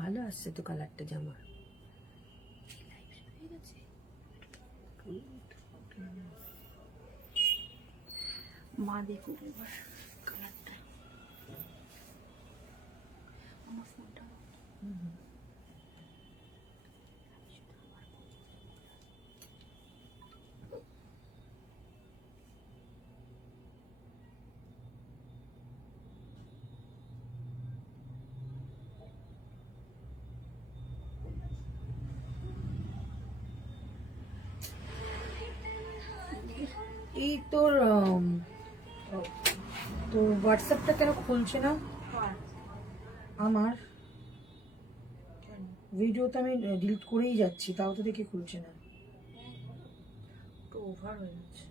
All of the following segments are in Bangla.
ভালো আসছে তো কালারটা জামার। মা দেখুক এবার কালারটা। আমার ফোনটা এই তোর তোর হোয়াটসঅ্যাপটা কেন খুলছে না? আমার ভিডিও তো আমি ডিলিট করেই যাচ্ছি, তাও তো দেখি খুলছে না। একটু ওভার হয়ে যাচ্ছে।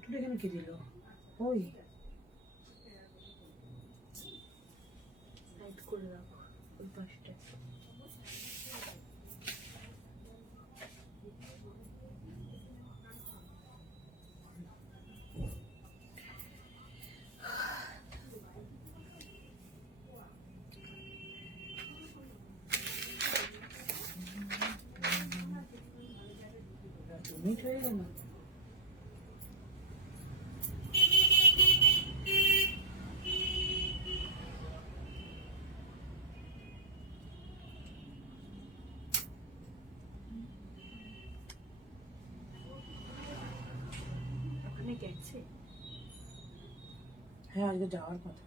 ছোটটা কেন কি দিল? ওই সাইড করে রাখো ওই পাশটা। মিট হয়ে গেল। ওখানে গেছে? হ্যাঁ, আজকে যাওয়ার কথা।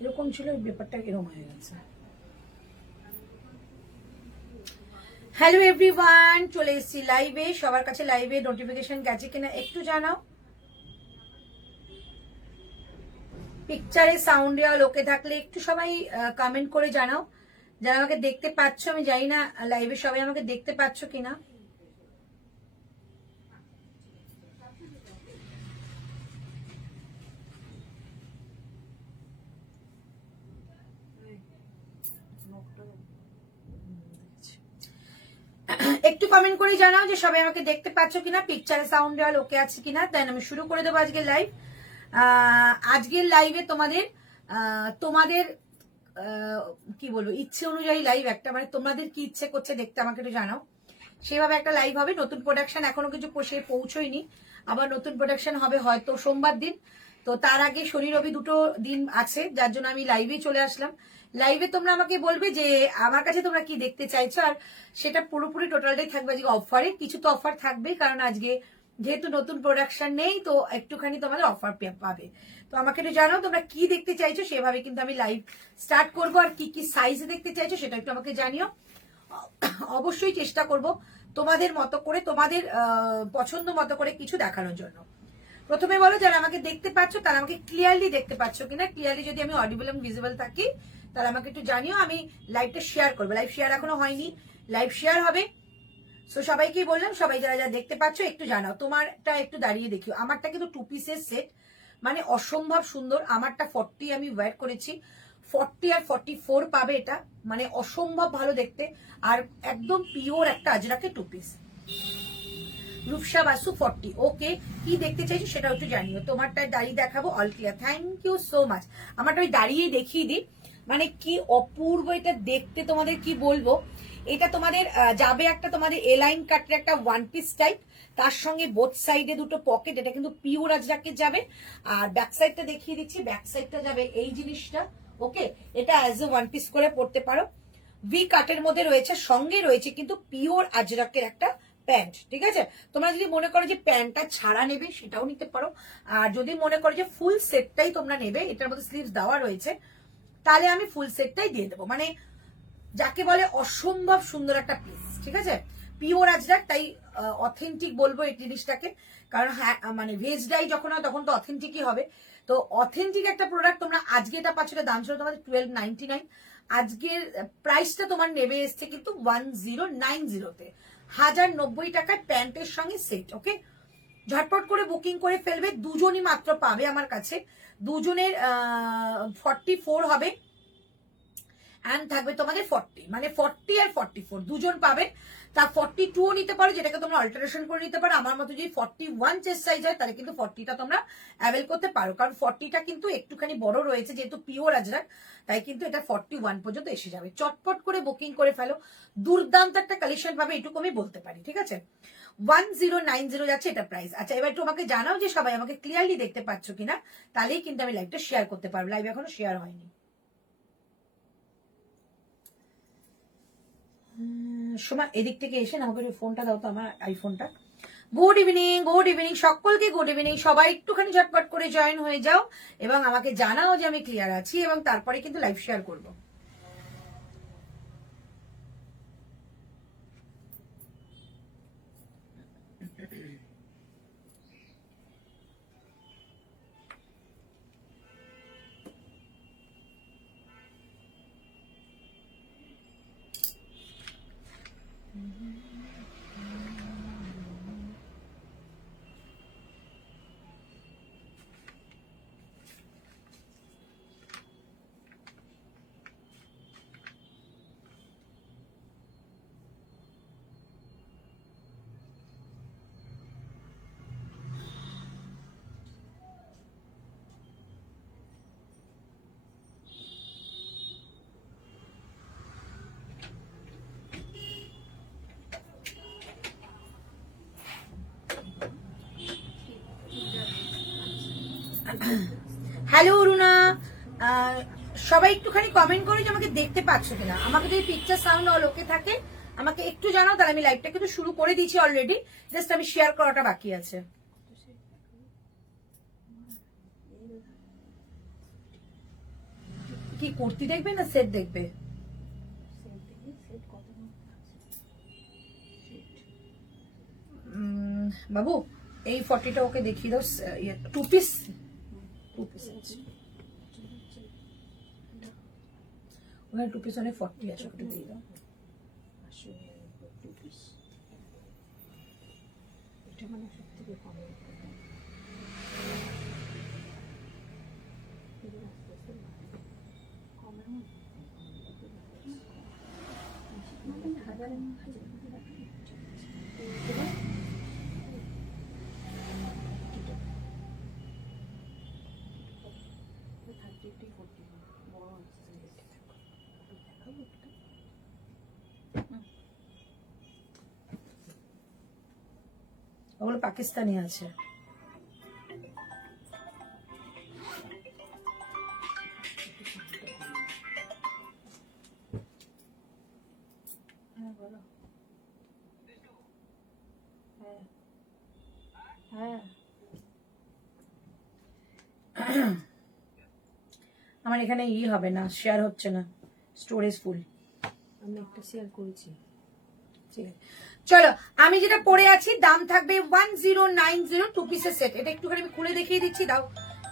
এরকম ছিল, ব্যাপারটা এরকম হয়ে গেছে। হ্যালো এভরিওয়ান, চলে এসেছি লাইভে। সবার কাছে লাইভে নোটিফিকেশন গেছে কিনা একটু জানাও। পিকচারে সাউন্ডে লোকে থাকলে একটু সবাই কমেন্ট করে জানাও। যারা আমাকে দেখতে পাচ্ছ, আমি জানি না লাইভে সবাই আমাকে দেখতে পাচ্ছ কিনা। একটু কমেন্ট করে জানাও যে সবাই আমাকে দেখতে পাচ্ছ কিনা, পিকচারে সাউন্ড দেওয়া ওকে আছে কিনা। দেন আমি শুরু করে দেবো আজকের লাইভ। আজকের লাইভে তোমাদের তোমাদের কি বলবো, ইচ্ছে অনুযায়ী লাইভ একটা, মানে তোমাদের কি ইচ্ছে করছে দেখতে আমাকে একটু জানাও, সেভাবে একটা লাইভ হবে। নতুন প্রোডাকশন এখনো কিছু পৌঁছয়নি, আবার নতুন প্রোডাকশন হবে হয়তো সোমবার দিন। তো তার আগে শনি রবি দুটো দিন আছে, যার জন্য আমি লাইভে চলে আসলাম। লাইভে তোমরা আমাকে বলবে যে আমার কাছে তোমরা কি দেখতে চাইছো, আর সেটা পুরোপুরি টোটালটাই থাকবে আজকে অফারে। কিছু তো অফার থাকবেই, কারণ আজকে যেহেতু নতুন প্রোডাকশন নেই, তো একটুখানি তোমাদের অফার পাবে। তো আমাকে একটু জানাও তোমরা কি দেখতে চাইছো, সেভাবে কিন্তু আমি লাইভ স্টার্ট করবো। আর কি কি সাইজে দেখতে চাইছো সেটা একটু আমাকে জানিও। অবশ্যই চেষ্টা করব তোমাদের মতো করে, তোমাদের পছন্দ মতো করে কিছু দেখানোর জন্য। প্রথমে বলো যারা আমাকে দেখতে পাচ্ছ তারা আমাকে ক্লিয়ারলি দেখতে পাচ্ছ কিনা। ক্লিয়ারলি যদি আমি অডিবল এবং ভিজিবল থাকি তাহলে আমাকে একটু জানিও। আমি লাইভটা শেয়ার করবো, লাইভ শেয়ার এখনো হয়নি, লাইভ শেয়ার হবে। সো সবাইকেই বললাম, সবাই যারা যারা দেখতে পাচ্ছ একটু জানাও। তোমারটা একটু দাঁড়িয়ে দেখিও। আমারটা কিন্তু 2 পিসের সেট, মানে অসম্ভব সুন্দর। আমারটা 40 আমি ওয়্যার করেছি, 40 আর 44 পাবে এটা, মানে অসম্ভব ভালো দেখতে। আর একদম পিওর একটা আজরাকে 2 পিস। রূপসা বাসু 40। ওকে, কি দেখতে চাইছো সেটাও একটু জানিও। তোমারটায় দাঁড়িয়ে দেখাবো, all clear, thank you so much. আমারটা ওই দাঁড়িয়েই দেখিয়ে দিই, মানে কি অপূর্ব এটা দেখতে, তোমাদের কি বলবো। এটা তোমাদের যাবে একটা তোমাদের এলাইন কাটের একটা ওয়ান পিস টাইপ, তার সঙ্গে বোথ সাইডে দুটো পকেট, এটা কিন্তু পিওর আজরাকের যাবে। আর ব্যাক সাইডটা দেখিয়ে দিচ্ছি, ব্যাক সাইডটা যাবে এই জিনিসটা। ওকে, এটা অ্যাজ এ ওয়ান পিস করে পড়তে পারো। ভি কাটের মধ্যে রয়েছে, সঙ্গে রয়েছে কিন্তু পিওর আজরাকের একটা প্যান্ট। ঠিক আছে, তোমরা যদি মনে করো যে প্যান্টটা ছাড়া নেবে সেটাও নিতে পারো, আর যদি মনে করো যে ফুল সেটটাই তোমরা নেবে, এটার মধ্যে স্লিভস দেওয়া রয়েছে, তাহলে আমি ফুল সেটটাই দিয়ে দেবো। মানে যাকে বলে অসম্ভব সুন্দর একটা পিস। ঠিক আছে, পিওর আজরাক, তাই অথেন্টিক বলবো এই জিনিসটাকে, কারণ হ্যাঁ মানে ভেজ ডাই যখন হয় তখন তো অথেন্টিকই হবে। তো অথেন্টিক একটা প্রোডাক্ট তোমরা আজকে এটা পাচ্ছ, এটা দাম ছিল তোমাদের 1299। আজকের প্রাইসটা তোমার নেবে এসছে কিন্তু 1090-তে, 1090 টাকায় প্যান্টের সঙ্গে সেট। ওকে, ঝটপট করে বুকিং করে ফেলবে, দুজনই মাত্র পাবে আমার কাছে, দুজনের 44 হবে, অ্যান্ড থাকবে তোমাদের 40, মানে 40 আর 44 দুজন পাবে। তা 42ও নিতে পারো, যেটাকে তোমরা অল্টারেশন করে নিতে পারো। আমার মতো যদি 41 চেস্ট সাইজ হয় তাহলে কিন্তু 40টা তোমরা অ্যাভেল করতে পারো, কারণ 40টা কিন্তু একটুখানি বড় রয়েছে, যেহেতু পিওর আজরাক, তাই কিন্তু এটা 41 পর্যন্ত এসে যাবে। চটপট করে বুকিং করে ফেলো, দুর্দান্ত একটা কালেকশন পাবে, এটুকু আমি বলতে পারি। ঠিক আছে, 1090 যাচ্ছে এটা প্রাইস। আচ্ছা, এবার একটু আমাকে জানাও যে সবাই আমাকে ক্লিয়ারলি দেখতে পাচ্ছ কিনা, তাহলেই কিন্তু আমি লাইভটা শেয়ার করতে পারবো। লাইভ এখনো শেয়ার হয়নি। সময় এদিক থেকে এসে আমাকে ফোনটা দাও তো, আমার আইফোনটা। গুড ইভিনিং, গুড ইভিনিং সকলকে, গুড ইভিনিং। সবাই একটুখানি ঝটপট করে জয়েন হয়ে যাও এবং আমাকে জানাও যে আমি ক্লিয়ার আছি, এবং তারপরে কিন্তু লাইভ শেয়ার করবো। হ্যালো অরুণা, সবাই একটুখানি কমেন্ট করে যে আমাকে দেখতে পাচ্ছ কিনা। আমাকে যদি পিকচার সাউন্ড অল ওকে থাকে আমাকে একটু জানাও, তাহলে আমি লাইভটা কিন্তু শুরু করে দিয়েছি অলরেডি, জাস্ট আমি শেয়ার করাটা বাকি আছে। কি কুর্তি দেখবে না সেট দেখবে? বাবু এই 40টা ওকে দেখিয়ে দাও, 2 পিস আছে ওখানে, 2 পিস অনেক 40 আছে, ওটা দিয়ে দাও। এটা মানে সব থেকে কম। ওগুলো পাকিস্তানি আছে। আমার এখানে হবে না, শেয়ার হচ্ছে না, স্টোরেজ ফুল। আমি একটা শেয়ার করেছি। চলো, আমি যেটা পরে আছি দাম থাকবে 1090, 2 পিসের সেট। এটা একটুখানি আমি খুলে দেখিয়ে দিচ্ছি, দাও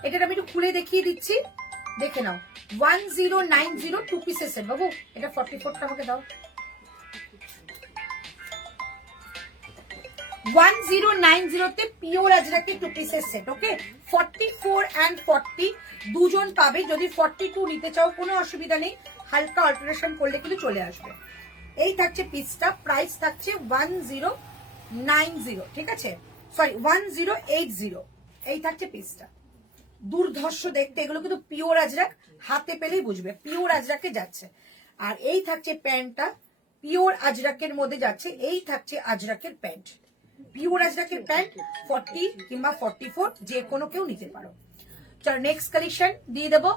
এটা আমি একটু খুলে দেখিয়ে দিচ্ছি, দেখে নাও। 1090, 2 পিসের সেট। বাবু এটা 44টা আমাকে দাও। 1090-তে পিওর আজরাকে 2 পিসের সেট। ওকে, 44 and 40 দুজন পাবে। যদি 42 নিতে চাও কোনো অসুবিধা নেই, হালকা অল্টারেশন করলে কিন্তু চলে আসবে। এই থাকছে পিসটা, প্রাইস থাকছে 1090, ঠিক আছে, সরি 1080, এই থাকছে পিসটা। দুর্ধর্ষ দেখতে, এগুলো কিন্তু পিওর আজরাক, হাতে পেলেই বুঝবে পিওর আজরাকে যাচ্ছে। আর এই থাকছে প্যান্টটা, পিওর আজরাকের মধ্যে যাচ্ছে, এই থাকছে আজরাকের প্যান্ট, পিওর আজরাকের প্যান্ট 40 কিংবা 44, যে কোনো কেউ নিতে পারো। চলো নেক্সট কালেকশন দিয়ে দেবো।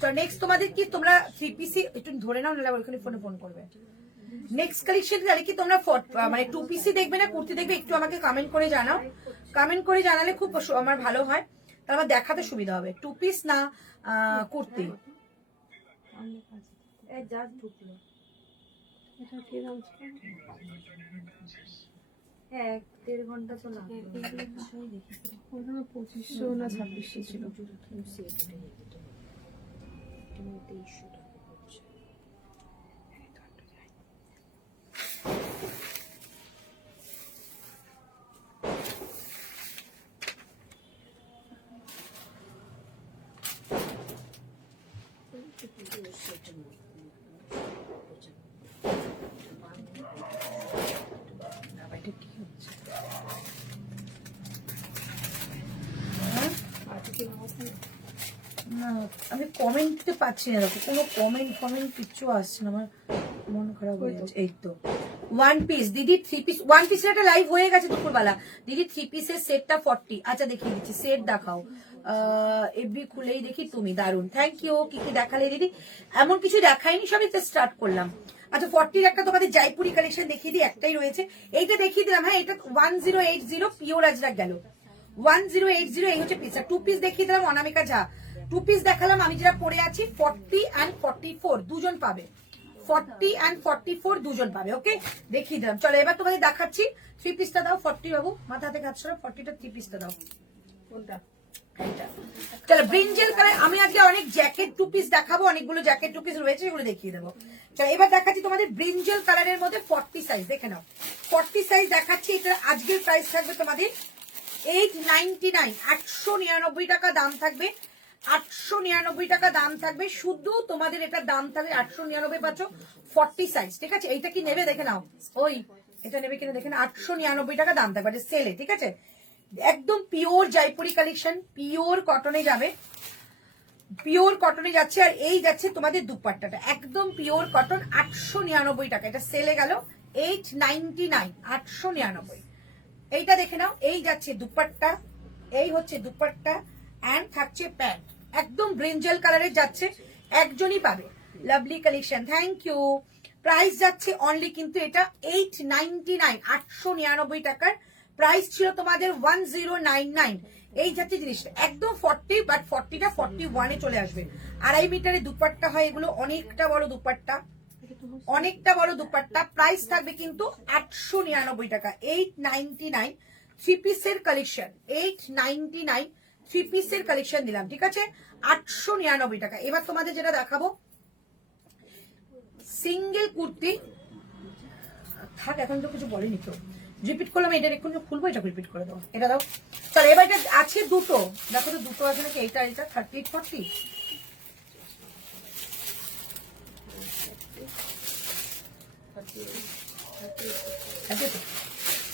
তো নেক্সট তোমাদের কি, তোমরা 3 পিসি একটু ধরে নাও, নাহলে ওখানে ফোনে ফোন করবে। নেক্সট কালেকশন তাহলে কি তোমরা মানে 2 পিসি দেখবে না কুর্তি দেখবে, একটু আমাকে কমেন্ট করে জানাও। কমেন্ট করে জানালে খুব আমার ভালো হয়, তাহলে আমার দেখাতে সুবিধা হবে। 2 পিস না কুর্তি? এক দেড় ঘন্টা তো লাগবে। 2500 না 2600 ছিল। 2300 টাকা পড়ছে। না আমি কমেন্টতে পাচ্ছি না, দেখো কোনো কমেন্ট কিচ্ছু আসছে না, আমার মন খারাপ হয়ে যাচ্ছে। এই তো 1 পিস দিদি, 3 পিস 1 পিসের একটা লাইভ হয়ে গেছে দুপুরবেলা দিদি। 3 পিসের সেটটা 40। আচ্ছা দেখিয়ে দিচ্ছি, সেট দেখাও। এফবি খুলেই দেখি, তুমি দারুন, থ্যাংক ইউ। কি কি দেখালে দিদি? এমন কিছু দেখাইনি, সবই তো স্টার্ট করলাম। আচ্ছা 40 একটা তোমাদের জয়পুরি কালেকশন দেখিয়ে দিই, একটাই রয়েছে, এইটা দেখিয়ে দিলাম। হ্যাঁ এটা 1080 পিওর আজরাক গেল, 1080, এই হচ্ছে পিস। 2 পিস দেখিয়ে দিলাম অনামিকা ঝা, 2 পিস দেখালাম। আমি যেটা পরে আছি 40 and 44 দুজন পাবে, 40 and 44 দুজন পাবে। ওকে দেখিয়ে দিলাম। চলো এবার তোমাদের দেখাচ্ছি 3 পিসটা দাও। 40 বাবু মাথা হাতে কাজ করো, 40টা 3 পিসটা দাও। কোনটা? চলো ব্রিঞ্জেল কালার, আমি আজকে অনেক জ্যাকেট 2 পিস দেখাবো, অনেকগুলো জ্যাকেট 2 পিস রয়েছে, সেগুলো দেখিয়ে দেবো। চলো এবার দেখাচ্ছি তোমাদের ব্রিঞ্জেল কালারের মধ্যে 40 সাইজ, দেখে নাও 40 সাইজ দেখাচ্ছি। এটা আজকের প্রাইস থাকবে তোমাদের 899, 899 টাকা দাম থাকবে, 899 টাকা দাম থাকবে। শুধু তোমাদের এটা দাম থাকবে 899 পাচ্ছ 40 সাইজ, ঠিক আছে। এইটা কি নেবে দেখে নাও, ওই এটা নেবে কিনা দেখে না, 899 টাকা দাম থাকবে সেলে, ঠিক আছে। একদম পিওর জয়পুরি কালেকশন, পিওর কটনে যাবে, পিওর কটনে যাচ্ছে। আর এই যাচ্ছে তোমাদের দুপাট্টাটা, একদম পিওর কটন, 899 টাকা। এটা সেলে গেল 899, 899। এইটা দেখে নাও, এই যাচ্ছে দুপাট্টা, এই হচ্ছে দুপাট্টা, এন্ড থাকছে প্যান্ট, একদম ব্রিঞ্জেল কালারের যাচ্ছে, একজনই পাবে। Lovely collection, thank you. Price যাচ্ছে অনলি কিন্তু এটা 899, 899 টাকার প্রাইস ছিল তোমাদের 1099। এই যাচ্ছে জিনিসটা একদম 40, বাট 40টা 41-এ চলে আসবে। 2.5 মিটারের দুপাট্টা হয় এগুলো, অনেকটা বড় দুপাট্টা, অনেকটা বড় দুপাট্টা। প্রাইস থাকবে কিন্তু 899 টাকা, 899। 3 পিসের কালেকশন 899, 3 পিসের কালেকশন দিলাম, ঠিক আছে, 899 টাকা। এবার তোমাদের যেটা দেখাবো সিঙ্গেল কুর্তি, থাক এখন তো কিছু বলেনি কেউ, রিপিট করলাম। এটা এখন খুলবো, এটা রিপিট করে দাও, এটা দাও। চলো এবার এটা আছে দুটো, দেখো তো দুটো আছে নাকি। এইটা এটা 38, 40,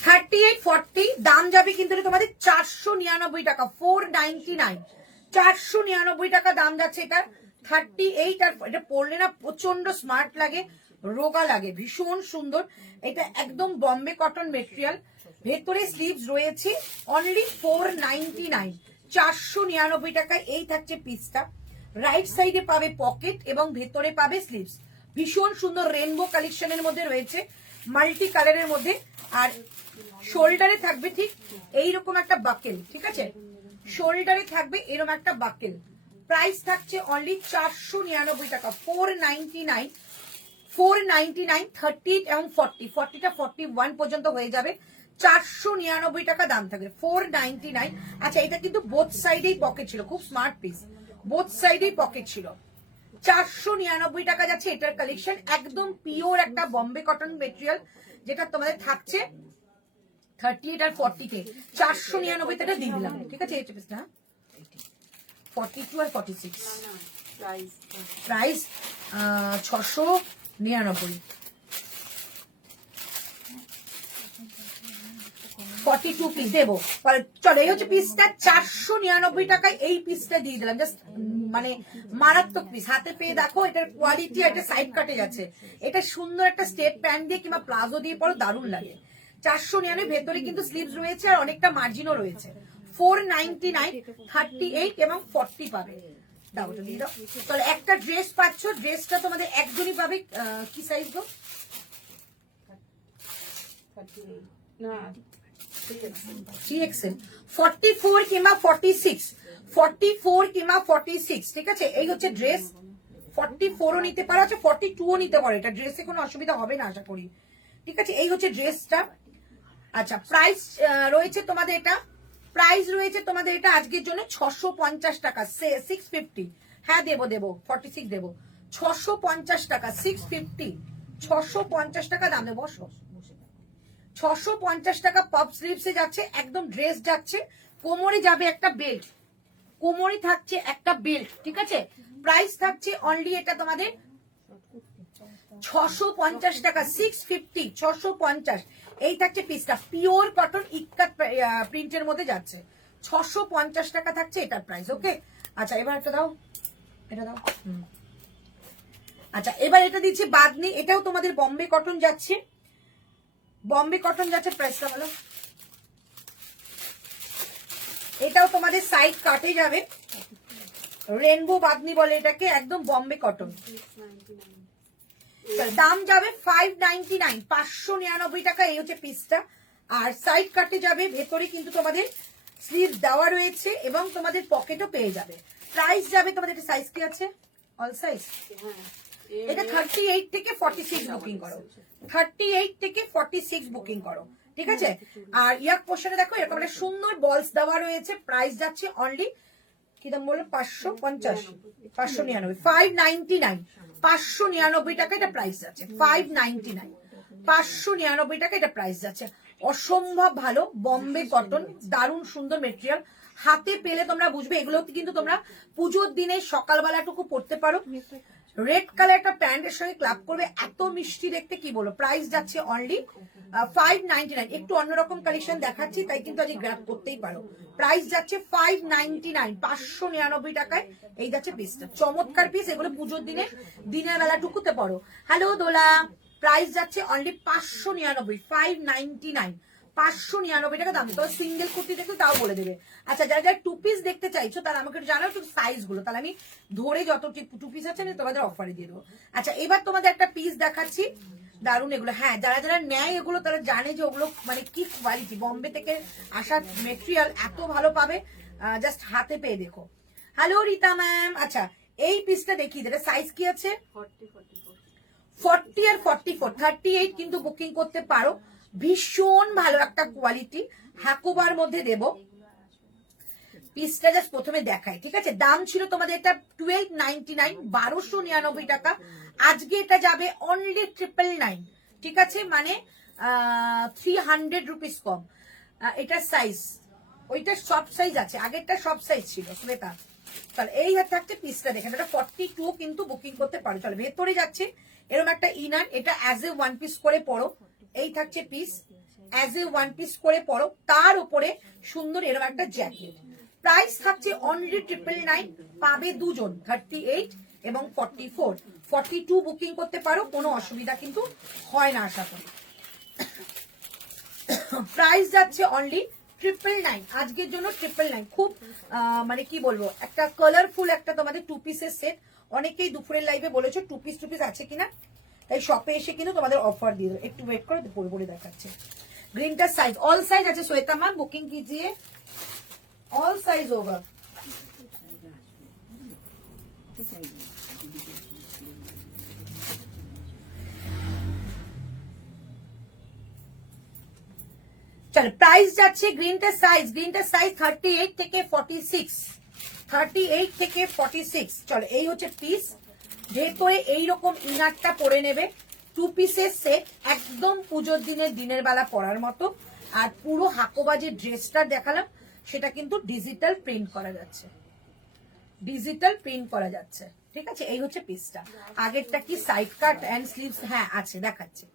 38, 40 দাম যাবে কিন্তু তোমাদের 499 টাকা, 499, 499 টাকা দাম যাচ্ছে এটা। 38, আর এটা পরলে না প্রচন্ড স্মার্ট লাগে, রোগা লাগে, ভীষণ সুন্দর। এটা একদম বম্বে কটন মেটেরিয়াল, ভেতরে স্লিভস রয়েছে, অনলি 499, 499 টাকায় এই থাকছে পিসটা। রাইট সাইডে পাবে পকেট এবং ভেতরে পাবে স্লিভস, ভীষণ সুন্দর রেনবো কালেকশনের মধ্যে রয়েছে, মাল্টি কালারের মধ্যে। আর শোল্ডারে থাকবে ঠিক এইরকম একটা বাকেল, ঠিক আছে, শোল্ডারে থাকবে এরকম একটা বাকেল। প্রাইস থাকছে অনলি 499 টাকা, 499, 499, 30 এবং 40, 40টা 41 পর্যন্ত হয়ে যাবে, 499 টাকা দাম থাকবে, 499। আচ্ছা এটা কিন্তু বোথ সাইডেই পকেট ছিল, খুব স্মার্ট পিস, বোথ সাইডেই পকেট ছিল। 499 টাকা যাচ্ছে এটার কালেকশন, একদম পিওর একটা বম্বে কটন মেটেরিয়াল, যেটা তোমাদের থাকছে 38 আর 40 কে 499 টাকা দিয়ে দিলাম, ঠিক আছে। এই পিসটা 42 আর 46 প্রাইস 699। 42 পিস দেবো। চলো এই হচ্ছে পিসটা 499 টাকায় এই পিসটা দিয়ে দিলাম। জাস্ট মানে মারাত্মক পিস, হাতে পেয়ে দেখো এটার কোয়ালিটি, একটা সাইড কাটে যাচ্ছে। এটা সুন্দর একটা স্টেপ প্যান্ট দিয়ে কিংবা প্লাজো দিয়ে পরো, দারুণ লাগে। 499 ভেতরে কিন্তু স্লিভস রয়েছে আর অনেকটা মার্জিনও রয়েছে। 499, 38 এবং 40 পাবে। দাও ওটা দিয়ে দাও। তাহলে একটা ড্রেস পাচ্ছ, ড্রেসটা তোমাদের একজনই পাবে। কি সাইজ গো? 3XL, 44 কিংবা 46, 44 কিংবা 46, ঠিক আছে? এই হচ্ছে ড্রেস। 44ও নিতে পারো, আছে 42ও নিতে পারো। এটা ড্রেসে কোনো অসুবিধা হবে না আশা করি, ঠিক আছে? এই হচ্ছে ড্রেসটা। আচ্ছা, প্রাইস রয়েছে তোমাদের এটা, প্রাইস রয়েছে তোমাদের এটা আজকের জন্য 650 টাকা, 650। হ্যাঁ দেবো দেবো, 46 দেবো। 650 টাকা, 650, 650 টাকা দাম দেবো। 650 টাকা পপ স্লিভসে যাচ্ছে, একদম ড্রেস যাচ্ছে। কোমরে যাবে একটা বেল্ট, কোমরে থাকছে একটা বেল্ট, ঠিক আছে? প্রাইস থাকছে অনলি এটা তোমাদের 650 টাকা, 650, 650। এই থাকছে পিসটা, পিওর কটন ইক্কাত প্রিন্টের মধ্যে যাচ্ছে। 650 টাকা থাকছে এটার প্রাইস। ওকে, আচ্ছা এবার এটা দাও, এটা দাও। আচ্ছা এবার এটা দিচ্ছি বাদনি, এটাও তোমাদের বম্বে কটন যাচ্ছে, বম্বে কটন যাচ্ছে। প্রাইসটা বলো। এটাও তোমাদের সাইড কাটে যাবে, রেনবো বাদনি বলে এটাকে, একদম বম্বে কটন। দাম যাবে 599, 599 টাকা। এই হচ্ছে পিসটা, আর সাইড কাটে যাবে। ভেতরে কিন্তু তোমাদের স্লিভ দেওয়া রয়েছে এবং তোমাদের পকেটও পেয়ে যাবে। প্রাইস যাবে তোমাদের, এটা সাইজ কি আছে? All size. এটা 38 থেকে 46 বুকিং করো, 38 থেকে 46 বুকিং করো, ঠিক আছে? আর ইয়াক পোর্শনে দেখো এরকম একটা সুন্দর বলস দেওয়া রয়েছে। প্রাইস যাচ্ছে অনলি কি দাম বললো? 550, 599, 599, 599 টাকা এটা প্রাইস যাচ্ছে। 599, 599 টাকা এটা প্রাইস যাচ্ছে। অসম্ভব ভালো বম্বে কটন, দারুণ সুন্দর মেটেরিয়াল। হাতে পেলে তোমরা বুঝবে। এগুলো কিন্তু তোমরা পুজোর দিনে সকালবেলাটুকু পড়তে পারো। রেড কালার একটা প্যান্টের সঙ্গে ক্লাব করবে, এত মিষ্টি দেখতে, কি বলো? প্রাইস যাচ্ছে অনলি 599। একটু অন্যরকম কালেকশন দেখাচ্ছি, তাই কিন্তু আজ গ্র্যাব করতেই পারো। প্রাইস যাচ্ছে 599, 599 টাকায় এই যাচ্ছে পিসটা। চমৎকার পিস, এগুলো পুজোর দিনে দিনের বেলাটুকুতে পড়ো। হ্যালো দোলা, প্রাইস যাচ্ছে অনলি 599, 599, 599 টাকা দাম। তো সিঙ্গেল কুর্তি দেখতে তাও বলে দেবে। আচ্ছা যারা যারা টু পিস দেখতে চাইছো তারা আমাকে একটু জানাও একটু সাইজ গুলো, তাহলে আমি ধরে যত টু পিস আছে আমি তোমাদের অফারে দিয়ে দেবো। আচ্ছা এবার তোমাদের একটা পিস দেখাচ্ছি, দারুন এগুলো। হ্যাঁ যারা যারা নেয় এগুলো তারা জানে যে ওগুলো মানে কি কোয়ালিটি। বম্বে থেকে আসা মেটেরিয়াল এত ভালো পাবে, জাস্ট হাতে পেয়ে দেখো। হ্যালো রীতা ম্যাম, আচ্ছা এই পিসটা দেখি, এটা সাইজ কি আছে? 40 আর 44, 38 কিন্তু বুকিং করতে পারো। ভীষণ ভালো একটা কোয়ালিটি, হাকুবার মধ্যে দেব। পিসটা জাস্ট প্রথমে দেখাই, ঠিক আছে? দাম ছিল তোমাদের এটা 1299, 1299 টাকা। আজকে এটা যাবে অনলি 999, ঠিক আছে? মানে 300 রুপিস কম। এটার সাইজ, ওইটা সব সাইজ আছে, আগেরটা সব সাইজ ছিল শ্বেতা। তাহলে এই থাকছে পিসটা, দেখেন এটা 42 কিন্তু বুকিং করতে পারো। চলো ভেতরে যাচ্ছে এরকম একটা ইনার, এটা অ্যাজ এ ওয়ান পিস করে পরো। এই থাকছে piece, as a one piece করে পরো, তার উপরে সুন্দর এরকম একটা জ্যাকেট। প্রাইস থাকছে অনলি 999, পাবে দুজন, 38 এবং 44, 42 বুকিং করতে পারো, কোনো অসুবিধা কিন্তু হয় না আশা করি। প্রাইস যাচ্ছে অনলি 999, আজকের জন্য 999। খুব মানে কি বলবো, একটা কালারফুল একটা তোমাদের টু পিসের সেট। অনেকেই দুপুরের লাইভে বলেছো টু পিস আছে কিনা, তাই শপে এসে কিন্তু তোমাদের অফার দিয়ে দেবো। একটু ওয়েট করে পরে পরে দেখাচ্ছে। গ্রিনটার সাইজ অল সাইজ আছে শ্বেতা मैम, बुकिंग कीजिए, ऑल साइज होगा। চলো প্রাইস যাচ্ছে গ্রিনটার সাইজ 38 থেকে 46, 38 থেকে 46। চলো এই হচ্ছে পিস, ভেতরে এইরকম ইনারটা পরে নেবে। টু পিসের সেট, একদম পুজোর দিনের বেলা পরার মতো। আর পুরো হাকোবাজি ড্রেসটা দেখালাম, সেটা কিন্তু ডিজিটাল প্রিন্ট করা যাচ্ছে, ডিজিটাল প্রিন্ট করা যাচ্ছে, ঠিক আছে? এই হচ্ছে পিসটা। আগেরটা কি সাইড কাট এন্ড স্লিভস? হ্যাঁ আছে, দেখাচ্ছে।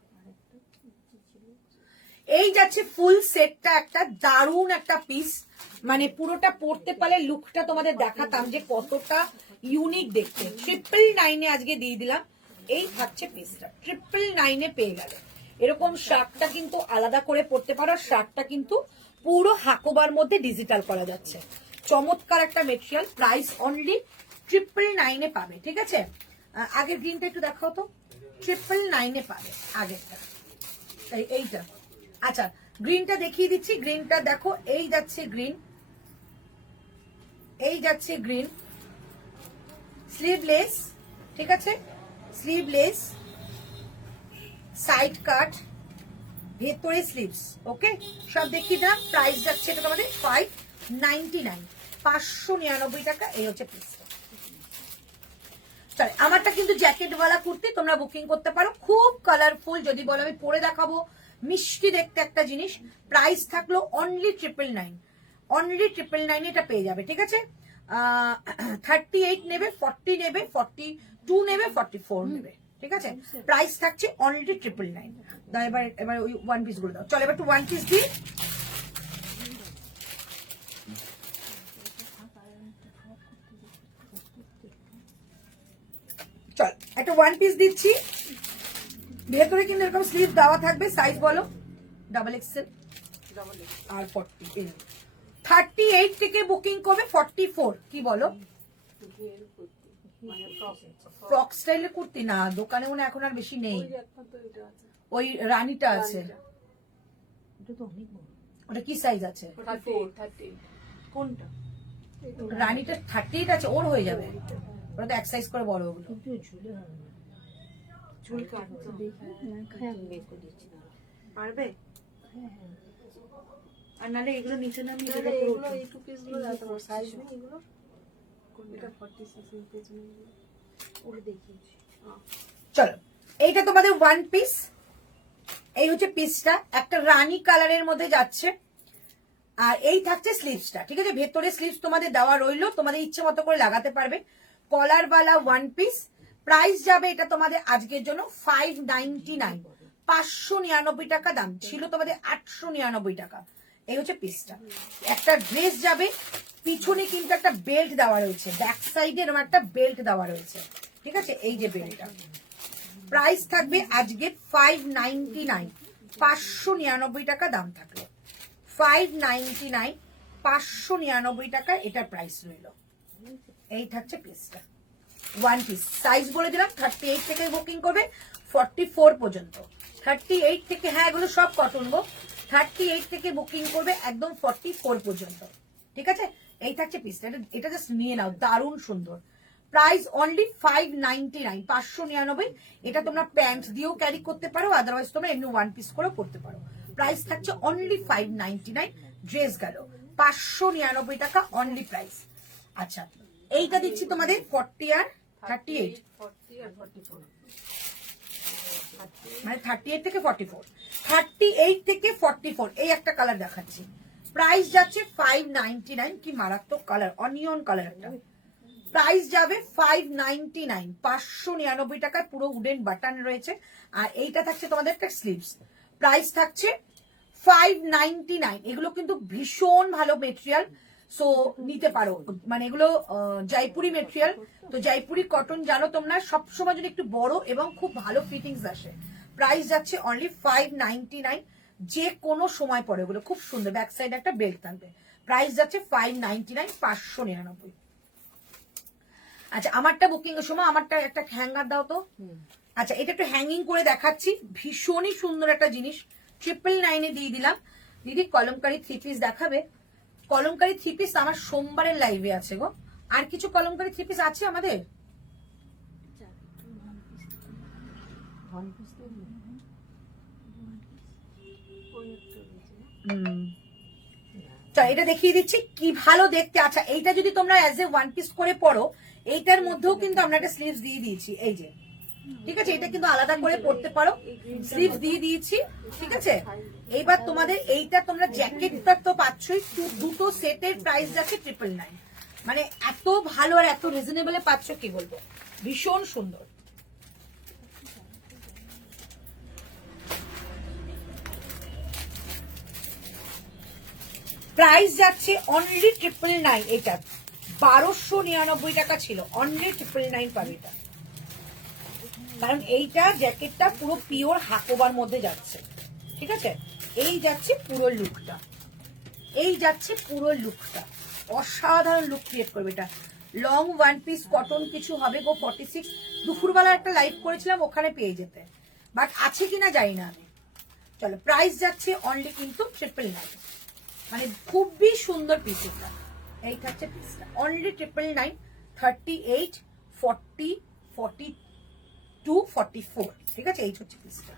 এই যাচ্ছে ফুল সেটটা, একটা দারুণ একটা পিস, মানে পুরোটা পড়তে পারলে লুকটা তোমাদের দেখাতাম যে কতটা ইউনিক দেখতে। 999 আজকে দিয়ে দিলাম। এই থাকছে পিসটা 999 পেয়ে গেল। এরকম শার্টটা কিন্তু আলাদা করে পড়তে পারো, শার্টটা কিন্তু পুরো হাকোবার মধ্যে ডিজিটাল করা যাচ্ছে। চমৎকার একটা মেটেরিয়াল, প্রাইস অনলি 999 পাবে। ঠিক আছে, আগের গ্রিনটা একটু দেখাও তো। 999 পাবে আগেরটা, এইটা। আচ্ছা, গ্রিনটা দেখিয়ে দিচ্ছি। গ্রিনটা দেখো, এই যাচ্ছে গ্রিন, এই যাচ্ছে গ্রিন, স্লিভলেস। ঠিক আছে, স্লিভলেস, সাইড কাট, ভেতরে স্লিভস। ওকে, সব দেখিয়ে দিলাম। প্রাইস যাচ্ছে এটা তোমাদের 599, 599 টাকা। এই হচ্ছে পিসটা। চল, আমারটা কিন্তু জ্যাকেটওয়ালা কুর্তি, তোমরা বুকিং করতে পারো। খুব কালারফুল, যদি বলো আমি পরে দেখাবো, মিষ্টি দেখতে একটা জিনিস। প্রাইস থাকলো অনলি 999, অনলি 999 এটা পেয়ে যাবে। ঠিক আছে, 38 নেবে, 40 নেবে, 42 নেবে, 44 নেবে। ঠিক আছে, প্রাইস থাকছে অনলি 999। দাও এবার, এবার ওই ওয়ান পিস গুলো দাও। চল এবার একটু ওয়ান পিস দিই। চল একটা ওয়ান পিস দিচ্ছি, ভেতরে কিন্তু এরকম স্লিভ দেওয়া থাকবে। সাইজ বলো, ডাবল এক্সেল আর 40। 38 থেকে বুকিং করবে 44। কি বলো, ফ্রক স্টাইলের কুর্তি না, দোকানে মনে এখন আর বেশি নেই। ওই রানীটা আছে, ওটা কি সাইজ আছে? কোনটা? রানীটা 38 আছে, ওর হয়ে যাবে। ওটা তো এক সাইজ করে বড়, ওগুলো চুল কাটতে পারবে? আর নালে এগুলো নিচে নামিয়ে এটা পুরো এই টু পিস গুলো দাও, তোমার সাইজ নেই এগুলো। এটা 46 পেজ নেই, ওরে দেখিয়েছি। চলো, এইটা তোমাদের ওয়ান পিস। এই হচ্ছে পিসটা, একটা রানী কালারের মধ্যে যাচ্ছে। আর এই থাকছে স্লিভসটা। ঠিক আছে, ভেতরে স্লিভস তোমাদের দেওয়া রইলো, তোমাদের ইচ্ছে মতো করে লাগাতে পারবে। কলারওয়ালা ওয়ান পিস। প্রাইস যাবে এটা তোমাদের আজকের জন্য 599, 599 টাকা। দাম ছিল তোমাদের 899 টাকা। এই হচ্ছে পিসটা। একটা ড্রেস যাবে, পিছনে কিন্তু একটা বেল্ট দেওয়া রয়েছে, ব্যাক সাইডে এরকম একটা বেল্ট দেওয়া রয়েছে। ঠিক আছে, এই যে বেল্টটা। প্রাইস থাকবে আজকে 599, 599 টাকা দাম থাকলো। 599, 599 টাকা এটার প্রাইস রইল। এই থাকছে পিসটা, ওয়ান পিস। সাইজ বলে দিলাম, 38 থেকে বুকিং করবে 44 পর্যন্ত। 38 থেকে, হ্যাঁ এগুলো সব কটন গো। 38 থেকে বুকিং করবে একদম 44 পর্যন্ত। ঠিক আছে, এই থাকছে পিসটা। এটা জাস্ট নিয়ে নাও, দারুণ সুন্দর। Price only 599, 599। এটা তোমরা প্যান্ট দিয়েও ক্যারি করতে পারো, আদারওয়াইজ তোমরা এমনি ওয়ান পিস করেও করতে পারো। প্রাইস থাকছে অনলি 599। ড্রেস গেল 599 টাকা অনলি প্রাইস। আচ্ছা, এইটা দিচ্ছি তোমাদের 40 আর 38, মানে 38 থেকে 44, 38 থেকে 44। এই একটা কালার দেখাচ্ছি, প্রাইস যাচ্ছে 599। কি মারাত্মক কালার, অনিয়ন কালার একটা। প্রাইস যাবে 599, 599 টাকায়। পুরো উডেন বাটন রয়েছে। আর এইটা থাকছে তোমাদের একটা স্লিভস। প্রাইস থাকছে 599। এগুলো কিন্তু ভীষণ ভালো মেটেরিয়াল, সো নিতে পারো। মানে এগুলো জয়পুরি মেটেরিয়াল, তো জয়পুরি কটন জানো তোমরা, সবসময় যদি একটু বড় এবং খুব ভালো ফিটিংস আসে। প্রাইস যাচ্ছে অনলি 599। যে কোনো সময় পরে এগুলো খুব সুন্দর, ব্যাক সাইড একটা বেল্ট থাকবে। প্রাইস যাচ্ছে 599, 599। আচ্ছা, আমারটা বুকিং এর সময় আমারটা একটা হ্যাঙ্গার দাও তো। আচ্ছা, এটা একটু হ্যাঙ্গিং করে দেখাচ্ছি, ভীষণই সুন্দর একটা জিনিস। 999 দিয়ে দিলাম। দিদি কলমকারি থ্রি পিস দেখাবে? কলমকারি থ্রি পিস আমার সোমবারের লাইভে আছে গো। আর কিছু কলমকারি থ্রি পিস আছে আমাদের? এটা দেখিয়ে দিচ্ছি কি ভালো দেখতে। আচ্ছা, এইটা যদি তোমরা অ্যাজ এ ওয়ান পিস করে পড়ো, এইটার মধ্যেও কিন্তু আমরা একটা স্লিভস দিয়ে দিয়েছি, এই যে। ঠিক আছে, এটা কিন্তু আলাদা করে পড়তে পারো, স্লিভস দিয়ে দিয়েছি। ঠিক আছে, এইবার তোমাদের এইটা তোমরা জ্যাকেটটা তো পাচ্ছই, দুটো সেটের প্রাইস যাচ্ছে 999। মানে এত ভালো আর এত রিজনেবলে পাচ্ছ, কি বলবো, ভীষণ সুন্দর। প্রাইস যাচ্ছে অনলি 999। এটা 1299 টাকা ছিল, অনলি 999 পাবে এটা। কারণ এইটা জ্যাকেটটা পুরো পিওর হাকোবার মধ্যে যাচ্ছে, ঠিক আছে। এই যাচ্ছে পুরো লুকটা, এই যাচ্ছে পুরো লুকটা, অসাধারণ লুক ক্রিয়েট করবে এটা। লং ওয়ান পিস কটন কিছু হবে গো 46। দুপুরবেলা একটা লাইভ করেছিলাম, ওখানে পেয়ে যেতে, বাট আছে কিনা জানি না আমি। চলো, প্রাইস যাচ্ছে অনলি কিন্তু 999। মানে খুবই সুন্দর পিস এটা। এই থাকছে পিসটা অনলি 999। 38, 40, 42, 44, ঠিক আছে। এই হচ্ছে পিসটা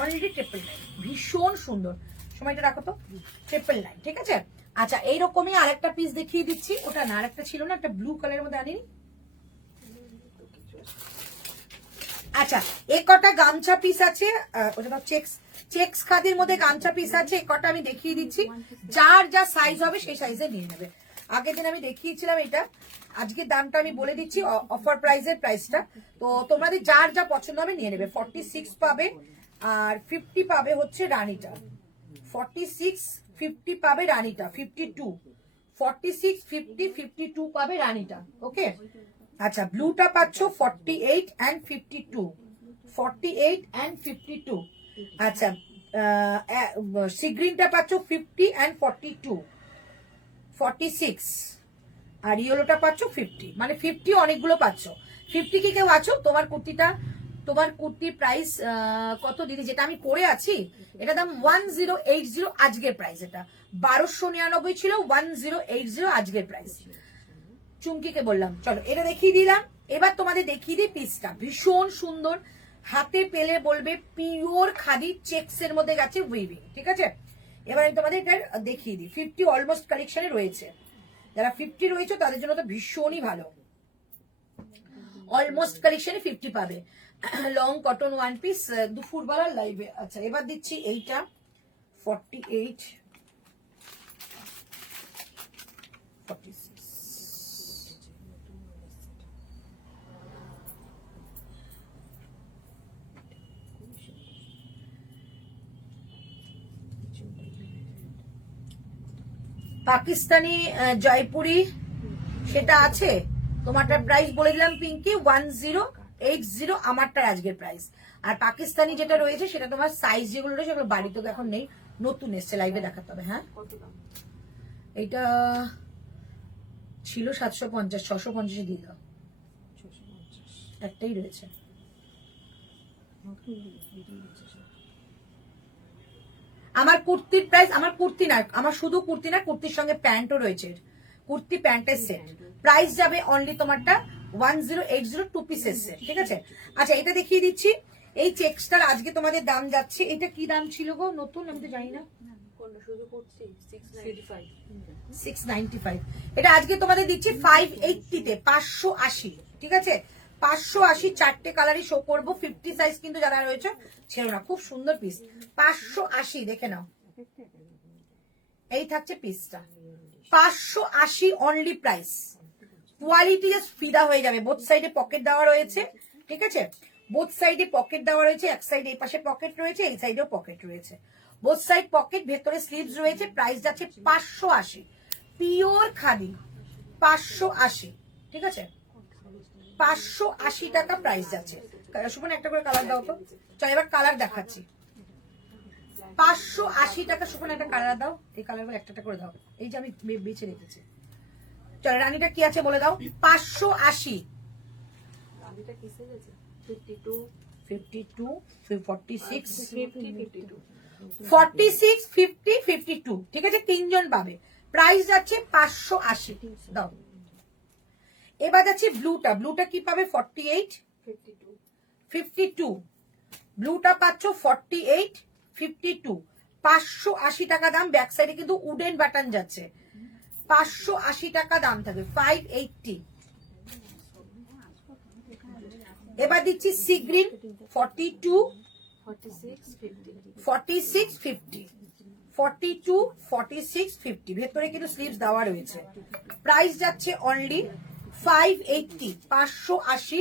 অনলি 999, ভীষণ সুন্দর। সময়টা রাখো তো, 999, ঠিক আছে। আচ্ছা, এইরকমই আরেকটা পিস দেখিয়ে দিচ্ছি। ওটা না, আরেকটা ছিল না, একটা ব্লু কালারের মধ্যে আনিনি। আচ্ছা, এ কটা গামছা পিস আছে, ওটা তো চেক্স খাদির মধ্যে গামছা পিস আছে। এ কটা আমি দেখিয়ে দিচ্ছি, যার যা সাইজ হবে সেই সাইজে নিয়ে নেবে। আগের দিন আমি দেখিয়েছিলাম এটা, আজকের দামটা আমি বলে দিচ্ছি, অফার প্রাইসের প্রাইসটা। তো তোমাদের যার যা পছন্দ হবে নিয়ে নেবে। 46 পাবে আর 50 পাবে হচ্ছে রানীটা। 46, 50 পাবে রানীটা। 52, 46, 50, 52 পাবে রানীটা। ওকে। আচ্ছা, ব্লুটা পাচ্ছ 48 and 52, 48 and 52। আচ্ছা, সি গ্রিনটা পাচ্ছ 50 and 42, 46। আর ইয়েলোটা পাচ্ছ 50, মানে 50 অনেকগুলো পাচ্ছ। 50 কি কেউ আছো? তোমার কুর্তির প্রাইস কত দিদি? যেটা আমি পরে আছি এটা দাম 1080 আজকের প্রাইস। এটা 1299 ছিল, 1080 আজকের প্রাইস। চুমকিকে বললাম চলো এটা দেখিয়ে দিলাম। এবার তোমাদের দেখিয়ে দিই পিসটা, ভীষণ সুন্দর। হাতে পেলে বলবে পিওর খাদি চেক্স এর মধ্যে গেছে উইভিং, ঠিক আছে। এবার আমি তোমাদের এটা দেখিয়ে দিই। 50 অলমোস্ট কালেকশনে রয়েছে, যারা 50 রয়েছে তাদের জন্য তো ভীষণই ভালো। অলমোস্ট কালেকশনে 50 পাবে, লং কটন ওয়ান পিস, দুপুরবেলার লাইভে। আচ্ছা, এবার দিচ্ছি এইটা 48, 46। পাকিস্তানি জয়পুরি সেটা আছে। তোমারটার প্রাইস বলে দিলাম পিঙ্কি 1080, আমারটার আজকের প্রাইস। আর পাকিস্তানি যেটা রয়েছে সেটা তোমার সাইজ যেগুলো রয়েছে সেগুলো বাড়িতে এখন নেই, নতুন এসছে, লাইভে দেখাতে হবে। হ্যাঁ, এইটা ছিল 750, 650 দিয়ে দাও, একটাই রয়েছে। আমার কুর্তির প্রাইস, আমার কুর্তি না, আমার শুধু কুর্তি না, কুর্তির সঙ্গে প্যান্টও রয়েছে, কুর্তি প্যান্টের সেট। প্রাইস যাবে অনলি তোমারটা 1080, 2 পিসের সেট, ঠিক আছে। আচ্ছা, এটা দেখিয়ে দিচ্ছি। এই চেক্সটার আজকে তোমাদের দাম যাচ্ছে, এটা কি দাম ছিল গো নতুন? আমি তো জানি না, 695। এটা আজকে তোমাদের দিচ্ছি 580 তে, 580, ঠিক আছে। 580, চারটে কালারই শো করবো। 50 সাইজ কিন্তু যারা রয়েছে ছেড়ো না, খুব সুন্দর পিস। 580 দেখে নাও, এই থাকছে পিসটা 580 অনলি প্রাইস। কোয়ালিটি জাস্ট ফিদা হয়ে যাবে। বোথ সাইডে পকেট দেওয়া রয়েছে, ঠিক আছে। বোথ সাইডে পকেট দেওয়া রয়েছে, এক সাইডে এই পাশে পকেট রয়েছে, এই সাইডেও পকেট রয়েছে। বোথ সাইড পকেট, ভেতরে স্লিভস রয়েছে। প্রাইস যাচ্ছে 580, পিওর খাদি 580, ঠিক আছে। 580 টাকা প্রাইস যাচ্ছে। সুমন একটা করে কালার দাও তো। চল এবার কালার দেখাচ্ছি। 580 টাকা। সুমন একটা কালার দাও, এই কালারগুলো একটা করে দাও, এই যে আমি বেছে রেখেছি। চল, রানীটা কি আছে বলে দাও। 580, 52, 46, 46, 50, 52, ঠিক আছে। তিনজন পাবে। প্রাইস যাচ্ছে 580 দাও। এবার যাচ্ছে ব্লুটা। ব্লুটা কি পাবে? 48, 52। ব্লুটা পাচ্ছ 48, 52, 580 টাকা দাম। ব্যাক সাইডে কিন্তু উডেন বাটন যাচ্ছে। 580 টাকা দাম থাকবে, 580। এবার দিচ্ছি সি গ্রিন 42, 46, 50, 42, 46, 50। ভেতরে কিন্তু স্লিভস দেওয়া রয়েছে। প্রাইস যাচ্ছে অনলি 580, 580।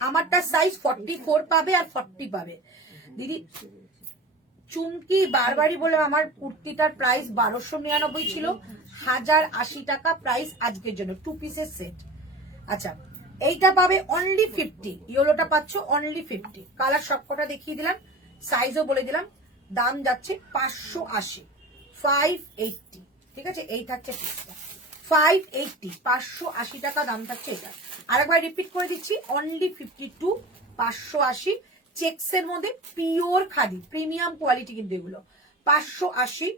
আমারটা সাইজ 44 পাবে আর 40 পাবে। দিদি চুমকি বারবারই বললাম আমার কুর্তিটার প্রাইস 1299 ছিল, 1080 টাকা প্রাইস আজকের জন্য 2 পিসের সেট। আচ্ছা এইটা পাবে অনলি 50, ইয়েলোটা পাচ্ছ অনলি 50। কালার সবকটা দেখিয়ে দিলাম, সাইজও বলে দিলাম। দাম যাচ্ছে 580, 580, ঠিক আছে? এই থাকছে পিসটা 580, 580 টাকা দাম থাকছে এটা। আরেকবার রিপিট করে দিচ্ছি, অনলি 52, 580। চেক্সের মধ্যে পিওর খাদি, প্রিমিয়াম কোয়ালিটি কিন্তু এগুলো 580।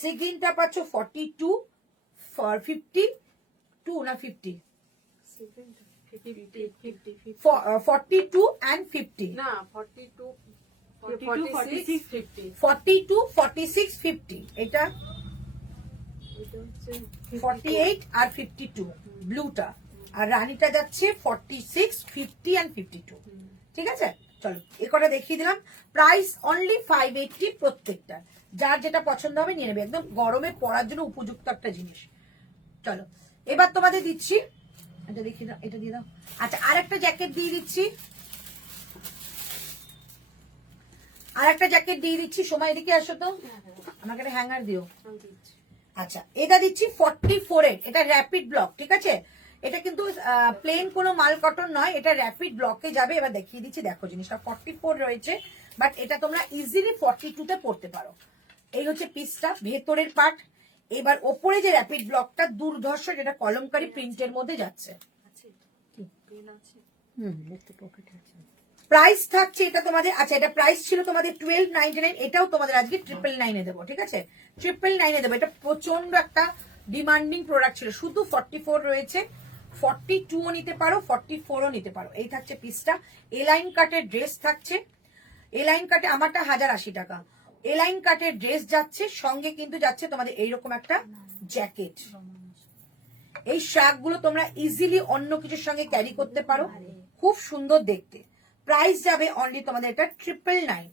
সিগিনটা পাচ্ছ 42, 52 না 50, 42 and 50, না 42 46 50 42 46 50, এটা এটা হচ্ছে 48 আর 52 ব্লুটা, আর রানীটা যাচ্ছে 46, 50 and 52, ঠিক আছে? চলো এ কটা দেখিয়ে দিলাম। প্রাইস অনলি 580 প্রত্যেকটা, যার যেটা পছন্দ হবে নিয়ে নেবে, একদম গরমে পরার জন্য উপযুক্ত একটা জিনিস। চলো এবার তোমাদের দিচ্ছি, এটা দেখিয়ে দাও, এটা দিয়ে দাও। আচ্ছা আরেকটা জ্যাকেট দিয়ে দিচ্ছি, আরেকটা জ্যাকেট দিয়ে দিচ্ছি। সময় এদিকে আসো তো, আমাকে একটা হ্যাঙ্গার দিও। আমি দিচ্ছি। আচ্ছা এটা দিচ্ছি 44 এর, এটা র্যাপিড ব্লক, ঠিক আছে? এটা কিন্তু প্লেন কোনো মাল কটন নয়, এটা র্যাপিড ব্লকে যাবে। এবার দেখিয়ে দিচ্ছি, দেখো জিনিসটা 44 রয়েছে, বাট এটা তোমরা ইজিলি 42 তে পড়তে পারো। এই হচ্ছে পিসটা, ভেতরের পার্ট। এবার ওপরে যে র্যাপিড ব্লকটা দুর্ধর্ষ, যেটা কলমকারী প্রিন্টের মধ্যে যাচ্ছে। আছে পেন আছে একটু পকেটে আছে। প্রাইস থাকছে এটা তোমাদের, আচ্ছা এটা প্রাইস ছিল তোমাদের 1299, এটাও তোমাদের আজকে 999 দেবো, ঠিক আছে? 999 দেবো। এটা প্রচন্ড একটা ডিমান্ডিং প্রোডাক্ট ছিল, শুধু 44 রয়েছে, 42ও নিতে পারো, 44ও নিতে পারো। এই থাকছে পিসটা। এলাইন কাটের ড্রেস থাকছে, এলাইন কাটে আমারটা 1080 টাকা। এলাইন কাটের ড্রেস যাচ্ছে, সঙ্গে কিন্তু যাচ্ছে তোমাদের এইরকম একটা জ্যাকেট। এই শার্টগুলো তোমরা ইজিলি অন্য কিছুর সঙ্গে ক্যারি করতে পারো, খুব সুন্দর দেখতে। প্রাইস যাবে অনলি তোমাদের এটা 999,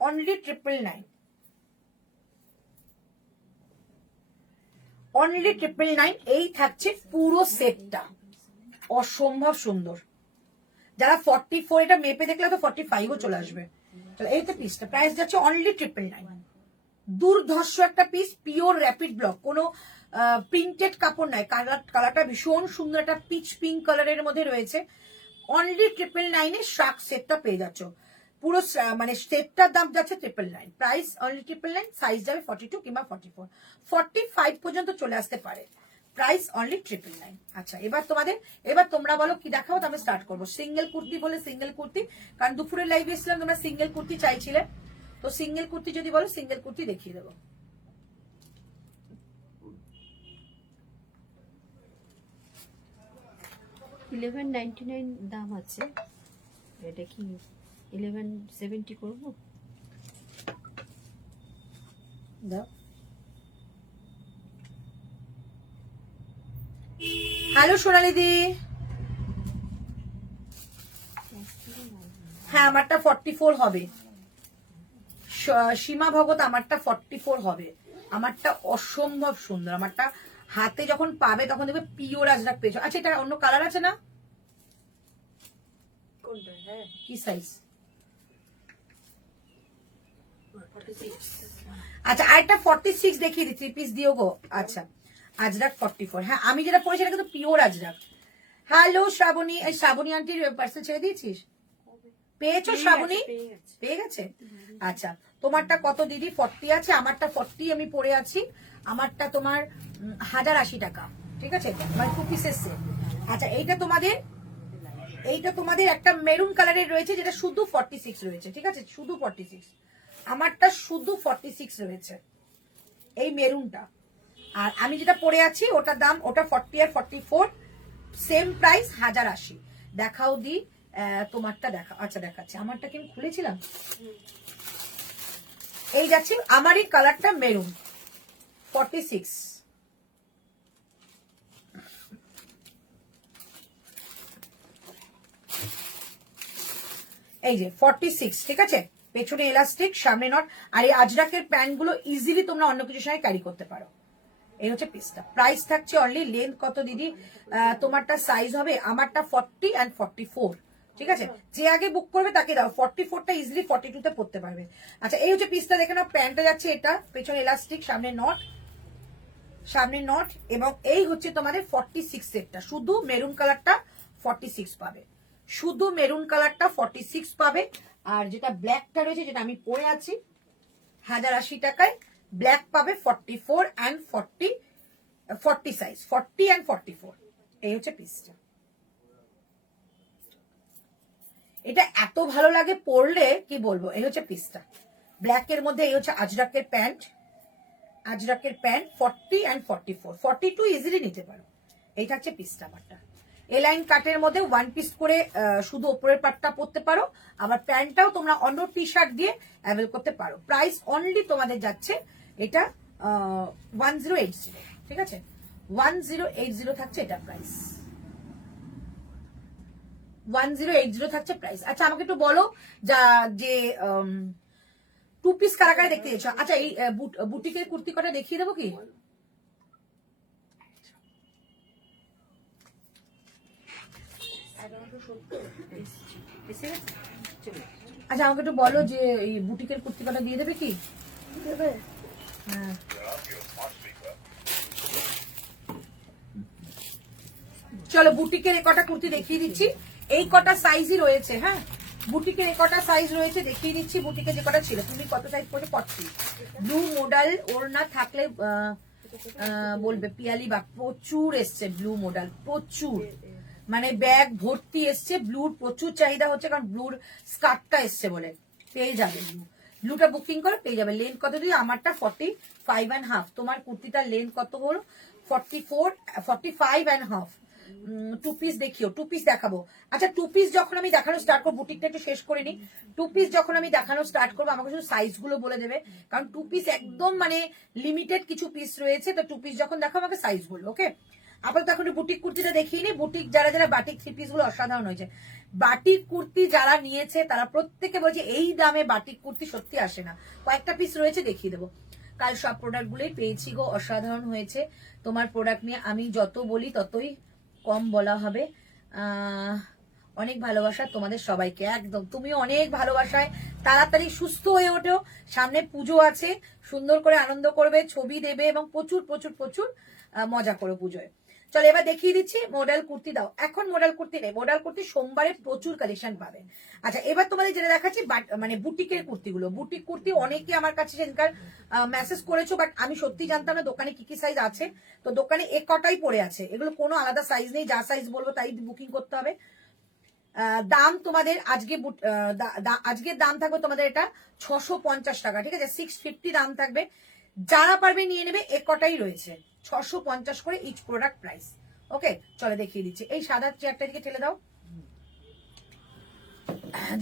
অনলি 999, অনলি 999। এই থাকছে পুরো সেটটা, অসম্ভব সুন্দর। যারা 44, এটা মেপে দেখলে তো 45ও চলে আসবে। এই তো পিসটা, প্রাইস যাচ্ছে অনলি 999। দুর্ধর্ষ একটা পিস, পিওর র্যাপিড ব্লক, কোনো প্রিন্টেড কাপড় নাই। কালারটা ভীষণ সুন্দর, একটা পিচ পিঙ্ক কালারের মধ্যে রয়েছে। অনলি 999 এর শার্ক সেটটা পেয়ে যাচ্ছ। পুরো মানে সেটটার দাম যাচ্ছে 999, প্রাইস অনলি 999। সাইজ যাবে 42 কিংবা 44, 45 পর্যন্ত চলে আসতে পারে। Price only 999। আচ্ছা এবার তোমরা বলো কি দেখাবো, তো আমি স্টার্ট করবো। সিঙ্গেল কুর্তি বলে সিঙ্গেল কুর্তি, কারণ দুপুরে লাইভে এসেছিলাম, তোমরা সিঙ্গেল কুর্তি চাইছিলে, তো সিঙ্গেল কুর্তি যদি বলো সিঙ্গেল কুর্তি দেখিয়ে দেবো। $11.99 দাম আছে, এটা কি 1170 করবো? দাও। হ্যালো সোনালি দি, হ্যাঁ আমারটা 44 হবে। সীমা ভগত আমারটা 44 হবে। আমারটা অসম্ভব সুন্দর, আমারটা হাতে যখন পাবে তখন দেখবে পিওর আজরাক পেয়েছো। আচ্ছা এটা অন্য কালার আছে না? কোনটা? হ্যাঁ কি সাইজ? 46। আচ্ছা আরেকটা 46 দেখিয়ে দিচ্ছি, পিস দিও গো। আচ্ছা আজরাক 44, হ্যাঁ আমি যেটা পরেছি এটা কিন্তু পিওর আজরাক। হ্যালো শ্রাবণী, এই শ্রাবণী আন্টির পার্সেল ছেড়ে দিয়েছিস? পেয়েছো শ্রাবণী? পেয়ে গেছে। আচ্ছা তোমারটা কত দিদি? 40 আছে, আমারটা 40 আমি পরে আছি। আমারটা তোমার 1080 টাকা, ঠিক আছে? মানে 2 পিসের সেট। আচ্ছা এইটা তোমাদের একটা মেরুন কালারের রয়েছে, যেটা শুধু 46 রয়েছে, ঠিক আছে? শুধু 46। আমারটা শুধু 46 রয়েছে, এই মেরুনটা। আর আমি যেটা পরে আছি ওটার দাম, ওটা 40 আর 44 সেম প্রাইস, 1080। দেখাও দি তোমারটা, দেখা। আচ্ছা দেখাচ্ছি, আমারটা কি আমি খুলেছিলাম? এই যাচ্ছে আমারই কালারটা মেরুন, 46। এই যে 46, ঠিক আছে? পেছনে এলাস্টিক, সামনে নট। আর এই আজরাকের প্যান্ট গুলো ইজিলি তোমরা অন্য কিছুর সঙ্গে ক্যারি করতে পারো। এই হচ্ছে পিসটা। প্রাইস থাকছে অনলি, লেন্থ কত দিদি? তোমারটা সাইজ হবে, আমারটা 40 and 44, ঠিক ঠিক আছে, যে আগে বুক করবে তাকে দাও। 44টা ইজিলি 42 তে পড়তে পারবে। আচ্ছা এই হচ্ছে পিসটা, দেখে নাও। প্যান্টটা যাচ্ছে এটা, পেছনে ইলাস্টিক, সামনে নট, এবং এই হচ্ছে তোমাদের 46 সেটটা। শুধু মেরুন কালারটা 46 পাবে, শুধু মেরুন কালারটা 46 পাবে। আর যেটা ব্ল্যাকটা রয়েছে, যেটা আমি পরে আছি 1080 টাকায়, ব্ল্যাক পাবে 44 and 40 সাইজ, 40 and 44। এই হচ্ছে পিসটা। এটা এত ভালো লাগে পরলে কি বলবো। এই হচ্ছে পিসটা ব্ল্যাকের মধ্যে। এই হচ্ছে আজরাকের প্যান্ট, 40 and 44, 42 ইজিলি নিতে পারো। এইটা হচ্ছে পিসটা আমারটা। এলাইন কাটের মধ্যে 1 পিস করে শুধু ওপরের পাটটা পরতে পারো, আবার প্যান্টটাও তোমরা অন্য টি শার্ট দিয়ে অ্যাভেল করতে পারো। প্রাইস অনলি তোমাদের যাচ্ছে এটা 1080, ঠিক আছে, 1080 থাকছে এটা প্রাইস, 1080 থাকছে প্রাইস। আচ্ছা আমাকে একটু বলো যে 2 পিস কারা দেখতে চাইছো। আচ্ছা এই বুটিকের কুর্তি কটা দেখিয়ে দেবো কি? আচ্ছা আমাকে একটু বলো যে এই বুটিকের কুর্তি কটা দিয়ে দেবে কি? হ্যাঁ চলো বুটিকের এই কটা কুর্তি দেখিয়ে দিচ্ছি। এই কটা সাইজই রয়েছে। হ্যাঁ বুটিকের এই কটা সাইজ রয়েছে, দেখিয়ে দিচ্ছি। বুটিকে যে কটা ছিল, তুমি কত সাইজ পড়ে? 40। ব্লু মডেল ওর না থাকলে বলবে পিয়ালি বা প্রচুর এসছে ব্লু মডেল, প্রচুর, মানে ব্যাগ ভর্তি এসছে। ব্লুর প্রচুর চাহিদা হচ্ছে, কারণ ব্লুর স্কার্টটা এসছে বলে। পেয়ে যাবে ব্লুটা বুকিং করে পেয়ে যাবে। লেন্থ কত দিই? আমারটা 45 and half, তোমার কুর্তিটার লেন্থ কত হলো? 45 and half। 2 পিস দেখিও, 2 পিস দেখাবো। আচ্ছা 2 পিস যখন আমি দেখানো স্টার্ট করবো, বুটিকটা একটু শেষ করে নি। 2 পিস যখন আমি দেখানো স্টার্ট করবো, আমাকে শুধু সাইজ গুলো বলে দেবে, কারণ 2 পিস একদম মানে লিমিটেড কিছু পিস রয়েছে। তো 2 পিস যখন দেখো আমাকে সাইজ বলবো, ওকে? আপাতত এখন বুটিক কুর্তিটা দেখিয়ে নি। বুটিক যারা বাটিক 3 পিস গুলো অসাধারণ হয়েছে। বাটিক কুর্তি যারা নিয়েছে তারা প্রত্যেকে বলছে এই দামে বাটিক কুর্তি সত্যি আসে না। কয়েকটা পিস রয়েছে, দেখিয়ে দেবো। কাল সব প্রোডাক্ট গুলোই পেয়েছি গো, অসাধারণ হয়েছে। তোমার প্রোডাক্ট নিয়ে আমি যত বলি ততই কম বলা হবে। অনেক ভালোবাসা তোমাদের সবাইকে, একদম তুমিও অনেক ভালোবাসায় তাড়াতাড়ি সুস্থ হয়ে ওঠো। সামনে পুজো আছে, সুন্দর করে আনন্দ করবে, ছবি দেবে এবং প্রচুর প্রচুর প্রচুর মজা করো পুজোয়। চলো এবার দেখিয়ে দিচ্ছি মডেল কুর্তি। দাও এখন মডেল কুর্তি নেই, মডেল কুর্তি সোমবারে প্রচুর কালেকশন পাবে। আচ্ছা এবার তোমাদের যেটা দেখাচ্ছি মানে বুটিকের কুর্তিগুলো। বুটিক কুর্তি অনেকে আমার কাছে সেদিনকার মেসেজ করেছো, বাট আমি সত্যি জানতাম না দোকানে কি কি সাইজ আছে। তো দোকানে এক কটাই পড়ে আছে, এগুলো কোনো আলাদা সাইজ নেই, যা সাইজ বলবো তাই বুকিং করতে হবে। দাম তোমাদের আজকের দাম থাকবে তোমাদের এটা 650 টাকা, ঠিক আছে, 650 দাম থাকবে। যারা পারবে নিয়ে নেবে, এক কটাই রয়েছে, 650 করে ইচ প্রোডাক্ট প্রাইস। ওকে চলে দেখিয়ে দিচ্ছি। এই সাদা চেয়ারটা দিকে ঠেলে দাও,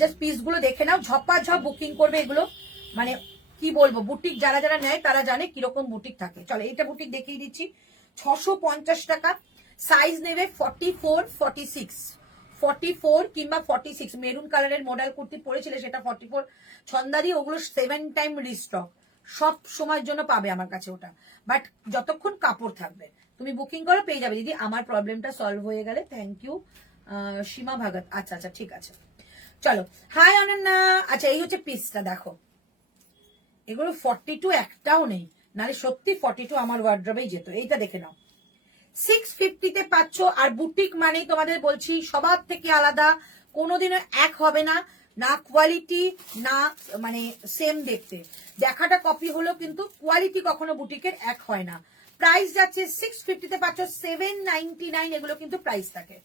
জাস্ট পিস গুলো দেখে নাও। ঝপাঝপ বুকিং করবে এগুলো, মানে কি বলবো, বুটিক যারা নেয় তারা জানে কিরকম বুটিক থাকে। চলো এইটা বুটিক দেখিয়ে দিচ্ছি, 650 টাকা। সাইজ নেবে 44, 46, 44 কিংবা 46। মেরুন কালারের মডেল কুর্তি পরেছিলে সেটা 44। ছন্দারি ওগুলো 7 টাইম রিস্টক, সব সময়ের জন্য পাবে আমার কাছে ওটা, বাট যতক্ষণ কাপড় থাকবে। তুমি বুকিং করো পেয়ে যাবে। দিদি আমার প্রবলেমটা সলভ হয়ে গেলে থ্যাংক ইউ সীমা ভাগত। আচ্ছা আচ্ছা ঠিক আছে চলো। হাই অনন্যা। আচ্ছা এই হচ্ছে পিসটা, দেখো এগুলো 42 একটাও নেই, নাহলে সত্যি 42 আমার ওয়ার্ড্রবেই যেত। এইটা দেখে নাও, 650 তে পাচ্ছ। আর বুটিক মানেই তোমাদের বলছি সবার থেকে আলাদা, কোনোদিনও এক হবে না, না কোয়ালিটি না মানে সেম দেখতে। দেখাটা কপি হলো কিন্তু কোয়ালিটি কখনো বুটিকের এক হয় না। প্রাইস যাচ্ছে 650 তে পাচ্ছ, 799 এগুলো কিন্তু প্রাইস থাকে।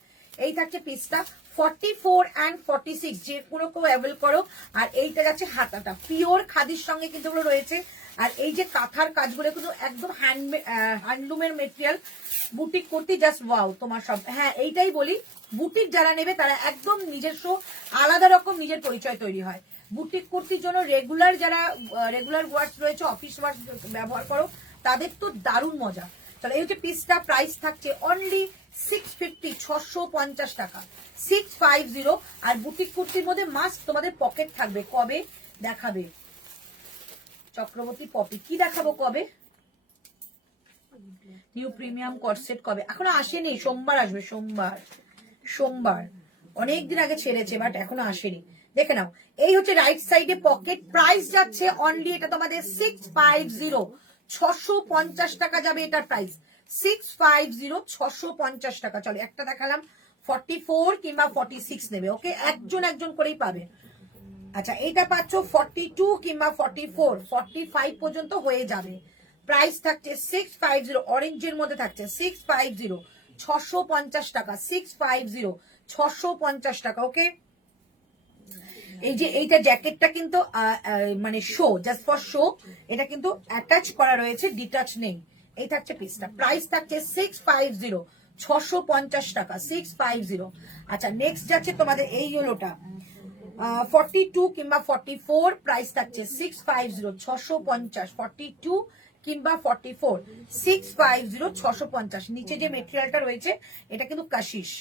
এই থাকছে পিসটা 44 and 46, যে কোনো কেউ অ্যাভেল করো। আর এইটা যাচ্ছে হাতাটা, পিওর খাদির সঙ্গে কিন্তু এগুলো রয়েছে। আর এই যে কাঁথার কাজগুলো কিন্তু একদম হ্যান্ডলুমের material. Boutique kurti just wow তোমার সব। হ্যাঁ এইটাই বলি, বুটিক যারা নেবে তারা একদম নিজস্ব আলাদা রকম নিজের পরিচয় তৈরি হয়। বুটিক কুর্তির জন্য রেগুলার ওয়ার্কস রয়েছে, অফিস ওয়ার্ক ব্যবহার করো, তাদের তো দারুণ মজা। চলো এই হচ্ছে পিসটা, প্রাইস থাকছে অনলি 650, 650 টাকা, 650। আর বুটিক কুর্তির মধ্যে মাস্ট তোমাদের পকেট থাকবে। কবে দেখাবে চক্রবর্তী পপি? কি দেখাবো কবে? নিউ প্রিমিয়াম কর্সেট কবে? এখনো আসেনি, সোমবার আসবে, সোমবার। অনেকদিন আগে ছেড়েছে বাট এখনো আসেনি। দেখে নাও, এই হচ্ছে রাইট সাইডে পকেট। প্রাইস যাচ্ছে অনলি, এটা তোমাদের 650, 650 টাকা যাবে এটার প্রাইস। 650, 650 টাকা। চলো একটা দেখালাম, 44 কিংবা 46 নেবে, ওকে? একজন একজন করেই পাবে। আচ্ছা, এইটা পাচ্ছ 42 কিংবা 44, 45 পর্যন্ত হয়ে যাবে। প্রাইস থাকছে 650, অরেঞ্জের মধ্যে থাকছে 650, 650 টাকা। 650, 650 টাকা, ওকে? এই যে এইটা জ্যাকেটটা কিন্তু মানে শো, জাস্ট ফর শো, এটা কিন্তু অ্যাটাচ করা রয়েছে, ডিটাচ নেই। এই থাকছে পিসটা। প্রাইস থাকছে 650, 650 টাকা। 650। আচ্ছা, নেক্সট যাচ্ছে তোমাদের এই হলোটা 42 কিংবা 44, প্রাইস থাকছে 650, 650। 42 কিংবা 44, 650, 650। নিচে যে মেটেরিয়ালটা রয়েছে এটা কিন্তু কাশিস,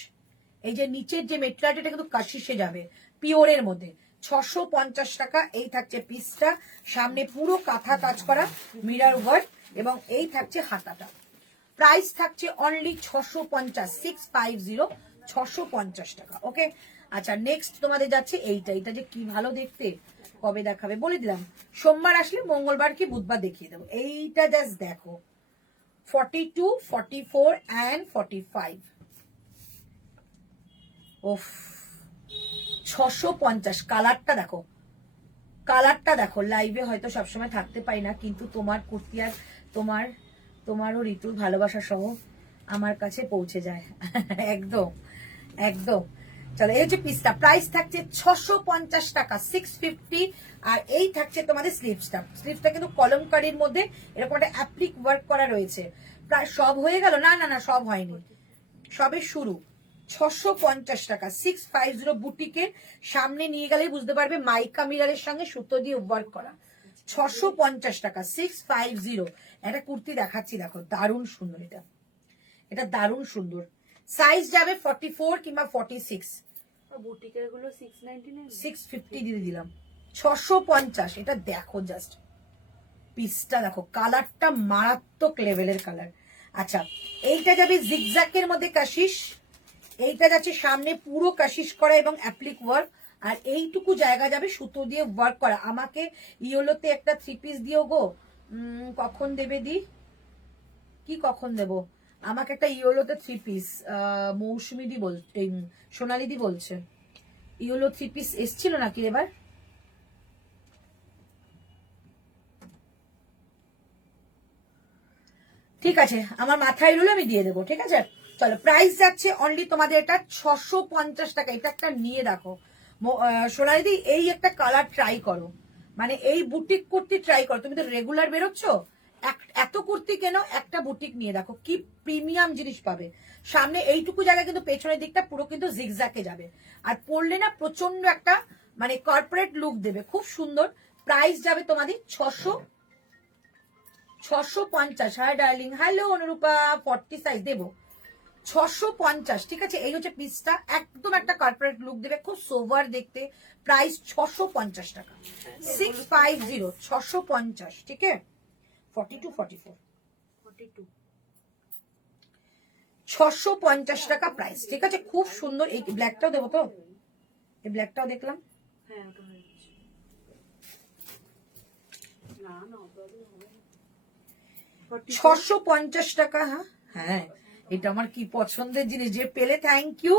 এই যে নিচের যে মেটেরিয়ালটা এটা কিন্তু কাশিসে যাবে, পিওরের মধ্যে। 650 টাকা। এই থাকছে পিসটা, সামনে পুরো কাঁথা কাজ করা, মিরর ওয়ার্ক, এবং এই থাকছে হাতাটা। প্রাইস থাকছে অনলি 650, 650, 650 টাকা, ওকে? আচ্ছা, নেক্সট তোমাদের যাচ্ছে এইটা। এটা যে কি ভালো দেখতে, কবে দেখাবে বলে দিলাম, সোমবার আসলে মঙ্গলবার কি বুধবার দেখিয়ে দেবো। এইটা জাস্ট দেখো, 42, 44 and 45। ওফ, 650। কালারটা দেখো, কালারটা দেখো। লাইভে হয়তো সবসময় থাকতে পারি না, কিন্তু তোমার কুর্তি আর তোমারও ঋতুর ভালোবাসা সহ আমার কাছে পৌঁছে যায়। একদম একদম। চলো, এই হচ্ছে পিসটা। প্রাইস থাকছে 650 টাকা, 650। আর এই থাকছে তোমাদের স্লিভসটা। স্লিভসটা কিন্তু কলমকারীর মধ্যে এরকম একটা অ্যাপ্লিক ওয়ার্ক করা রয়েছে। প্রায় সব হয়ে গেল? না না না, সব হয়নি, সবে শুরু। 650 টাকা, 650। বুটিকের সামনে নিয়ে গেলেই বুঝতে পারবে মাইকা মিরারের সঙ্গে সুতো দিয়ে ওয়ার্ক করা। 650 টাকা, 650। একটা কুর্তি দেখাচ্ছি, দেখো দারুণ সুন্দর। এটা দারুণ সুন্দর। সাইজ যাবে 44 কিংবা 46। বুটিকের গুলো 699, 650 দিয়ে দিলাম। 650। এটা দেখো জাস্ট পিসটা দেখো, কালারটা মারাত্মক লেভেলের কালার। আচ্ছা, এইটা যাবে জিগজ্যাকের মধ্যে কাশিস। এইটা যাচ্ছে সামনে পুরো কাশিস করা এবং অ্যাপ্লিক ওয়ার্ক, আর এইটুকু জায়গা যাবে সুতো দিয়ে ওয়ার্ক করা। আমাকে ইয়েলোতে একটা 3 পিস দিও গো। কখন দেবে দি? কি কখন দেব? আমাকে একটা ইয়েলোতে 3 পিস, মৌসুমি দি বল, সোনালি দি বলছে ইয়েলো 3 পিস এসছিল নাকি এবার? ঠিক আছে, আমার মাথায় রইলো, আমি দিয়ে দেবো, ঠিক আছে? চলো, প্রাইস যাচ্ছে অনলি তোমাদের এটা 650 টাকা। এটা একটা নিয়ে দেখো সোনালিদি, এই একটা কালার ট্রাই করো, মানে এই বুটিক কুর্তি ট্রাই করো। তুমি তো রেগুলার বেরোচ্ছ, এত কুর্তি কেন, একটা বুটিক নিয়ে দেখো, কি প্রিমিয়াম জিনিস পাবে। সামনে এইটুকু জায়গা কিন্তু পেছনের দিকটা পুরো কিন্তু জিগজ্যাকে যাবে, আর পরলে না প্রচন্ড একটা মানে কর্পোরেট লুক দেবে, খুব সুন্দর। প্রাইস যাবে তোমাদের 650। হ্যাঁ ডার্লিং, হ্যালো অনুরূপা, 40 সাইজ দেবো। 650, ঠিক আছে? এই হচ্ছে পিসটা, একদম একটা কর্পোরেট লুক দেবে, খুব সোভার দেখতে। প্রাইস 650 টাকা, 650, 650, ঠিক আছে? 42, 44, 42। 650 টাকা প্রাইস, ঠিক আছে? খুব সুন্দর। এই ব্ল্যাকটাও দেবো তো, এই ব্ল্যাকটাও দেখলাম। হ্যাঁ, ওটা হয়ে গেছে। না না, প্রবলেম হবে না। 650 টাকা। হ্যাঁ হ্যাঁ, এটা আমার কি পছন্দের জিনিস, যে পেলে থ্যাংক ইউ।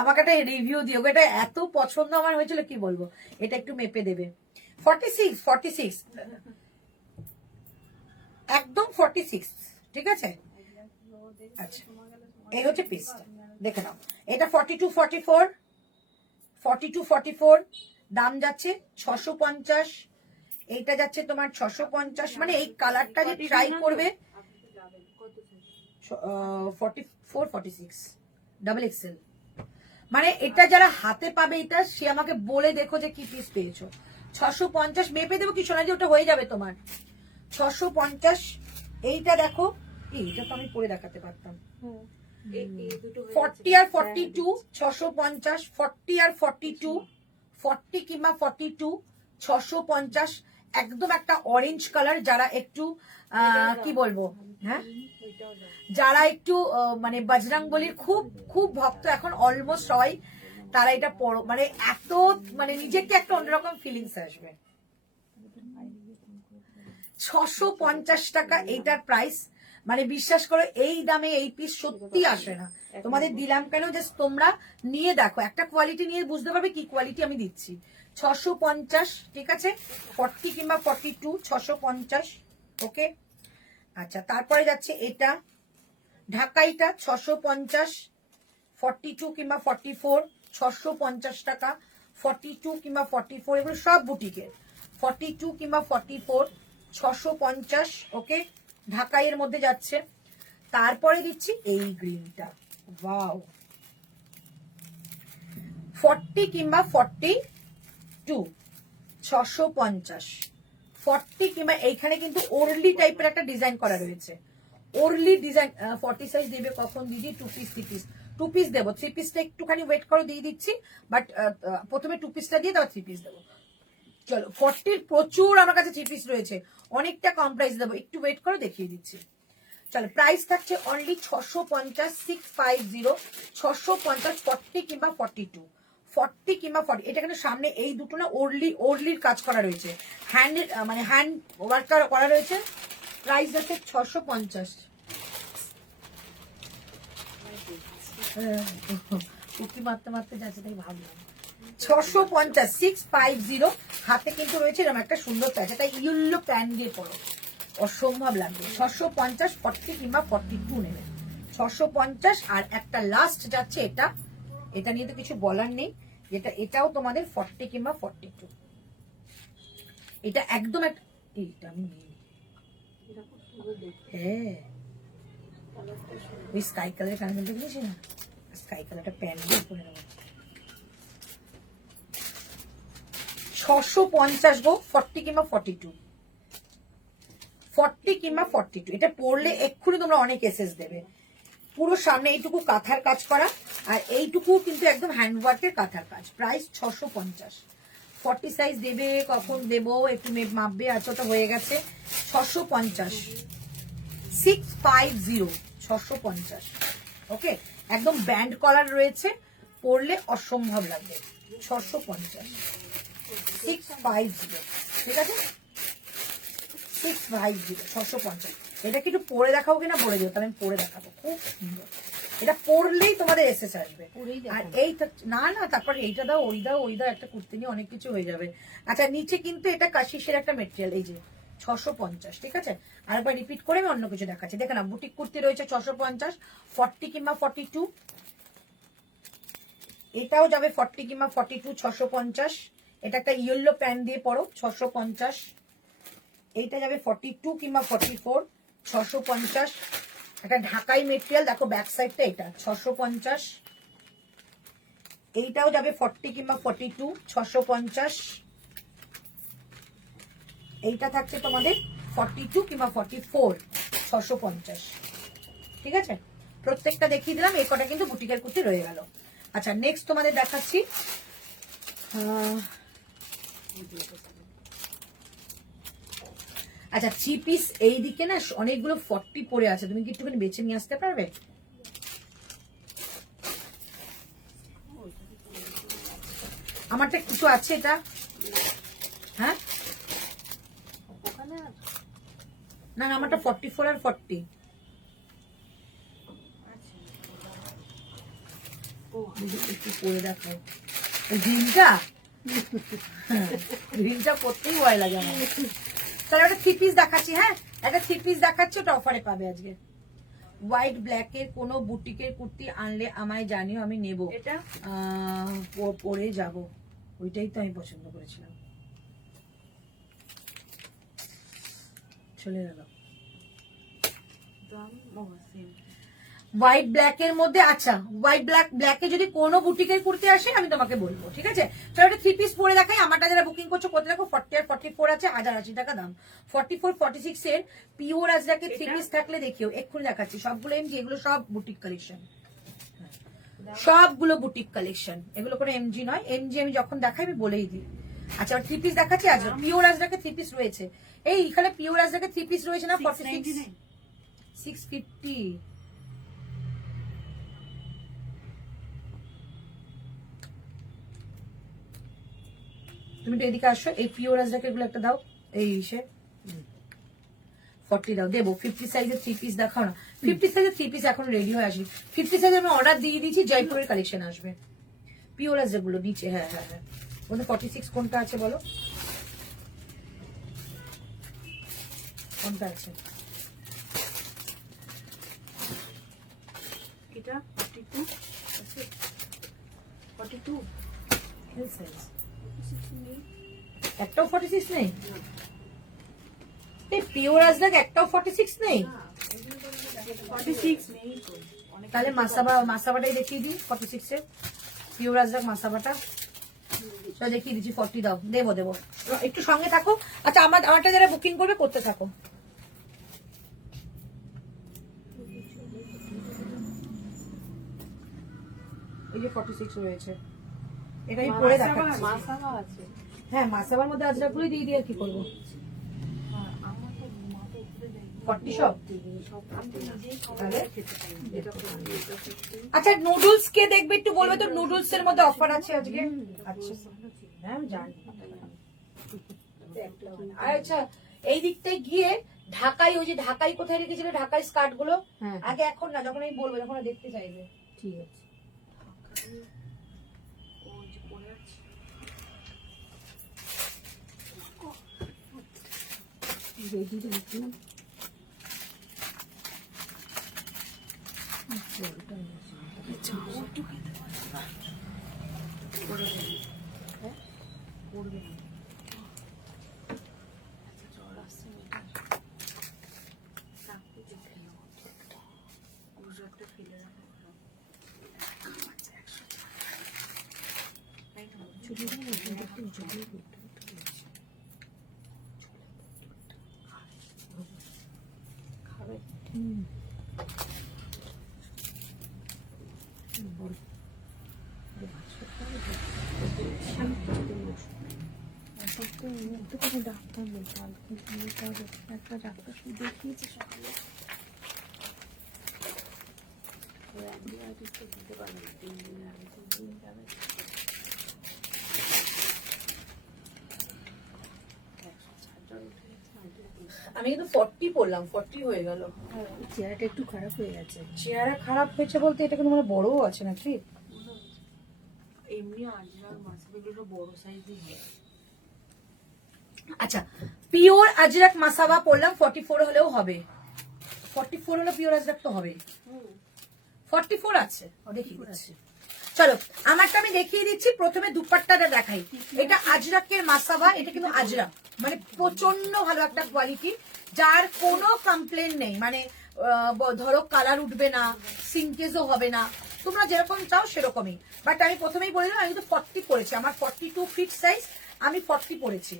আমাকে একটা রিভিউ দিও, এটা এত পছন্দ আমার হয়েছিল কি বলবো। এটা একটু মেপে দেবে। 46, 46, একদম 46, ঠিক আছে? আচ্ছা, এই হচ্ছে পিসটা, দেখে নাও। এটা 42, 44, 42, 44, দাম যাচ্ছে 650। এইটা যাচ্ছে তোমার 650। মানে এই কালারটা যে ট্রাই করবে, 44, 46, ডাবল এক্সেল। মানে এটা যারা হাতে পাবে এটা, সে আমাকে বলে দেখো যে কি পিস পেয়েছো। 650 মেপে দেবো কি সোনালি, ওটা হয়ে যাবে তোমার 650। এইটা দেখো, এইটা তো আমি পরে দেখাতে পারতাম। 40 আর 42, 650, 40 আর 42, 40 কিংবা 42, 650। একদম একটা অরেঞ্জ কালার, যারা একটু কি বলবো, হ্যাঁ, যারা একটু মানে বজরংবলীর খুব খুব ভক্ত, এখন অলমোস্ট সবাই তারা এটা পড়ো, মানে এত মানে নিজেকে একটা অন্যরকম ফিলিংস আসবে। 650 টাকা এইটার প্রাইস, মানে বিশ্বাস করো এই দামে এই পিস সত্যি আসে না। তোমাদের দিলাম কেন, যে তোমরা নিয়ে দেখো, একটা কোয়ালিটি নিয়ে বুঝতে পারবে কি কোয়ালিটি আমি দিচ্ছি। 650, ঠিক আছে, 40 কিংবা 42, 650, ওকে। আচ্ছা, তারপরে যাচ্ছে এটা ঢাকাইটা 650, 42 কিংবা 44, 650 টাকা, 42 কিংবা 44, এগুলো সব বুটিকের। 42 কিংবা 44, 650, ওকে, ঢাকাইয়ের মধ্যে যাচ্ছে। তারপরে দিচ্ছি এই গ্রিনটা, ওয়াও, 40 কিংবা 42, 650, 40 কিংবা এইখানে কিন্তু ওরলি টাইপের একটা ডিজাইন করা রয়েছে, ওরলি ডিজাইন। 40 সাইজ দেবে কখন দিদি? 2 পিস 3 পিস, 2 পিস দেবো, 3 পিসটা একটুখানি ওয়েট করো, দিয়ে দিচ্ছি, বাট প্রথমে 2 পিসটা দিয়ে তারপর 3 পিস দেবো। চলো, 40 প্রচুর আমার কাছে 3 পিস রয়েছে, অনেকটা কম প্রাইস দেবো, একটু ওয়েট করো, দেখিয়ে দিচ্ছি। চলো, প্রাইস থাকছে অনলি 650, 650, 650, 40 কিংবা 42, 40 কিংবা 40। এটা কিন্তু সামনে এই দুটো না ওরলির কাজ করা রয়েছে, হ্যান্ড মানে হ্যান্ড ওয়ার্ক করা রয়েছে। প্রাইস আছে 650। উকি মারতে মারতে যাচ্ছে, তাই ভাবলাম 650, 650। হাতে কিন্তু রয়েছে এরকম একটা সুন্দর প্যাচ, এটা ইয়েলো প্যান দিয়ে পড়ো, অসম্ভব লাগবে। 650, 40 কিংবা 42 নেবে, 650। আর একটা লাস্ট যাচ্ছে এটা, এটা নিয়ে তো কিছু বলার নেই, যেটা এটাও তোমাদের 40 কিংবা 42। এটা একদম একটা, এইটা আমি নিই, হ্যাঁ, ওই স্কাই কালারের কানমেলটা কিনেছি না, স্কাই কালারটা প্যান দিয়ে পরে নেবো। 650 গো, 40 কিংবা 42, 40 কিংবা 42। এটা পরলে এক্ষুনি তোমরা অনেক এসএস দেবে। পুরো সামনে এইটুকু কাঁথার কাজ করা, আর এইটুকু কিন্তু একদম হ্যান্ডওয়ার্কের কাঁথার কাজ। প্রাইস 650। 40 সাইজ দেবে কখন দেবো, একটু মাপবে, আচ্ছা তো হয়ে গেছে। 650, 650, 650, ওকে। একদম ব্যান্ড কলার রয়েছে, পরলে অসম্ভব লাগবে। 650, 650, ঠিক আছে, 650, 650। এটা কি একটু পরে দেখাবো কিনা বলে দিও, তাহলে আমি পরে দেখাবো, খুব সুন্দর। এটা পরলেই তোমাদের এসএস আসবে। আর এই না না, তারপর এইটা দাও, ওই দাও, ওই দাও, একটা কুর্তি নিয়ে অনেক কিছু হয়ে যাবে। আচ্ছা, নিচে কিন্তু এটা কাশিসের একটা মেটেরিয়াল, এই যে 650, ঠিক আছে। আরেকবার রিপিট করে আমি অন্য কিছু দেখাচ্ছি, দেখে না, বুটিক কুর্তি রয়েছে 650, 40 কিংবা 42। এটাও যাবে 40 কিংবা 42, 650। এটা একটা ইয়েলো প্যান্ট দিয়ে পরো, 650। এইটা যাবে 42 কিংবা 44, 650। একটা ঢাকাই মেটেরিয়াল, দেখো ব্যাক সাইডটা, এটা 650। এইটাও যাবে 40 কিংবা 42, 650। এইটা থাকছে তোমাদের 42 কিংবা 44, 650, ঠিক আছে। প্রত্যেকটা দেখিয়ে দিলাম, এই কটা কিন্তু বুটিকের কুর্তি রয়ে গেল। আচ্ছা, নেক্সট তোমাদের দেখাচ্ছি, আচ্ছা 3 পিস। এইদিকে না অনেকগুলো 40 পরে আছে, তুমি কি একটুখানি বেছে নিয়ে আসতে পারবে? আমারটা কিছু আছে এটা, হ্যাঁ না না, আমারটা 44 আর 40। একটু পরে দেখো গ্রিনটা, গ্রিনটা করতেই ভয় লাগে আমার। তাহলে একটা 3 পিস দেখাচ্ছি, হ্যাঁ একটা 3 পিস দেখাচ্ছি, ওটা অফারে পাবে আজকে। হোয়াইট ব্ল্যাক এর কোনো বুটিকের কুর্তি আনলে আমায় জানিও, আমি নেব, এটা পরে যাব। ওইটাই তো আমি পছন্দ করেছিলাম, চলে গেল। হোয়াইট ব্ল্যাক এর মধ্যে, আচ্ছা হোয়াইট ব্ল্যাকে যদি কোনো বুটিকের কুর্তি আসে আমি তোমাকে বলবো, ঠিক আছে। চলো একটা 3 পিস পরে দেখাই। আমারটা যারা বুকিং করছো করতে দেখো, 40 আর 44 আছে, 1080 টাকা দাম। 44, 46 এর পিওর আজরাকে 3 পিস থাকলে দেখিও, এক্ষুনি দেখাচ্ছি। সবগুলো এমজি, এগুলো সব বুটিক কালেকশন, সবগুলো বুটিক কালেকশন, এগুলো কোনো এমজি নয়। এমজি আমি যখন দেখাই আমি বলেই দিই। আচ্ছা 3 পিস দেখাচ্ছি, আজরা পিওর আজরাকে 3 পিস রয়েছে। এই এখানে পিওর আজরাকে 3 পিস রয়েছে না, 46, 650। তুমি তো এদিকে আসো, এই পিওর আজরাক এগুলো একটা দাও, এই ইসে 40 দাও, দেবো। 50 সাইজের 3 পিস দেখাও না। 50 সাইজের 3 পিস এখন রেডি হয়ে আসবে। 50 সাইজের আমি অর্ডার দিয়ে দিয়েছি, জয়পুরের কালেকশন আসবে। পিওর আজরাক গুলো নিচে, হ্যাঁ হ্যাঁ হ্যাঁ। ওদের 46 কোনটা আছে বলো, কোনটা আছে? এটা 42 আছে, 42 L size। একটাও 46 নেই? এই পিওর আজরাক একটাও 46 নেই? 46 নেই তো। তাহলে মাসাবাটাই দেখিয়ে দিই 46 এর পিওর আজরাক মাসাবাটা দেখিয়ে দিচ্ছি। 40 দাও, দেবো দেবো, একটু সঙ্গে থাকো। আচ্ছা আমারটা যারা বুকিং করবে করতে থাকো। এই যে 46 রয়েছে, এটা আমি পরে দেখাচ্ছি। মাসাবা আছে। হ্যাঁ মাসাবার মধ্যে আজরাক গুলোই দিয়ে দিই, আর কি করবো। হ্যাঁ, আমার তো মাথা উপরে যায়। 40 সব? সব আমি তো নিজেই তাহলে? খাবার খেতে পারি। এটা 50। আচ্ছা নুডলস কে দেখবে একটু বলবে তো, নুডলস এর মধ্যে অফার আছে আজকে? আচ্ছা হ্যাঁ আমি জানি। আচ্ছা এই দিকটায় গিয়ে ঢাকাই, ওই যে ঢাকাই কোথায় রেখেছিল, ঢাকাই স্কার্ট গুলো হ্যাঁ আগে, এখন না, যখন আমি বলবো যখন দেখতে চাইবে। ঠিক আছে। ওই যে পড়ে আছে। রেডি রাখলাম। পড়ে যাবে। হ্যাঁ? পড়বে না। আচ্ছা, জ্বর আসছে মেয়েটার। তাকে যে ফেলো। গুজরাটটা ফেলে রাখো। আচ্ছা, 100 তাই না? খাবে? ডাক্তার নেই, একটা ডাক্তার দেখিয়েছে সকালে। অ্যান্টিবায়োটিক তো দিতে পারবে না, 3 দিনের আগে 3 দিন যাবে। 160 জ্বর উঠে গেছে, অ্যান্টিবায়োটিক। আমি কিন্তু 40 পড়লাম, 40 হয়ে গেল। চেহারাটা একটু খারাপ হয়ে গেছে। চেহারা খারাপ হয়েছে বলতে এটা কিন্তু মানে বড়ও আছে নাকি? এমনি আজরার মাছগুলো বড় সাইজই হয়। আচ্ছা পিওর আজরাক মাসাবা পড়লাম, 44 হলেও হবে। 44 হলে পিওর আজরাক তো হবে। 44 আছে, দেখি আছে। চলো আমারটা আমি দেখিয়ে দিচ্ছি। প্রথমে দুপাট্টাটা দেখাই। এটা আজরাকের মাসাবা, এটা কিন্তু আজরাক, মানে প্রচন্ড ভালো একটা কোয়ালিটি, যার কোনো কমপ্লেন নেই। মানে ধরো কালার উঠবে না, সিঙ্কেজও হবে না, তোমরা যেরকম চাও সেরকমই। বাট আমি প্রথমেই বলে দিলাম, আমি তো 40 পড়েছি, আমার 42 ফিট সাইজ, আমি 40 পড়েছি।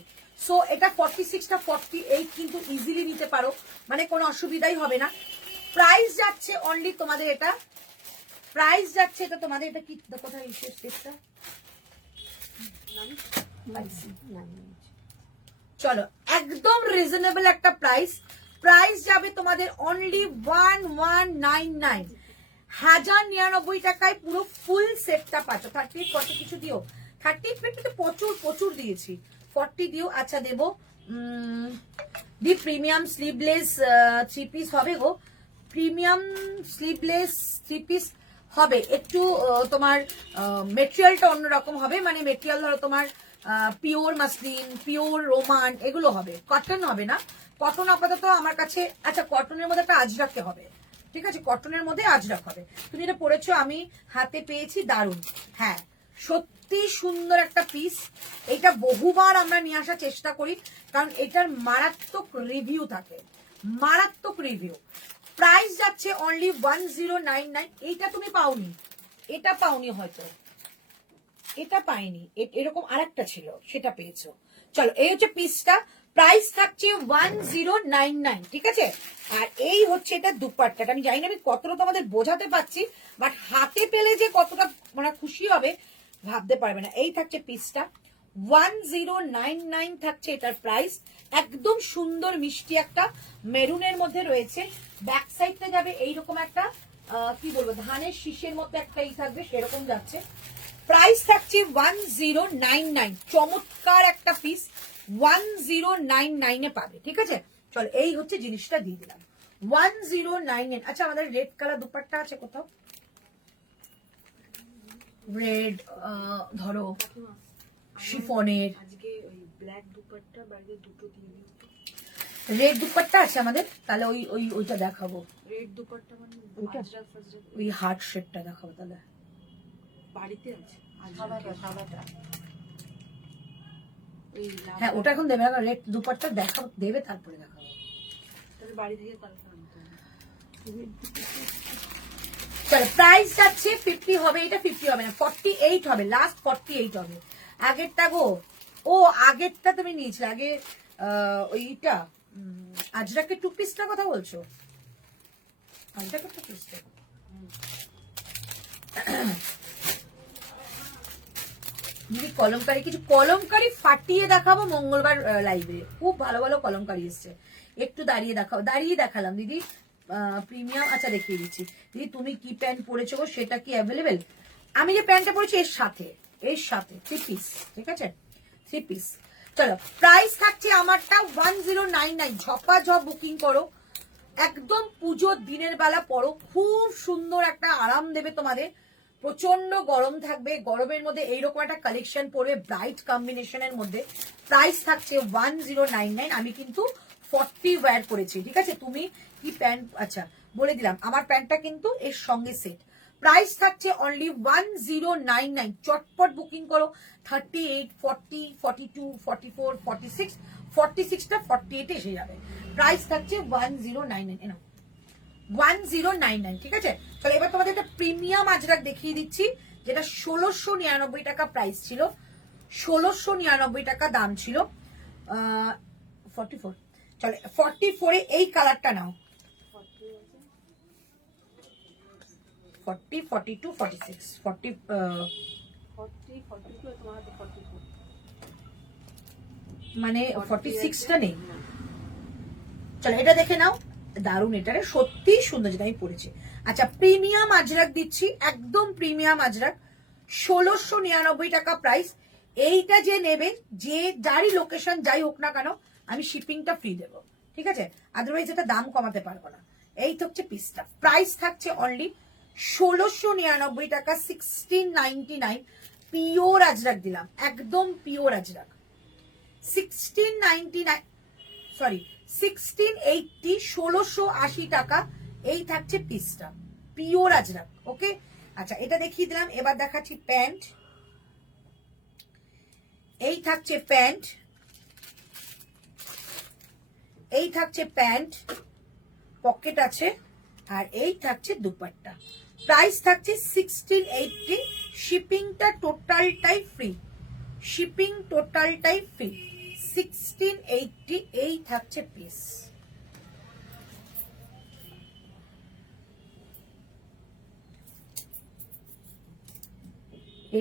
সো এটা 46টা 48 কিন্তু ইজিলি নিতে পারো, মানে কোনো অসুবিধাই হবে না। প্রাইস যাচ্ছে অনলি তোমাদের এটা, প্রাইস যাচ্ছে এটা তোমাদের, এটা কি কোথায় বিশেষ টেস্টটা? চলো একদম রিজনেবল একটা প্রাইস। প্রাইস যাবে তোমাদের অনলি 1199, 1099 টাকায় পুরো ফুল সেটটা পাচ্ছ। 30 40 কিছু দিও, 30 50 প্রচুর প্রচুর দিয়েছি, 40 দিও। আচ্ছা দেবো দি প্রিমিয়াম স্লিভলেস 3 পিস হবে গো, প্রিমিয়াম স্লিভলেস 3 পিস হবে। একটু তোমার মেটেরিয়ালটা অন্যরকম হবে, মানে মেটেরিয়াল ধরো তোমার পিওর মাসলিন, পিওর রোমান এগুলো হবে, কটন হবে না। কটন আপাতত আমার কাছে, আচ্ছা কটনের মধ্যে একটা আজরাকে হবে, ঠিক আছে, কটনের মধ্যে আজরাক হবে। তুমি যেটা পরেছো আমি হাতে পেয়েছি, দারুণ। হ্যাঁ সত্যি সুন্দর একটা পিস। এটা বহুবার আমরা নিয়ে আসার চেষ্টা করি, কারণ এটার মারাত্মক রিভিউ থাকে, মারাত্মক রিভিউ। প্রাইস যাচ্ছে অনলি 1099। এইটা তুমি পাওনি, এটা পাওনি হয়তো, এটা পাইনি, এরকম আরেকটা ছিল সেটা পেয়েছো। চলো এই হচ্ছে পিসটা, প্রাইস থাকছে 1099, ঠিক আছে। আর এই হচ্ছে এটা দুপাট্টাটা। আমি জানি না আমি কতটা তোমাদের বোঝাতে পারছি, বাট হাতে পেলে যে কতটা মানে খুশি হবে ভাবতে পারবে না। এই থাকছে পিসটা, 1099 থাকছে এটার প্রাইস। একদম সুন্দর মিষ্টি একটা মেরুনের মধ্যে রয়েছে। ব্যাক সাইডটা যাবে এইরকম একটা কি বলবো, ধানের শীষের মধ্যে একটা থাকবে, সেরকম যাচ্ছে। প্রাইস থাকছে 1099, চমৎকার একটা পিস 1099 এ পাবে, ঠিক আছে। চলো এই হচ্ছে জিনিসটা দিয়ে দিলাম 1099। আচ্ছা আমাদের রেড কালার দুপাট্টা আছে কোথাও, রেড ধরো শিফনের, আজকে ওই ব্ল্যাক দুপাট্টা বাইরে দুটো দিয়ে দিও। রেড দুপাট্টা আছে আমাদের, তাহলে ওইটা দেখাবো। রেড দুপাট্টা মানে ওইটা? আজরাক ফাজরাক ওই হার্ট শেপটা দেখাবো তাহলে। বাড়িতে আছে সাদাটা ওই হ্যাঁ ওটা এখন দেবে না, রেড দুপাট্টা দেখাবো, দেবে তারপরে দেখাবো। তাহলে বাড়ি থেকে কালকে আনতে হবে। চলো প্রাইস যাচ্ছে 50 হবে, এটা 50 হবে না, 48 হবে, লাস্ট 48 হবে। আগেরটা গো, ও আগেরটা তুমি নিয়েছিলে আগে, ওইটা আজরাকের টু পিসটা কথা বলছো? আজরাকের টু পিসটা দিদি কলমকারি, কিছু কলমকারি ফাটিয়ে দেখাবো মঙ্গলবার লাইভে, খুব ভালো ভালো কলমকারি এসছে, একটু দাঁড়িয়ে দেখাও। দাঁড়িয়ে দেখালাম দিদি, প্রিমিয়াম। আচ্ছা দেখিয়ে দিচ্ছি দিদি, তুমি কি প্যান্ট পরেছো সেটা কি অ্যাভেলেবেল? আমি যে প্যান্টটা পরেছি এর সাথে 3 পিস, ঠিক আছে, 3 পিস। চলো প্রাইস থাকছে আমারটা 1099, ঝপাঝপ বুকিং করো, একদম পুজোর দিনের বেলা পরো, খুব সুন্দর একটা আরাম দেবে তোমাদের। প্রচন্ড গরম থাকবে, গরমের মধ্যে এইরকম একটা কালেকশন পড়বে ব্রাইট কম্বিনেশনের মধ্যে। প্রাইস থাকছে 1099। আমি কিন্তু 40 ওয়্যার করেছি, ঠিক আছে। তুমি কি প্যান্ট, আচ্ছা বলে দিলাম আমার প্যান্টটা কিন্তু এর সঙ্গে সেট। প্রাইস থাকছে অনলি 1099, চটপট বুকিং করো। 38, 40, 42, 44, 46, 46টা 48 এসে যাবে। প্রাইস থাকছে 1099, 1099, ঠিক আছে। তাহলে এবার তোমাদের একটা প্রিমিয়াম আজরাক দেখিয়ে দিচ্ছি, যেটা 1699 টাকা প্রাইস ছিল, 1699 টাকা দাম ছিল। 44, চলে 44 এ এই কালারটা নাও, 40, 42, 46, 40 42 তোমার হাতে 44 মানে 46টা নেই। চলো এটা দেখে নাও, দারুন, এটারে সত্যি সুন্দর, যেটা আমি পড়েছি। আচ্ছা প্রিমিয়াম আজরাক দিচ্ছি, একদম প্রিমিয়াম আজরাক, 1699 টাকা প্রাইস। এইটা যে নেবে, যে যারই লোকেশন যাই হোক না কেন, আমি শিপিংটা ফ্রি দেবো, ঠিক আছে, আদারওয়াইজ এটা দাম কমাতে পারবো না। এই তো হচ্ছে পিসটা, প্রাইস থাকছে অনলি 1699 টাকা, 1699। পিওর আজরাক দিলাম, একদম পিওর আজরাক, 1699, সরি 1680, 1680 টাকা। এই থাকছে পিসটা, পিওর আজরাক, ওকে। আচ্ছা এটা দেখিয়ে দিলাম, এবার দেখাচ্ছি প্যান্ট। এই থাকছে প্যান্ট, এই থাকছে প্যান্ট, পকেট আছে, আর এই থাকছে দুপাট্টা। প্রাইস থাকছে 1680, শিপিংটা টোটালটাই ফ্রি, শিপিং টোটালটাই ফ্রি, 1680। এই থাকছে পিস।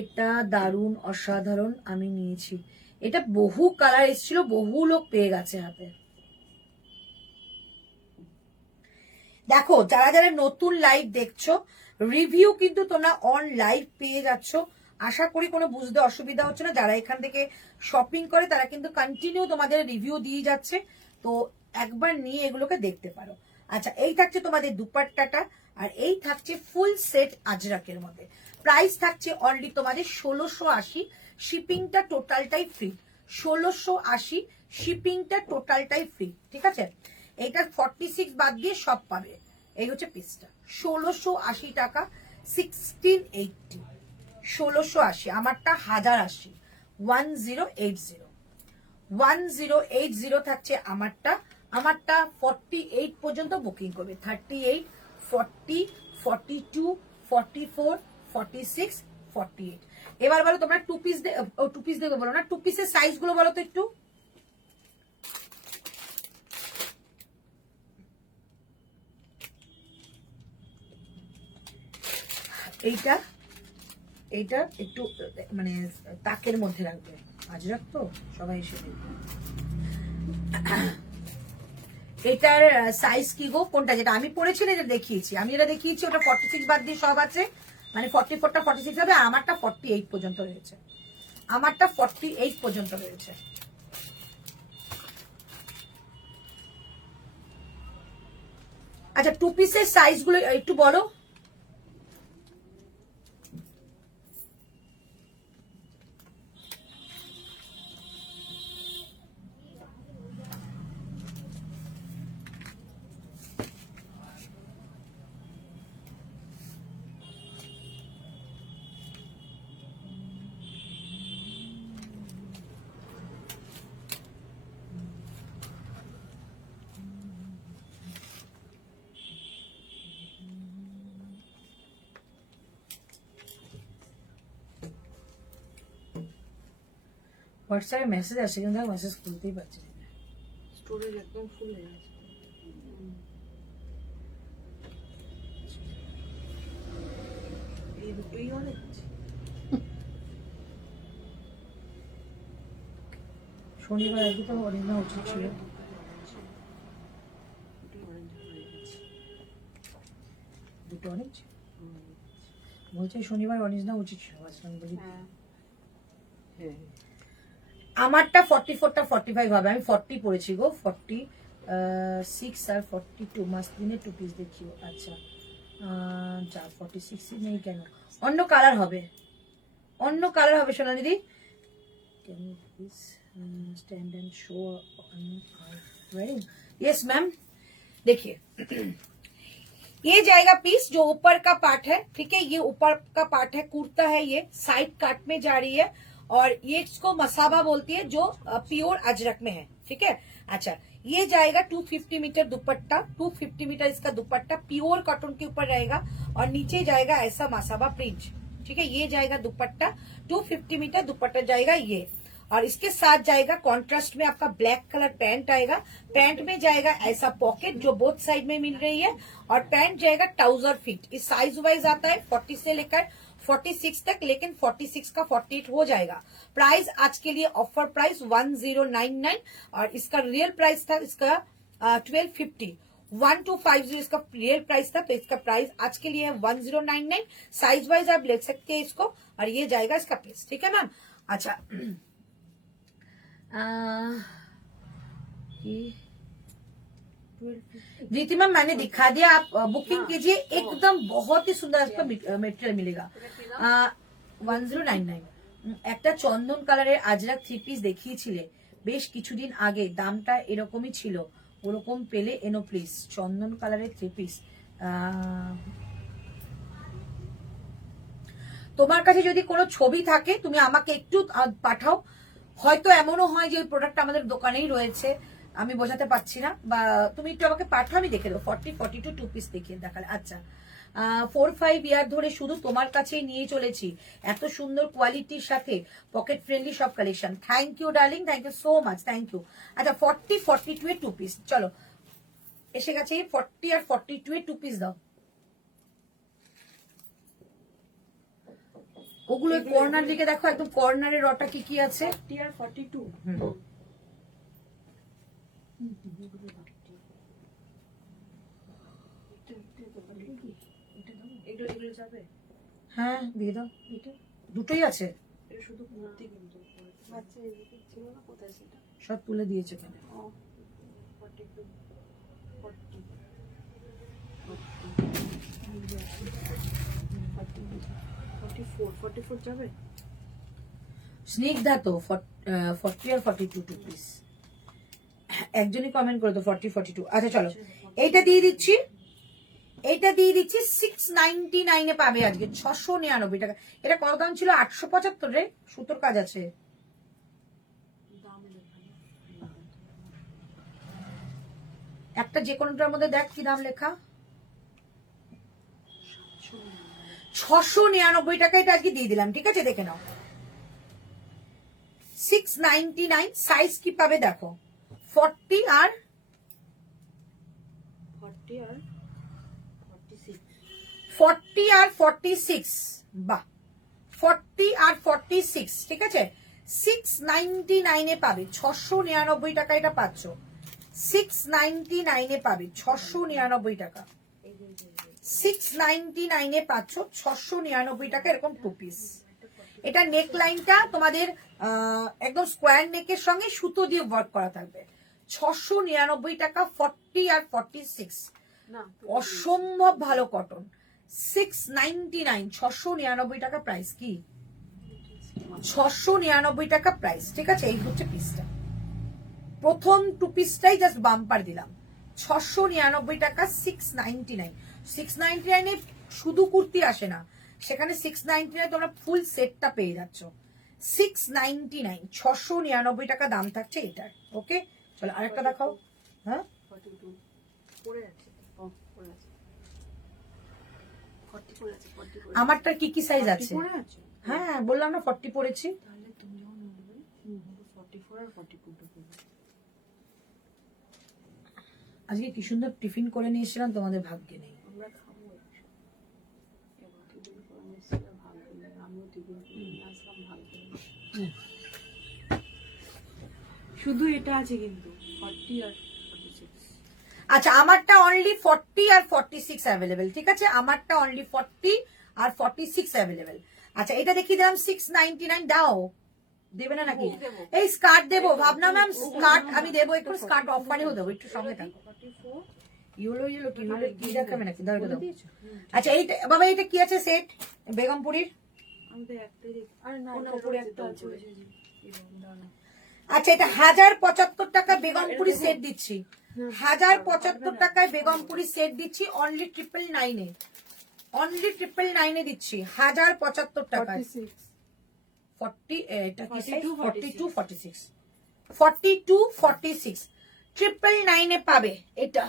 এটা দারুণ অসাধারণ, আমি নিয়েছি এটা, বহু কালার এসেছিল, বহু লোক পেয়ে গেছে হাতে। দেখো যারা যারা নতুন লাইভ দেখছো, রিভিউ কিন্তু তোমরা অন লাইভ পেয়ে যাচ্ছ, আশা করি কোনো বুঝতে অসুবিধা হচ্ছে না। যারা এখান থেকে শপিং করে তারা কিন্তু কন্টিনিউ তোমাদের রিভিউ দিয়ে যাচ্ছে, তো একবার নিয়ে এগুলোকে দেখতে পারো। আচ্ছা এই থাকছে তোমাদের দুপাট্টাটা, আর এই থাকছে ফুল সেট আজরাকের মধ্যে। প্রাইস থাকছে অনলি তোমাদের 1680, শিপিংটা টোটালটাই ফ্রি, 1680, শিপিংটা টোটালটাই ফ্রি, ঠিক আছে। এইটার 46 বাদ দিয়ে সব পাবে। এই হচ্ছে পিসটা, 1680 টাকা, 1680, 1680। আমারটা 1080, 1080, 1080 থাকছে আমারটা। আমারটা 48 পর্যন্ত বুকিং করবে, 38, 40, 42, 44, 46, 48। এবার বলো তোমরা টু পিস দেখো, বলো না টু পিসের সাইজ গুলো বলো তো একটু। এইটা এইটা একটু মানে তাকের মধ্যে রাখবে, আজরাক তো সবাই এসে দেখবে। এটার সাইজ কি গো, কোনটা, যেটা আমি পরেছি না, যেটা দেখিয়েছি আমি, যেটা দেখিয়েছি ওটা 46 বাদ দিয়ে সব আছে, মানে 44টা 46 হবে, আমারটা 48 পর্যন্ত রয়েছে, আমারটা 48 পর্যন্ত রয়েছে। আচ্ছা 2 পিসের সাইজ গুলো একটু বলো। হোয়াটসঅ্যাপে মেসেজ আসছে কিন্তু মেসেজ খুলতেই পারছি না। স্টোরেজ একদম ফুল হয়ে গেছে। এই দুটোই অনেক। শনিবার আজকে তো অরেঞ্জ না উচিত ছিল। দুটো অরেঞ্জ বলছে শনিবার অরেঞ্জ না উচিত ছিল, আমি বলি আমারটা 44টা 45 হবে, আমি 40 পড়েছি গো, 46 আর 42 মাসলিনের 2 পিস দেখিও। আচ্ছা যা 46 নেই কেন, অন্য কালার হবে, অন্য কালার হবে সোনালিদি। Can you please stand and show on our wedding? Yes ma'am। देखिए ये जाएगा पीस जो ऊपर का पार्ट है, ठीक है, ये ऊपर का पार्ट है, कुर्ता है, ये साइड कट में जा रही है और ये इसको मसाबा बोलती है जो प्योर अजरक में है, ठीक है। अच्छा ये जाएगा 250 मीटर दुपट्टा, 250 मीटर इसका दुपट्टा प्योर कॉटन के ऊपर रहेगा और नीचे जाएगा ऐसा मसाबा प्रिंट, ठीक है। ये जाएगा दुपट्टा 250 मीटर दुपट्टा जाएगा ये, और इसके साथ जाएगा कॉन्ट्रास्ट में आपका ब्लैक कलर पैंट आएगा, पैंट में जाएगा ऐसा पॉकेट जो बोथ साइड में मिल रही है, और पैंट जाएगा ट्राउजर फिट। इस साइज वाइज आता है 40 से लेकर 46 तक, लेकिन 46 का 48 हो जाएगा। प्राइस आज के लिए ऑफर प्राइस 1099 और इसका रियल प्राइस था इसका 1250। 1250 इसका रियल प्राइस था, तो इसका प्राइस आज के लिए है 1099। साइज वाइज आप ले सकते हैं इसको, और ये जाएगा इसका पीस, ठीक है मैम। अच्छा जीती मैम मैंने दिखा दिया, आप बुकिंग कीजिए, एकदम बहुत ही सुंदर आपका मटेरियल मिलेगा। 1099 একটা চন্দন কালারের আজরাক 3 পিস দেখিয়েছিলে বেশ কিছুদিন আগে, দামটা এরকমই ছিল, ওরকম পেলে এনো প্লিজ। চন্দন কালারের 3 পিস তোমার কাছে যদি কোনো ছবি থাকে তুমি আমাকে একটু পাঠাও, হয়তো এমনও হয় যে প্রোডাক্ট আমাদের দোকানেই রয়েছে, আমি বোঝাতে পারছি না, বা তুমি একটু আমাকে পাঠাও, আমি দেখে দেবো। 40 42 2 পিস দেখিয়ে দেখালে। আচ্ছা 4-5 ইয়ার ধরে শুধু তোমার কাছেই নিয়ে চলেছি, এত সুন্দর কোয়ালিটির সাথে পকেট ফ্রেন্ডলি সব collection. Thank you darling, thank you so much, thank you. আচ্ছা 40 42 এর 2 পিস চলো এসে গেছে, 40 আর 42 এর 2 পিস দাও। ওগুলো কর্নার দিকে দেখো, একদম কর্নারের রটা কি কি আছে। 40 আর 42 এগুলো যাবে? হ্যাঁ দিয়ে দাও, এটা দুটোই আছে, এটা শুধু কুর্তি কিন্তু আচ্ছা এদিকে ছিল না, কোথায় সেটা সব তুলে দিয়েছে কেন? 42 40 44 যাবে? স্নিগ্ধা তো 40 আর 42 2 পিস, একজনই কমেন্ট করে তো 40 42। আচ্ছা চলো এইটা দিয়ে দিচ্ছি, এইটা দিয়ে দিচ্ছি 699 এ পাবে আজকে 699 টাকা। এটা কত দাম ছিল? 875 রে, সুতোর কাজ আছে। একটা যে কোনোটার মধ্যে দেখ কি দাম লেখা, 699 টাকা এটা আজকে দিয়ে দিলাম, ঠিক আছে দেখে নাও। 699 সাইজ কি পাবে দেখো, 40 আর 46, বাহ 40 আর 46, ঠিক আছে 699 এ পাবে, 699 টাকা এটা পাচ্ছ, 699 এ পাবে 699 টাকা, 699 পাচ্ছ 699 টাকা এরকম 2 পিস। এটা নেক লাইনটা তোমাদের একদম স্কোয়ার নেকের সঙ্গে সুতো দিয়ে ওয়ার্ক করা থাকবে। 699 টাকা 40 আর 46, না অসম্ভব ভালো কটন। 699, 699 টাকা প্রাইস। কি 699 টাকা প্রাইস, ঠিক আছে। এই হচ্ছে পিসটা, প্রথম 2 পিসটাই জাস্ট বাম্পার দিলাম। 699 টাকা 699। 699 এ শুধু কুর্তি আসে না, সেখানে 699 তোমরা ফুল সেটটা পেয়ে যাচ্ছ। 699, 699 টাকা দাম থাকছে এটার। ওকে, চলো আরেকটা দেখাও। হ্যাঁ 42 পড়ে আছে, ও পড়ে আছে 40 পড়ে আছে 40 পড়ে আছে। আমারটার কি কি সাইজ আছে? পরে আছে হ্যাঁ বললাম না 40 পড়েছি। তাহলে তুমি যখন নেবে 44 আর 42 টা পড়বে। আজকে কি সুন্দর টিফিন করে নিয়ে এসেছিলাম, তোমাদের ভাগ্যে নেই। আমরা খাবো এবার টিফিন করে নিয়েছিলাম ভালো করে, আমিও টিফিন করে নিয়ে আসলাম ভালো করে। শুধু এটা আছে কিন্তু 40 আর 46। আচ্ছা আমারটা অনলি 40 আর 46 অ্যাভেলেবেল, ঠিক আছে। আমারটা অনলি 40 আর 46 অ্যাভেলেবেল। আচ্ছা এটা দেখিয়ে দিলাম 699, দাও দেবে না নাকি? এই স্কার্ট দেবো ভাবনা ম্যাম, স্কার্ট আমি দেবো, একটু স্কার্ট অফারেও দেবো, একটু সঙ্গে থাকো। 44 ইউলো ইউলো কি ইউলো কি দেখাবে নাকি? দাও এটা দাও। আচ্ছা এইটা বাবা, এটা কি আছে সেট বেগমপুরীর? আমি তো একটাই দেখি, আর না কোন এটার উপরে উপরে একটা আছে? এরকম দাঁড়া। আচ্ছা এটা 1075 টাকা বেগমপুরি সেট দিচ্ছি। 1075 টাকায় বেগমপুরি সেট দিচ্ছি অনলি 999 এ। অনলি 999 এ দিচ্ছি 1075 টাকায়। 40 এটা কি সাইজ? 42 46 42 46 999 এ পাবে। এটা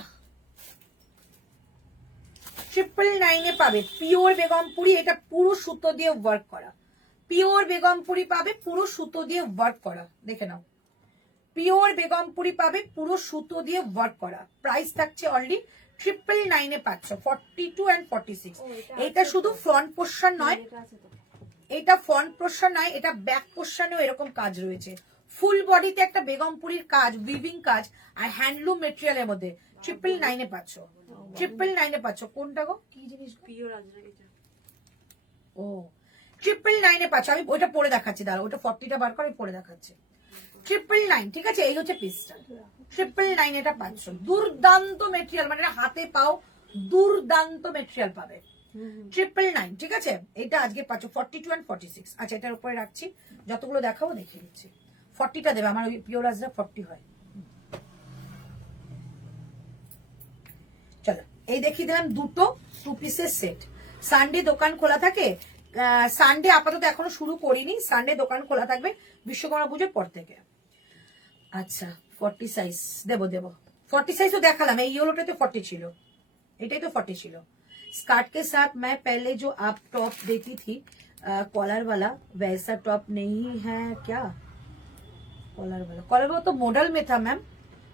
999 এ পাবে পিওর বেগমপুরি। এটা পুরো সুতো দিয়ে ওয়ার্ক করা, পিওর বেগমপুরি পাবে পুরো সুতো দিয়ে ওয়ার্ক করা। দেখে নাও, পিওর বেগমপুরি পাবে পুরো সুতো দিয়ে ওয়ার্ক করা। প্রাইস থাকছে অনলি 999 এ পাচ্ছ 42 এন্ড 46। এটা শুধু ফ্রন্ট পোর্শন নয়, এটা আছে তো এটা ফ্রন্ট পোর্শন নয়, এটা ব্যাক পোর্শনেও এরকম কাজ রয়েছে। ফুল বডিতে একটা বেগমপুরির কাজ, উইভিং কাজ আর হ্যান্ডলুম মেটেরিয়ালের মধ্যে 999 এ পাচ্ছ। 999 এ পাচ্ছ। কোনটা গো, কি জিনিস? পিওর আছে এটা। ও 999 এ পাচ্ছ। আমি ওইটা পরে দেখাচ্ছি, দাঁড়া ওটা 40টা বার করে পরে দেখাচ্ছি। 999, ঠিক আছে। এই হচ্ছে পিসটা 999 এটা পাচ্ছ। দুর্দান্ত মেটেরিয়াল, মানে হাতে পাও দুর্দান্ত মেটেরিয়াল পাবে। 999, ঠিক আছে। এটা আজকে পাচ্ছ 42 এন্ড 46। আচ্ছা এটার উপরে রাখছি, যতগুলো দেখাবো দেখিয়ে দিচ্ছি। 40টা দেবে, আমার ওই পিওর আজরা 40 হয়। চলো এই দেখিয়ে দিলাম দুটো 2 পিসের সেট। সানডে দোকান খোলা থাকে, সানডে আপাতত এখনো শুরু করিনি, সানডে দোকান খোলা থাকবে বিশ্বকর্মা পুজোর পর থেকে। আচ্ছা 40 সাইজ দেবো 40 সাইজ তো দেখালাম, এই ইয়েলোটাতে 40 ছিল, এটাই তো 40 ছিল। स्कर्ट के साथ मैं पहले जो आप टॉप देती थी कॉलर वाला, वैसा टॉप नहीं है क्या? कॉलर वाला तो मॉडल में था मैम,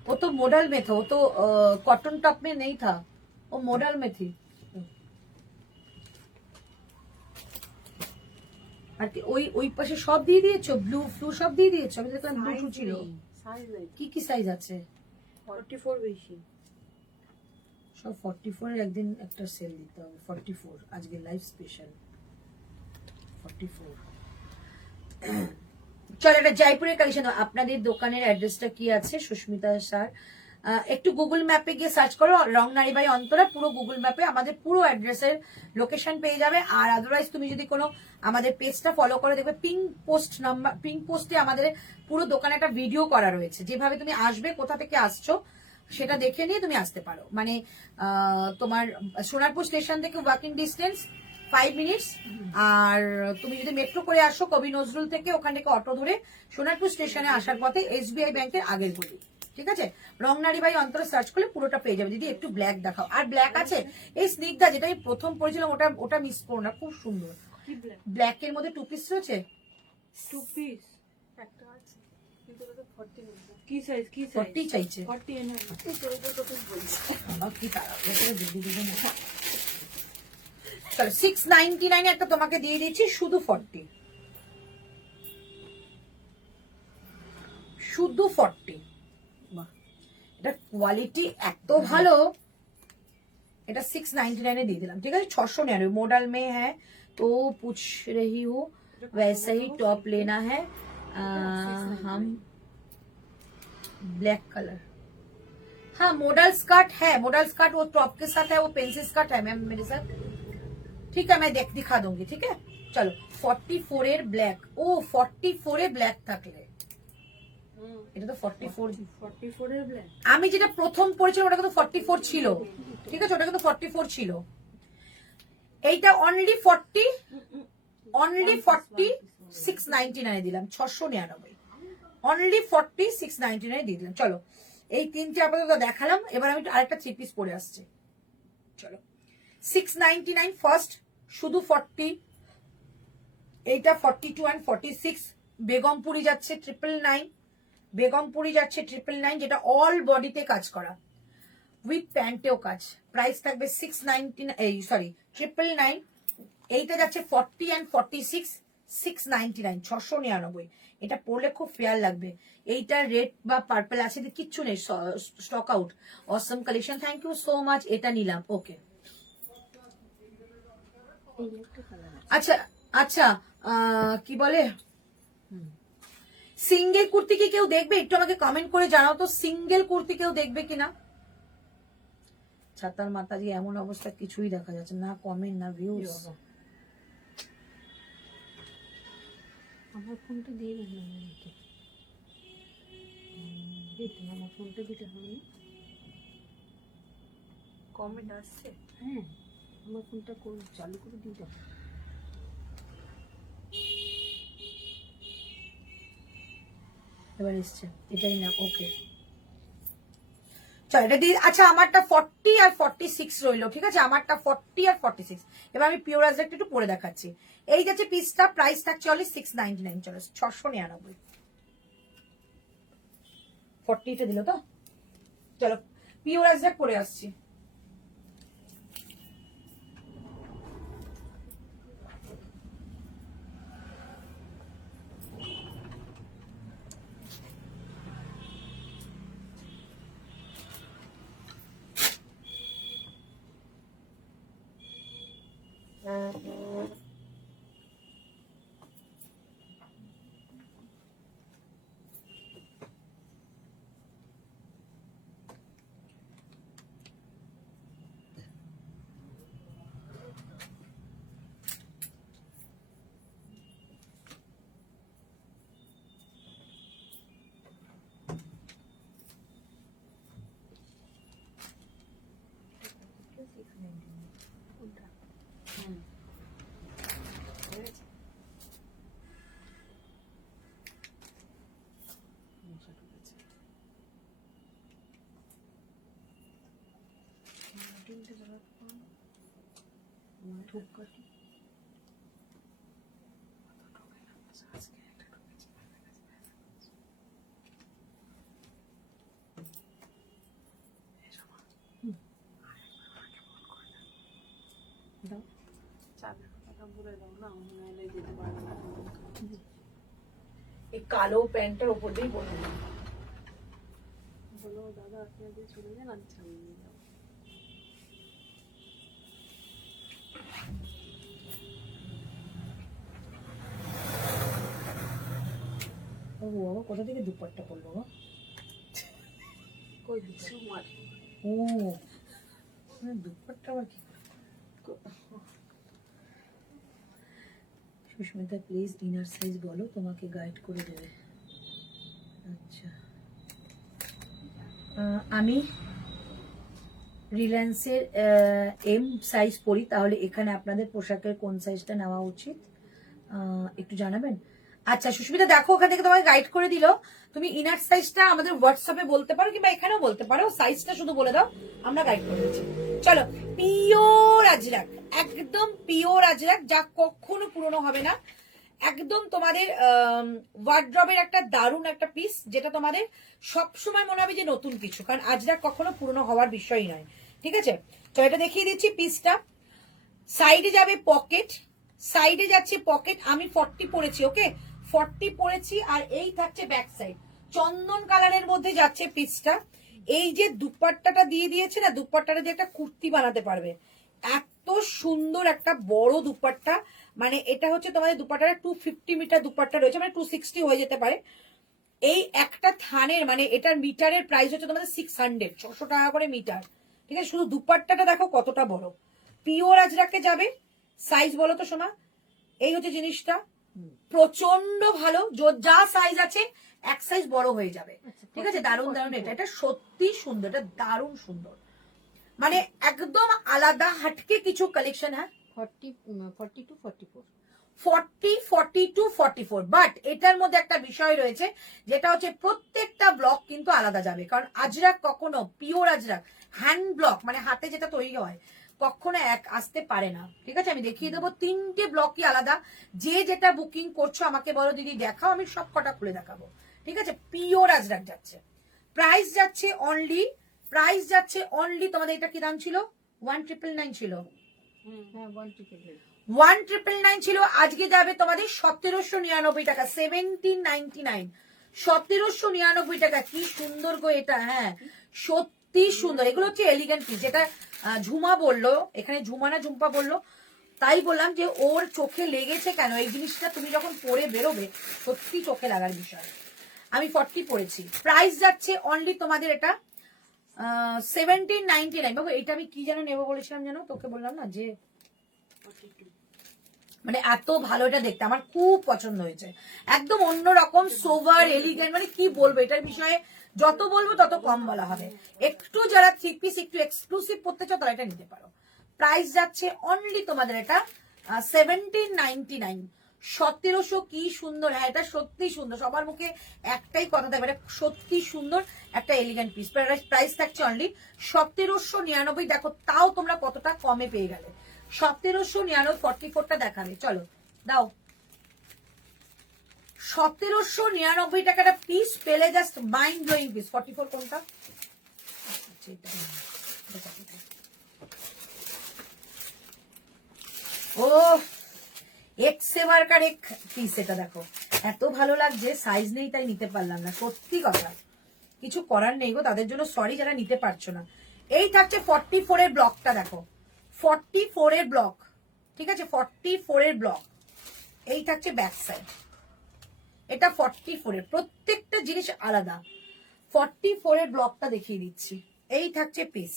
वो तो मॉडल में था, वो तो कॉटन टॉप में नहीं था, वो मॉडल में थी। আর কি ওই ওই পাশে সব দিয়ে দিয়েছো, ব্লু ফ্লু সব দিয়ে দিয়েছো? আমি দেখলাম ব্লু ফ্লু ছিল। সাইজ নেই, কি কি সাইজ আছে? 44 বেশি সব 44 এর একদিন একটা সেল দিতে হবে। 44 আজকে লাইভ স্পেশাল 44। চলো এটা জয়পুরের কালেকশন। আপনাদের দোকানের অ্যাড্রেসটা কি আছে সুস্মিতা স্যার? একটু গুগল ম্যাপে গিয়ে সার্চ করো রংনারী বাই অন্তরা, পুরো গুগল ম্যাপে আমাদের পুরো অ্যাড্রেসের লোকেশন পেয়ে যাবে। আর আদারওয়াইজ তুমি যদি কোনো আমাদের পেজটা ফলো করে দেখবে পিঙ্ক পোস্ট নাম্বার, পিঙ্ক পোস্টে আমাদের পুরো দোকানে একটা ভিডিও করা রয়েছে, যেভাবে তুমি আসবে, কোথা থেকে আসছো সেটা দেখে নিয়ে তুমি আসতে পারো। মানে তোমার সোনারপুর স্টেশন থেকে ওয়াকিং ডিস্টেন্স 5 মিনিটস। আর তুমি যদি মেট্রো করে আসো কবি নজরুল থেকে, ওখান থেকে অটো ধরে সোনারপুর স্টেশনে আসার পথে এসবিআই ব্যাংকের আগের গলি, ঠিক আছে। রংনারী বাই অন্তরা সার্চ করলে পুরোটা পেয়ে যাবে। দিদি একটু ব্ল্যাক দেখাও। আর ব্ল্যাক আছে এই স্নিগ্ধা, যেটা আমি প্রথম পড়েছিলাম, ওটা মিস করো না, খুব সুন্দর। কি ব্ল্যাক ব্ল্যাক এর মধ্যে 2 পিস রয়েছে। 2 পিস একটা আছে কিন্তু এটা 40 নেই। কি সাইজ 40 চাইছে। 40 এনে এই তো তো তুমি বলছো বাবা কি তারা এটা দিদি দিদি না। চলো 699 এ একটা তোমাকে দিয়ে দিচ্ছি শুধু 40, শুধু 40। বাহ, এটা কোয়ালিটি এত ভালো, এটা 699 দিয়ে দিলাম, ঠিক আছে। 699 मॉडल में है तो पूछ रही हूँ वैसा ही टॉप लेना है हम ब्लैक कलर। हाँ मॉडल स्कर्ट है, मॉडल स्कर्ट वो टॉप के साथ है, वो पेंसिल स्कर्ट है मैम मेरे साथ, ठीक है मैं दिखा दूंगी, ठीक है। चलो 44 এর ব্ল্যাক, ও 44 এ ব্ল্যাক থাকলে এটা তো 44 এর ব্ল্যাক, আমি যেটা প্রথম পড়েছিলাম ওটা কিন্তু 44 ছিল, ঠিক আছে, ওটা কিন্তু 44 ছিল। এইটা অনলি 699 দিলাম, 699 অনলি 699 দিয়ে দিলাম। চলো এই তিনটে আপাতত দেখালাম, এবার আমি আরেকটা 3 পিস পরে আসছি। চলো 699 ফার্স্ট শুধু 40, এইটা 42 and 46, বেগমপুরি যাচ্ছে 999, বেগমপুরি যাচ্ছে 999 যেটা অল বডিতে কাজ করা উইথ প্যান্টেও কাজ, প্রাইস থাকবে 699 এই সরি 999। এইটা যাচ্ছে 40 and 46 699 699, এটা পরলে খুব ফেয়ার লাগবে। এইটা রেড বা পার্পল আছে কিচ্ছু নেই, stock out, awesome collection, thank you so much, এটা নিলাম ওকে। আচ্ছা আচ্ছা কি বলে সিঙ্গেল কুর্তি কি কেউ দেখবে, একটু আমাকে কমেন্ট করে জানাও তো, সিঙ্গেল কুর্তি কেউ দেখবে কিনা। ছাতার মাতাজি এমন অবস্থা কিছুই দেখা যাচ্ছে না, কমেন্ট না ভিউজ। আমার ফোনটা দিয়ে দেন আমাকে, আমার ফোনটা দিতে হবে না, কমেন্ট আসছে, হ্যাঁ আমার ফোনটা চালু করে দিয়ে দাও। এবার এসছে এটাই না, ওকে চল এটা দিয়ে। আচ্ছা আমারটা 40 আর 46 রইলো, ঠিক আছে, আমারটা 40 আর 46। এবার আমি পিওর আজরাকটা একটু পরে দেখাচ্ছি। এই যাচ্ছে পিসটা, প্রাইস থাকছে অনলি 699, চলো 699 40 টা দিল তো। চলো পিওর আজরাক পরে আসছি। এই কালো প্যান্টের উপর দিয়ে বলে দিলাম, বলো দাদা আপনাদের চলে যান, আমি ছাড়িয়ে নিয়ে যাবো। ও বাবা কোথা থেকে দুপাট্টা পড়লো গো, কই দিচ্ছ মার, ও দুপাট্টা আবার কি। সুস্মিতা প্লিজ ইনার সাইজ বলো, তোমাকে গাইড করে দেবে। আচ্ছা আমি রিলায়েন্সের এম সাইজ পরি, তাহলে এখানে আপনাদের পোশাকের কোন সাইজটা নেওয়া উচিত একটু জানাবেন। আচ্ছা সুস্মিতা দেখো ওখান থেকে তোমাকে গাইড করে দিল, তুমি ইনার সাইজটা আমাদের হোয়াটসঅ্যাপে বলতে পারো কিংবা এখানেও বলতে পারো, সাইজটা শুধু বলে দাও আমরা গাইড করে দিচ্ছি। চলো পিওর আজরাক, একদম পিওর আজরাক, যা কখনো পুরনো হবে না, একদম তোমাদের ওয়ার্ড্রবের একটা দারুণ একটা পিস, যেটা তোমাদের সবসময় মনে হবে যে নতুন কিছু, কারণ আজরাক কখনো পুরনো হওয়ার বিষয়ই নয়, ঠিক আছে। তো এটা দেখিয়ে দিচ্ছি পিসটা, সাইডে যাবে পকেট, সাইডে যাচ্ছে পকেট, আমি 40 পরেছি, ওকে 40 পরেছি, আর এই থাকছে ব্যাক সাইড, চন্দন কালারের মধ্যে যাচ্ছে পিসটা। এই যে দুপাট্টাটা দিয়ে দিয়েছে না, দুপাট্টাটা দিয়ে একটা কুর্তি বানাতে পারবে। এত সুন্দর একটা বড় দুপাট্টা, মানে এটা হচ্ছে তোমাদের দুপাট্টাটা 250 মিটার দুপাট্টা রয়েছে, মানে 260 হয়ে যেতে পারে। এই একটা থানের মানে এটার মিটারের প্রাইস হচ্ছে তোমাদের 600, 600 টাকা করে মিটার। ঠিক আছে, শুধু দুপাট্টাটা দেখো কতটা বড়। পিওর আজরাকে যাবে। সাইজ বলো তো সোমা? এই হচ্ছে জিনিসটা, প্রচন্ড ভালো। যা সাইজ আছে এক সাইজ বড় হয়ে যাবে। ঠিক আছে, দারুণ দারুণ। এটা সত্যি সুন্দর, এটা দারুণ সুন্দর, মানে একদম আলাদা হাটকে কিছু কালেকশন। হ্যাঁ 40 to 44। 40 to 44, বাট এটার মধ্যে একটা বিষয় রয়েছে, যেটা হচ্ছে প্রত্যেকটা ব্লক কিন্তু আলাদা যাবে। কারণ আজরাক কখনো পিওর আজরাক হ্যান্ড ব্লক মানে হাতে যেটা তৈরি হয় কখনো এক আসতে পারে না। ঠিক আছে, আমি দেখিয়ে দেবো 3টে ব্লকই আলাদা। যে যেটা বুকিং করছো আমাকে বলো দিদি দেখাও, আমি সব কটা খুলে দেখাবো। ঠিক আছে, পিওর আজরাক যাচ্ছে। প্রাইস যাচ্ছে অনলি তোমাদের, এটা কি দাম ছিল? 1999 ছিল। হ্যাঁ 1999 1999 ছিল, আজকে যাবে তোমাদের 1799 টাকা, 1799, 1799 টাকা। কি সুন্দর গো এটা। হ্যাঁ সত্যি সুন্দর। এগুলো হচ্ছে এলিগেন্ট পিস, যেটা ঝুমা বললো, এখানে ঝুমা না ঝুম্পা বললো, তাই বললাম যে ওর চোখে লেগেছে কেন এই জিনিসটা, তুমি যখন পরে বেরোবে সত্যি চোখে লাগার বিষয়। আমি 40 পরেছি। প্রাইস যাচ্ছে অনলি তোমাদের এটা 1799। বাবু এটা আমি কি যেন নেবো বলেছিলাম, জানো তোকে বললাম না যে, মানে এত ভালো এটা দেখতে, আমার খুব পছন্দ হয়েছে। একদম অন্যরকম সোভার এলিগেন্ট, মানে কি বলবো এটার বিষয়ে, যত বলবো তত কম বলা হবে। একটু যারা 3 পিস একটু এক্সক্লুসিভ করতে চাও তারা এটা নিতে পারো। প্রাইস যাচ্ছে অনলি তোমাদের এটা 1799, 1700। কি সুন্দর। হ্যাঁ এটা সত্যি সুন্দর, সবার মুখে একটাই কথা থাকবে, এটা সত্যি সুন্দর একটা এলিগেন্ট পিস। প্রাইস থাকছে অনলি 1799। দেখো তাও তোমরা কতটা কমে পেয়ে গেলে। 1799, 44টা দেখাবে, চলো দাও। 1799 টাকাটা পিস পেলে জাস্ট মাইন্ড ব্লোয়িং পিস। 44 কোনটা? ও এক্সেভারকার এক পিস, এটা দেখো এত ভালো লাগছে। সাইজ নেই তাই নিতে পারলাম না, সত্যি কথা, কিছু করার নেই গো, তাদের জন্য সরি যারা নিতে পারছো না। এই থাকছে 44 এর ব্লকটা, দেখো 44 এর ব্লক। ঠিক আছে, 44 এর ব্লক। এই থাকছে ব্যাক সাইড, এটা 44 এর, প্রত্যেকটা জিনিস আলাদা। 44 এর ব্লকটা দেখিয়ে দিচ্ছি। এই থাকছে পিস,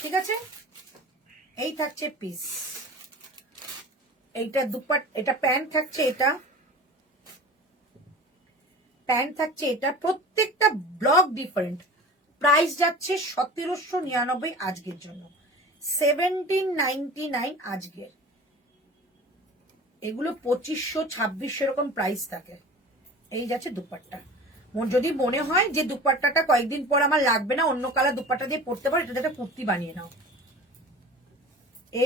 ঠিক আছে, এই থাকছে পিস। এইটা এটা প্যান্ট থাকছে, এটা প্যান্ট থাকছে, এটা প্রত্যেকটা ব্লক ডিফারেন্ট। প্রাইস যাচ্ছে 1799 আজকের জন্য, 1799 আজকের। এগুলো 2500, 2600 এরকম প্রাইস থাকে। এই যাচ্ছে দুপাট্টা। যদি মনে হয় যে দুপাট্টাটা কয়েকদিন পর আমার লাগবে না, অন্য কালার দুপাট্টা দিয়ে পড়তে পারো, এটা একটা কুর্তি বানিয়ে নাও।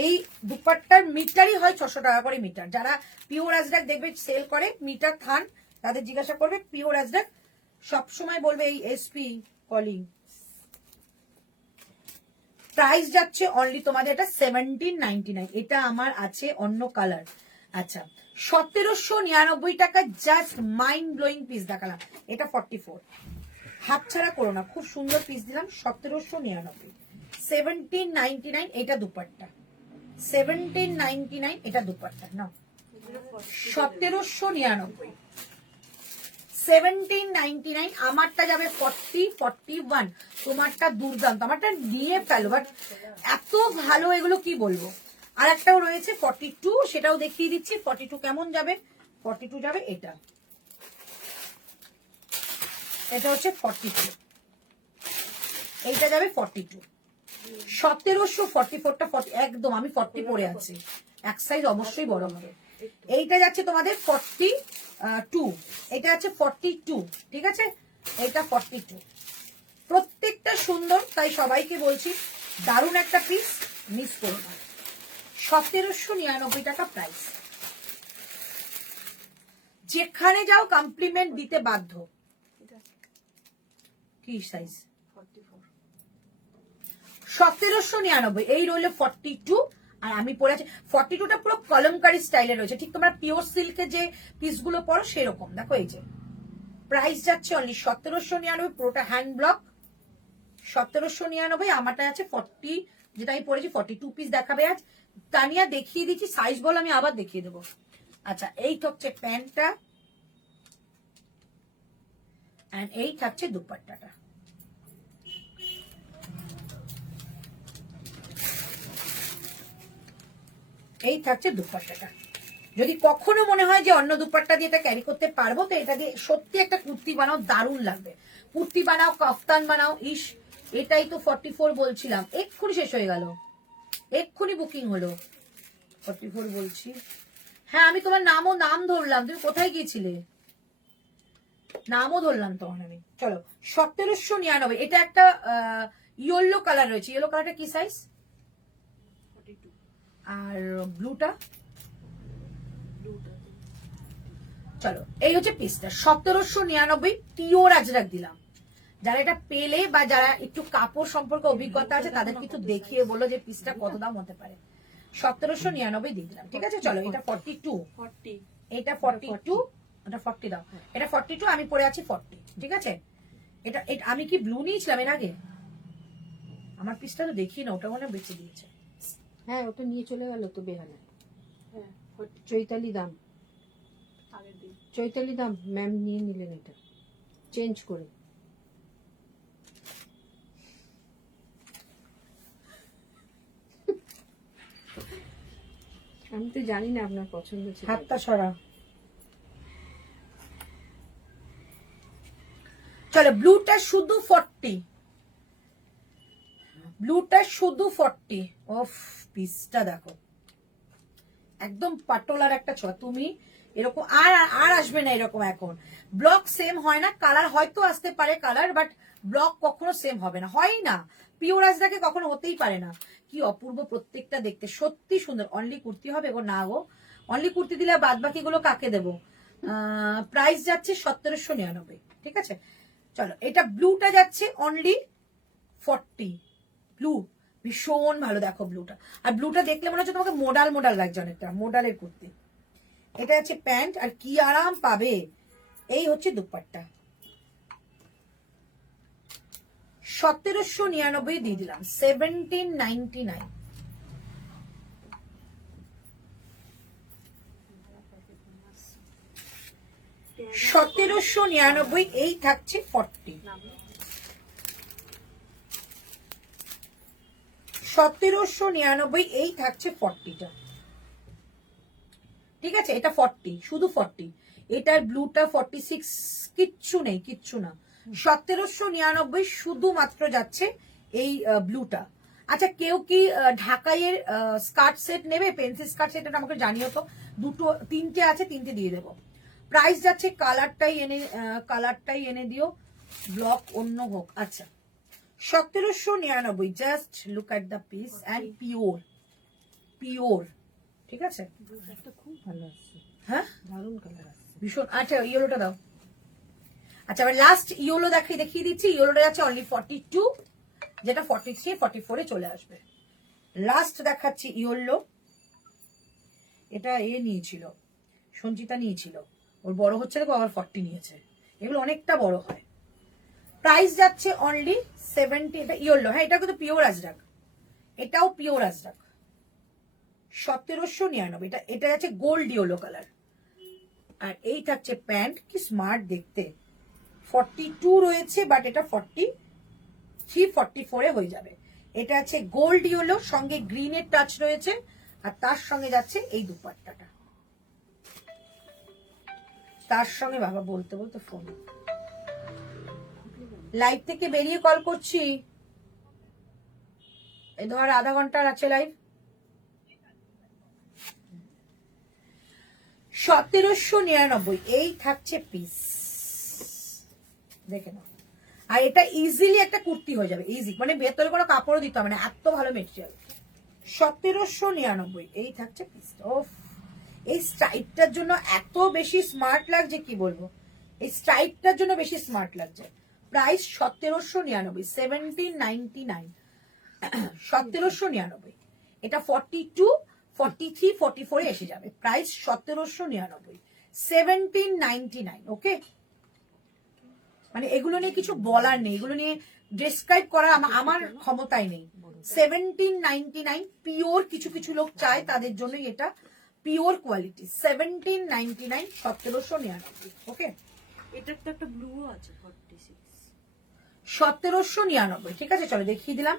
এই দুপাট্টার মিটারই হয় 600 টাকা করে মিটার। যারা পিওর আজরাক দেখবে সেল করে মিটার থান, তাদের জিজ্ঞাসা করবে পিওর আজরাক, সবসময় বলবে এই এসপি কলিং। প্রাইস যাচ্ছে অনলি তোমাদের এটা 1799। এটা আমার আছে অন্য কালার। আচ্ছা 1799 টাকা, জাস্ট মাইন্ড ব্লোয়িং পিস দেখালাম। এটা 44, হাত ছাড়া করো না, খুব সুন্দর পিস দিলাম। 1799, 1799 এটা দুপাট্টা, 1799 এটা দুপাট্টা না। 1799, 1799। আমারটা যাবে 40, 41। তোমারটা দুর্দান্ত, আমারটা নিয়ে ফেলো, বাট এত ভালো এগুলো কি বলবো। আর একটাও রয়েছে 42, সেটাও দেখিয়ে দিচ্ছি। 42 কেমন যাবে? 42 যাবে এটা, এটা হচ্ছে 42, এইটা যাবে 42। 1744টা 40, একদম আমি 40 পরে আছি, এক সাইজ অবশ্যই বড় হবে। এইটা যাচ্ছে তোমাদের 42, এটা যাচ্ছে 42, ঠিক আছে, এটা 42। প্রত্যেকটা সুন্দর, তাই সবাইকে বলছি দারুণ একটা পিস, মিস করো না। 1799 টাকা প্রাইস। যেখানে যাও কমপ্লিমেন্ট দিতে বাধ্য। কি সাইজ? 1799। এই রইলো 42, আর আমি পরে আছি 42টা পুরো কলমকারি স্টাইলে রয়েছে, ঠিক তোমরা পিওর সিল্কের যে পিসগুলো পরো সেরকম। দেখো এই যে প্রাইস যাচ্ছে অনলি 1799, পুরোটা হ্যান্ড ব্লক। 1799, আমারটা আছে 40, যেটা আমি পরেছি 42 পিস দেখাবে আজ। তানিয়া দেখিয়ে দিচ্ছি, সাইজ বল আমি আবার দেখিয়ে দেবো। আচ্ছা, এই হচ্ছে প্যান্টটা, এন্ড এই থাকছে দুপাট্টাটা। এই থাকছে দুপাট্টাটা। যদি কখনো মনে হয় যে অন্য দুপাট্টা দিয়ে এটা ক্যারি করতে পারবো, তো এটা দিয়ে সত্যি একটা কুর্তি বানাও, দারুণ লাগবে। কুর্তি বানাও, কাফতান বানাও। ইস, এটাই তো 44 বলছিলাম, এক্ষুনি শেষ হয়ে গেল, এক্ষুনি বুকিং হলো। 44 বলছি, হ্যাঁ আমি তোমার নাম ধরলাম, তুমি কোথায় গিয়েছিলে? নামও ধরলাম তখন আমি। চলো, 1799, এটা একটা ইয়েলো কালার রয়েছে। ইয়েলো কালারটা কি সাইজ? 42। আর ব্লুটা? চলো, এই হচ্ছে পিসটা 1799, পিওর আজরাক দিলাম। যারা এটা পেলে বা যারা একটু কাপড় সম্পর্কে অভিজ্ঞতা আছে তাদের কিছু দেখিয়ে বলো যে পিসটা কত দাম হতে পারে। 1799 দিয়ে দিলাম, ঠিক আছে। চলো, এটা 42, এটা 42, এটা 40 দাও, এটা 42, আমি পরে আছি 40, ঠিক আছে। এটা আমি কি ব্লু নিয়েছিলাম এর আগে? আমার পিসটা তো দেখি না, ওটা মনে হয় বেঁচে দিয়েছে। হ্যাঁ, ওটা নিয়ে চলে গেল তো বেহালা। হ্যাঁ, চৈতালি দাম, আগের দিন। চৈতালি দাম ম্যাম নিয়ে নিলেন এটা চেঞ্জ করে। আমি তো জানি না আপনার পছন্দ ছিল। হাতটা সরা। চলো, ব্লুটা শুধু 40, ব্লুটা শুধু 40। ওফ, পিসটা দেখো, একদম পাটোলার একটা ছ। তুমি এরকম আর আসবে না এরকম। এখন ব্লক সেম হয় না, কালার হয়তো আসতে পারে কালার, বাট ব্লক কখনো সেম হবে না, হয় না। পিওর আজরাকে কখনো হতেই পারে না। কি অপূর্ব প্রত্যেকটা দেখতে, সত্যি সুন্দর। অনলি কুর্তি হবে গো? না গো, অনলি কুর্তি দিলে বাদ বাকি গুলো কাকে দেবো? প্রাইস যাচ্ছে 1799, ঠিক আছে। চলো, এটা ব্লুটা যাচ্ছে অনলি 40। ব্লু ভীষণ ভালো, দেখো ব্লুটা। আর ব্লুটা দেখলে মনে হচ্ছে তোমাকে মোডাল মোডাল লাগছে, অনেকটা মোডালের কুর্তি। এটা হচ্ছে প্যান্ট, আর কি আরাম পাবে। এই হচ্ছে দুপাট্টা। 1799 দিয়ে দিলাম, 1799। $1799, এই থাকছে 40। 1799, এই থাকছে 40টা, ঠিক আছে। এটা 40, শুধু 40। এটার ব্লুটা 46, কিচ্ছু নেই, কিচ্ছু না। 1799 শুধুমাত্র যাচ্ছে এই ব্লুটা। আচ্ছা, কেউ কি ঢাকাইয়ের স্কার্ট সেট নেবে? পেন্সিল স্কার্ট সেট আমাকে জানিও তো। দুটো, তিনটে আছে, তিনটে দিয়ে দেবো। প্রাইস যাচ্ছে, কালারটাই এনে দিও, ব্লক অন্য হোক। আচ্ছা, 1799, just look at the piece, and pure, ঠিক আছে। একটা খুব ভালো আসছে, হ্যাঁ দারুণ কালার আসছে ভীষণ। আচ্ছা, ইয়েলোটা দাও। আচ্ছা, এবার লাস্ট ইয়েলো দেখিয়ে দিচ্ছি। ইয়েলোটা যাচ্ছে অনলি 42, যেটা 43, 44 চলে আসবে। লাস্ট দেখাচ্ছি ইয়েলো। এটা নিয়েছিল, সঞ্চিতা নিয়েছিল, ওর বড় হচ্ছে দেখো, আবার 40 নিয়েছে। এগুলো অনেকটা বড় হয়। প্রাইস যাচ্ছে অনলি 70। এটা ইয়েলো, হ্যাঁ, এটা কিন্তু পিওর আজরাক, এটাও পিওর আজরাক। 1799, এটা যাচ্ছে গোল্ড ইয়েলো কালার। আর এই থাকছে প্যান্ট, কি স্মার্ট দেখতে। 42 রয়েছে, বাট এটা 43, 44 হয়ে যাবে। এটা আছে গোল্ড ইয়েলো, সঙ্গে গ্রিনের টাচ রয়েছে, আর তার সঙ্গে যাচ্ছে এই দুপাট্টাটা। তার সঙ্গে, বাবা বলতে বলতে ফোন, লাইভ থেকে বেরিয়ে কল করছি। এই ধর আধা ঘন্টার আছে লাইভ। 1799, এই থাকছে পিস, দেখে নাও। আর এটা ইজিলি একটা কুর্তি হয়ে যাবে, ইজি, মানে ভেতরে কোনো কাপড়ও দিতে হবে না, এত ভালো মেটেরিয়াল। 1799, এই থাকছে পিস। ওফ, এই স্ট্রাইপটার জন্য এত বেশি স্মার্ট লাগছে, কি বলবো, এই স্ট্রাইপটার জন্য বেশি স্মার্ট লাগছে। প্রাইস 1799, 1799, 1799। এটা 42, 43, 44 এসে যাবে। প্রাইস 1799, 1799, ওকে। মানে এগুলো নিয়ে কিছু বলার নেই, এগুলো নিয়ে ডেসক্রাইব করা আমার ক্ষমতায় নেই। 1799 পিওর, কিছু কিছু লোক চায় তাদের জন্যই এটা পিওর কোয়ালিটি। 1799, 1799। ওকে, এটার তো একটা ব্লু আছে 46। 1799, ঠিক আছে। চলো দেখিয়ে দিলাম।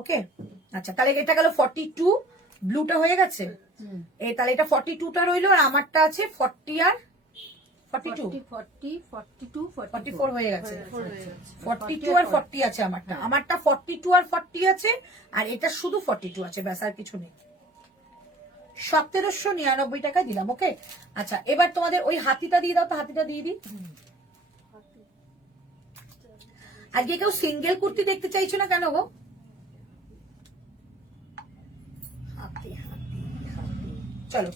ওকে, আচ্ছা তাহলে এটা গেল 42, ব্লুটা হয়ে গেছে। তাহলে এটা 42টা রইলো, আর আমারটা আছে 40 আর 42, 44 হয়ে গেছে। 42 আর 40 আছে আমারটা, আমারটা 42 আর 40 আছে, আর এটা শুধু 42 আছে, ব্যাস আর কিছু নেই। 1799 টাকা দিলাম। ওকে, আচ্ছা এবার তোমাদের ওই হাতিটা দিয়ে দাও তো, হাতিটা দিয়ে দিই। আজকে কেউ সিঙ্গেল কুর্তি দেখতে চাইছো না কেন গো? হাতি হাতি হাতি, চলো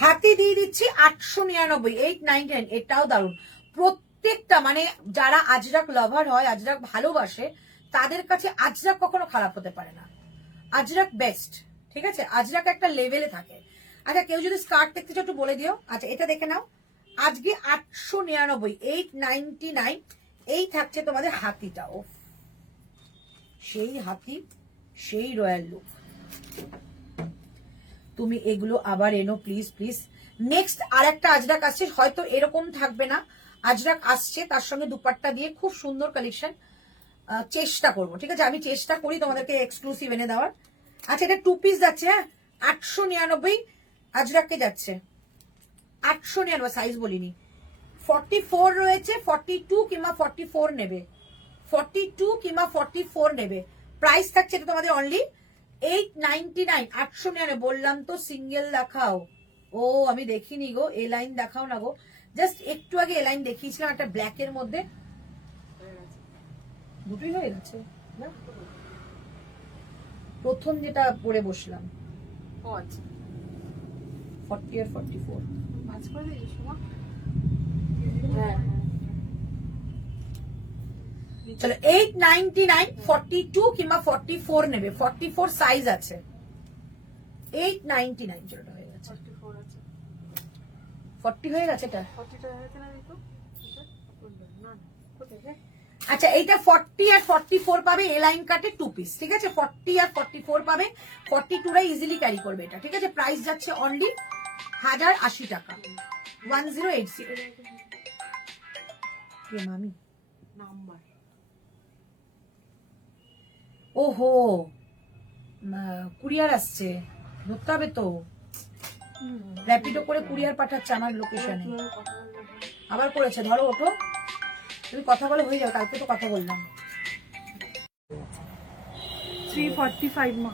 হাতি দিয়ে দিচ্ছি 899, 899। এটাও দারুন, প্রত্যেকটা মানে যারা আজরাক লাভার হয়, আজরাক ভালোবাসে, তাদের কাছে আজরাক কখনো খারাপ হতে পারে না। আজরাক বেস্ট, ঠিক আছে। আজরাক একটা লেভেলে থাকে। আচ্ছা কেউ যদি স্কার্ট দেখতে চাও একটু বলে দিও। আচ্ছা এটা দেখে নাও, আজকে 899, 899। এই থাকছে তোমাদের হাতিটা। ও সেই হাতি, সেই রয়্যাল লুক। তুমি এগুলো আবার এনো প্লিজ প্লিজ। নেক্সট আর একটা আজরাক আসছে, হয়তো এরকম থাকবে না, আজরাক আসছে তার সঙ্গে দুপাট্টা দিয়ে, খুব সুন্দর কালেকশন। চেষ্টা করবো, ঠিক আছে, আমি চেষ্টা করি তোমাদেরকে এক্সক্লুসিভ এনে দেওয়ার। আচ্ছা এটা 2 পিস যাচ্ছে, হ্যাঁ 899 আজরাককে যাচ্ছে। 899, সাইজ বলিনি। 44 রয়েছে, 42 কিংবা 44 নেবে, 42 কিংবা 44 নেবে। প্রাইস থাকছে এটা তোমাদের অনলি 899, 899। বললাম তো সিঙ্গেল দেখাও। ও আমি দেখিনি গো, এ লাইন দেখাও না গো, জাস্ট একটু আগে এ লাইন দেখিয়েছিলাম একটা ব্ল্যাক এর মধ্যে। দুটোই হয়ে গেছে না, প্রথম যেটা পরে বসলাম 40 আর 44। ভাঁজ করে দিয়েছিস মা? হ্যাঁ চলো 899, 42 কিংবা 44 নেবে, 44 সাইজ আছে। 899 চলো হয়ে গেছে, 44 আছে। 40 হয়ে গেছে এটা। 40 টা হয়েছে না দিতো? না না, কোথায়? আচ্ছা এইটা 40 আর 44 পাবে, এ লাইন কাটে 2 পিস, ঠিক আছে। 40 আর 44 পাবে, 42 রা ইজিলি ক্যারি করবে এটা, ঠিক আছে। প্রাইস যাচ্ছে অনলি 1080 টাকা, 1080। কে মামি নাম্বার ওহো, কুরিয়ার আসছে, ধরতে হবে তো। র্যাপিডো করে কুরিয়ার পাঠাচ্ছে আমার লোকেশনে। আবার করেছে, ধরো ওঠো, তুমি কথা বলে হয়ে যাও, কালকে তো কথা বললাম। 345 মা।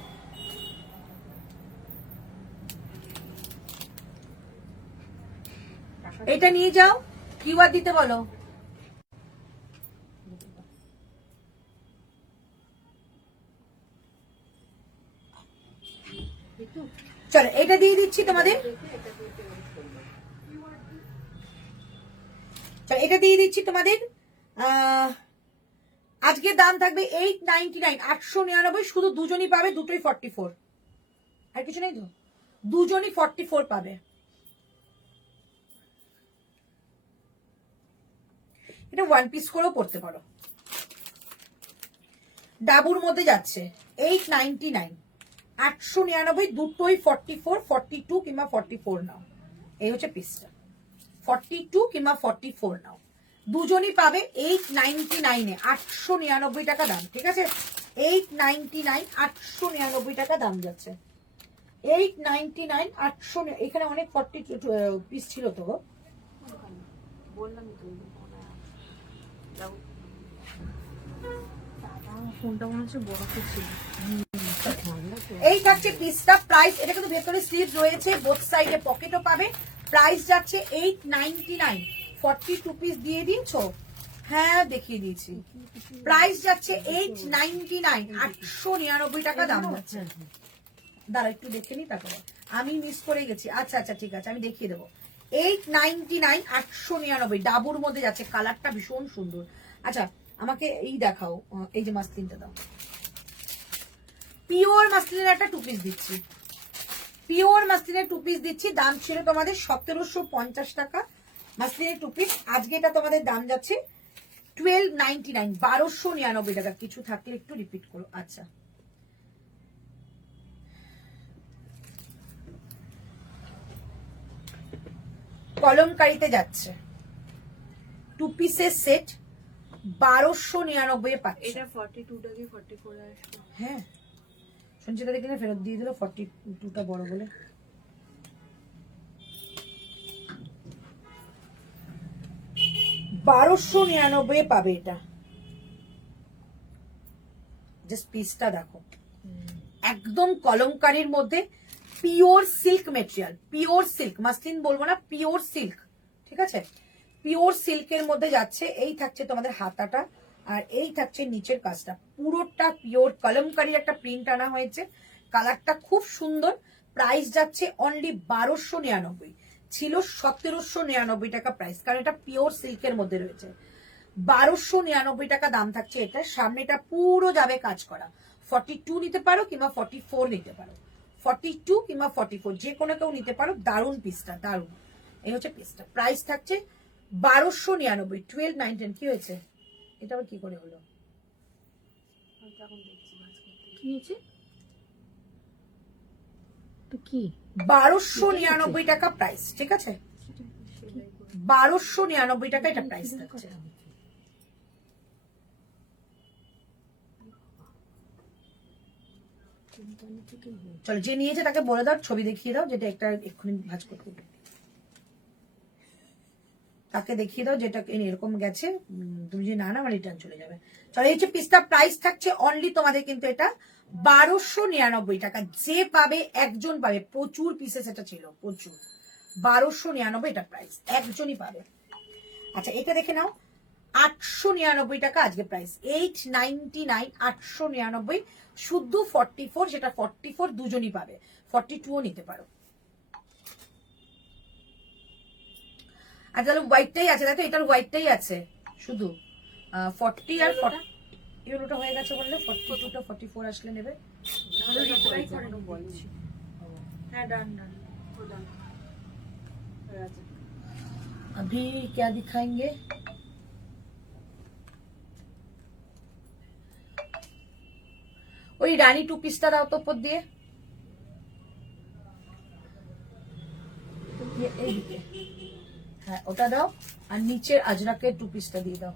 এটা নিয়ে যাও, কিউআর দিতে বলো। চলো এটা দিয়ে দিচ্ছি তোমাদের, চলো এটা দিয়ে দিচ্ছি তোমাদের। আজকে দাম থাকবে 899, 899। শুধু দুজনই পাবে, দুটোই 44, আর কিছু নেই তো, দুজনই 44 পাবে। এটা 1 পিস করেও পড়তে পারো। ডাবুর মধ্যে যাচ্ছে 899, 899, দুটোই 44, 42 কিংবা 44 নাও। এই হচ্ছে পিসটা, 42 কিংবা 44 নাও, দুজনই পাবে 899 এ। 899 টাকা দাম, ঠিক আছে। 899, 899 টাকা দাম যাচ্ছে। 899, 800। এখানে অনেক 40 পিস ছিল তো গো, বললাম তো ফোনটা মনে হচ্ছে বড় ছিল। এই থাকছে পিসটা। প্রাইস, এটা কিন্তু ভেতরে স্লিভ রয়েছে, বোথ সাইডে পকেটও পাবে। প্রাইস যাচ্ছে 899, 42 পিস দিয়ে দিয়েছো, হ্যাঁ দেখিয়ে দিয়েছি। প্রাইস যাচ্ছে 899, 899 টাকা দাম যাচ্ছে। দাঁড়া একটু দেখে নি, তারপরে আমি মিস করে গেছি। আচ্ছা আচ্ছা ঠিক আছে, আমি দেখিয়ে দেবো। 899, 899, ডাবুর মধ্যে যাচ্ছে, কালারটা ভীষণ সুন্দর। আচ্ছা আমাকে এই দেখাও, এই যে মাসলিনটা দাও, পিওর মাসলিনের একটা 2 পিস দিচ্ছি, পিওর মাসলিনের 2 পিস দিচ্ছি। দাম ছিল তোমাদের 1750 টাকা, মাসলিনের 2 পিস। আজকে এটা তোমাদের দাম যাচ্ছে 1299, 1299 টাকা। কিছু থাকলে একটু রিপিট করো। আচ্ছা, কলমকারিতে যাচ্ছে 2 পিসের সেট 1299 এ পাচ্ছে। এটা 42 টাকে 44 এ আসবে। হ্যাঁ, সঞ্চিতা দেখি না ফেরত দিয়ে দিল 42টা বড় বলে। $1299 পাবে এটা। জাস্ট পিসটা দেখো, একদম কলমকারীর মধ্যে pure silk material, pure silk, muslin বলবো না, পিওর সিল্ক। ঠিক আছে, পিওর সিল্কের মধ্যে যাচ্ছে। এই থাকছে তোমাদের হাতাটা, আর এই থাকছে নিচের কাজটা, পুরোটা পিওর কলমকারীর একটা প্রিন্ট আনা হয়েছে। কালারটা খুব সুন্দর। প্রাইস যাচ্ছে অনলি 1299, ছিল 1799 টাকা প্রাইস, কারণ এটা পিওর সিল্কের মধ্যে রয়েছে। 1299 টাকা দাম থাকছে এটা। সামনেটা পুরো যাবে কাজ করা। 42 নিতে পারো কিংবা 44 নিতে পারো, 42 কিংবা 44 যে কোনো কেউ নিতে পারো। দারুণ পিসটা, দারুণ। এই হচ্ছে পিসটা। প্রাইস থাকছে 1299, 1299। কি হয়েছে এটা আবার কি করে হলো? এখন দেখছি বাস করতে। কি হয়েছে তো? কি 1299 টাকা প্রাইস। ঠিক আছে, 1299 টাকা এটা প্রাইস থাকছে। চলো, যে নিয়েছে তাকে বলে দাও, ছবি দেখিয়ে দাও, যেটা একটা এক্ষুনি ভাঁজ করতে হবে। তাকে দেখিয়ে দাও যেটা এরকম গেছে। তুমি যদি না না আমার রিটার্ন চলে যাবে। চলো, এই যে পিসটা প্রাইস থাকছে অনলি তোমাদের কিন্তু এটা 1299 টাকা। যে পাবে একজন পাবে, প্রচুর পিসেস এটা ছিল, প্রচুর। 1299 এটা প্রাইস, একজনই পাবে। আচ্ছা, এটা দেখে নাও, 899 টাকা আজকে প্রাইস। 899, 899 শুধু 44, সেটা 44 দুজনই পাবে, 42ও নিতে পারো। আর তাহলে হোয়াইটটাই আছে, দেখো এটার হোয়াইটটাই আছে শুধু। 40 আর 40 ইউরোটা হয়ে গেছে বললে, 42টা 44 আসলে নেবে। বলছি। হ্যাঁ, ডান ডান ডান। अभी क्या दिखाएंगे? ওই রানী 2 পিসটা দাও তো উপর দিয়ে। এইদিকে, হ্যাঁ ওটা দাও। আর নিচের আজরাকের 2 পিসটা দিয়ে দাও।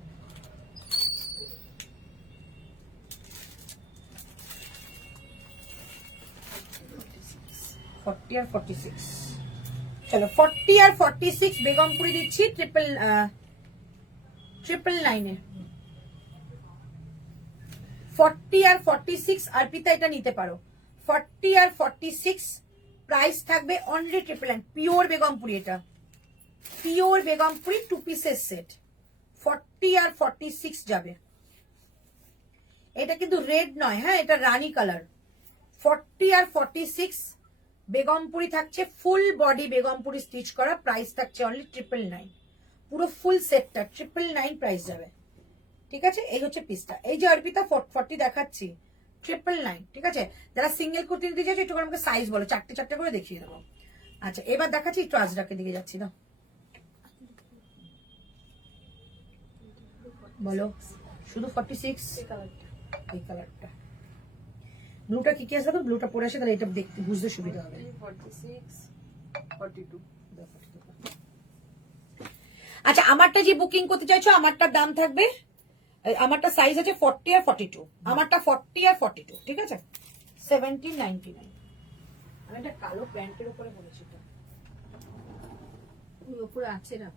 ফর্টি আর 46। চলো, 40 আর 46 বেগমপুরি দিচ্ছি 999 এ। 40 আর 46 অর্পিতা এটা নিতে পারো। 40 আর 46 প্রাইস থাকবে অনলি 999। পিওর বেগমপুরি, এটা পিওর বেগমপুরি 2 পিসের সেট। 40 আর 46 যাবে। এটা কিন্তু রেড নয়, হ্যাঁ এটা রানী কালার। 40 আর 46 বেগমপুরি থাকছে, ফুল বডি বেগমপুরি স্টিচ করা। প্রাইস থাকছে অনলি 999, পুরো ফুল সেটটা 999 প্রাইস যাবে। ঠিক আছে, এই হচ্ছে পিসটা। এই যে অর্পিতা 40 দেখাচ্ছি, 999। ঠিক আছে, যারা সিঙ্গেল কুর্তি নিতে চাইছো একটু আমাকে সাইজ বলো, 4টে 4টে করে দেখিয়ে দেবো। আচ্ছা, এবার দেখাচ্ছি একটু আজরাকের দিকে যাচ্ছি না, বলো শুধু 46। এই কালারটা, ব্লুটা কি কি আছে তো, ব্লুটা পরে আসে, তাহলে এটা দেখতে বুঝতে সুবিধা হবে। 46 42। আচ্ছা, আমারটা যে বুকিং করতে চাইছো, আমারটার দাম থাকবে, আমারটা সাইজ আছে 40 আর 42, আমারটা 40 আর 42। ঠিক আছে, 1799। আমি একটা কালো প্যান্টের উপরে বলেছি তো, ওই উপরে আছে রাখ।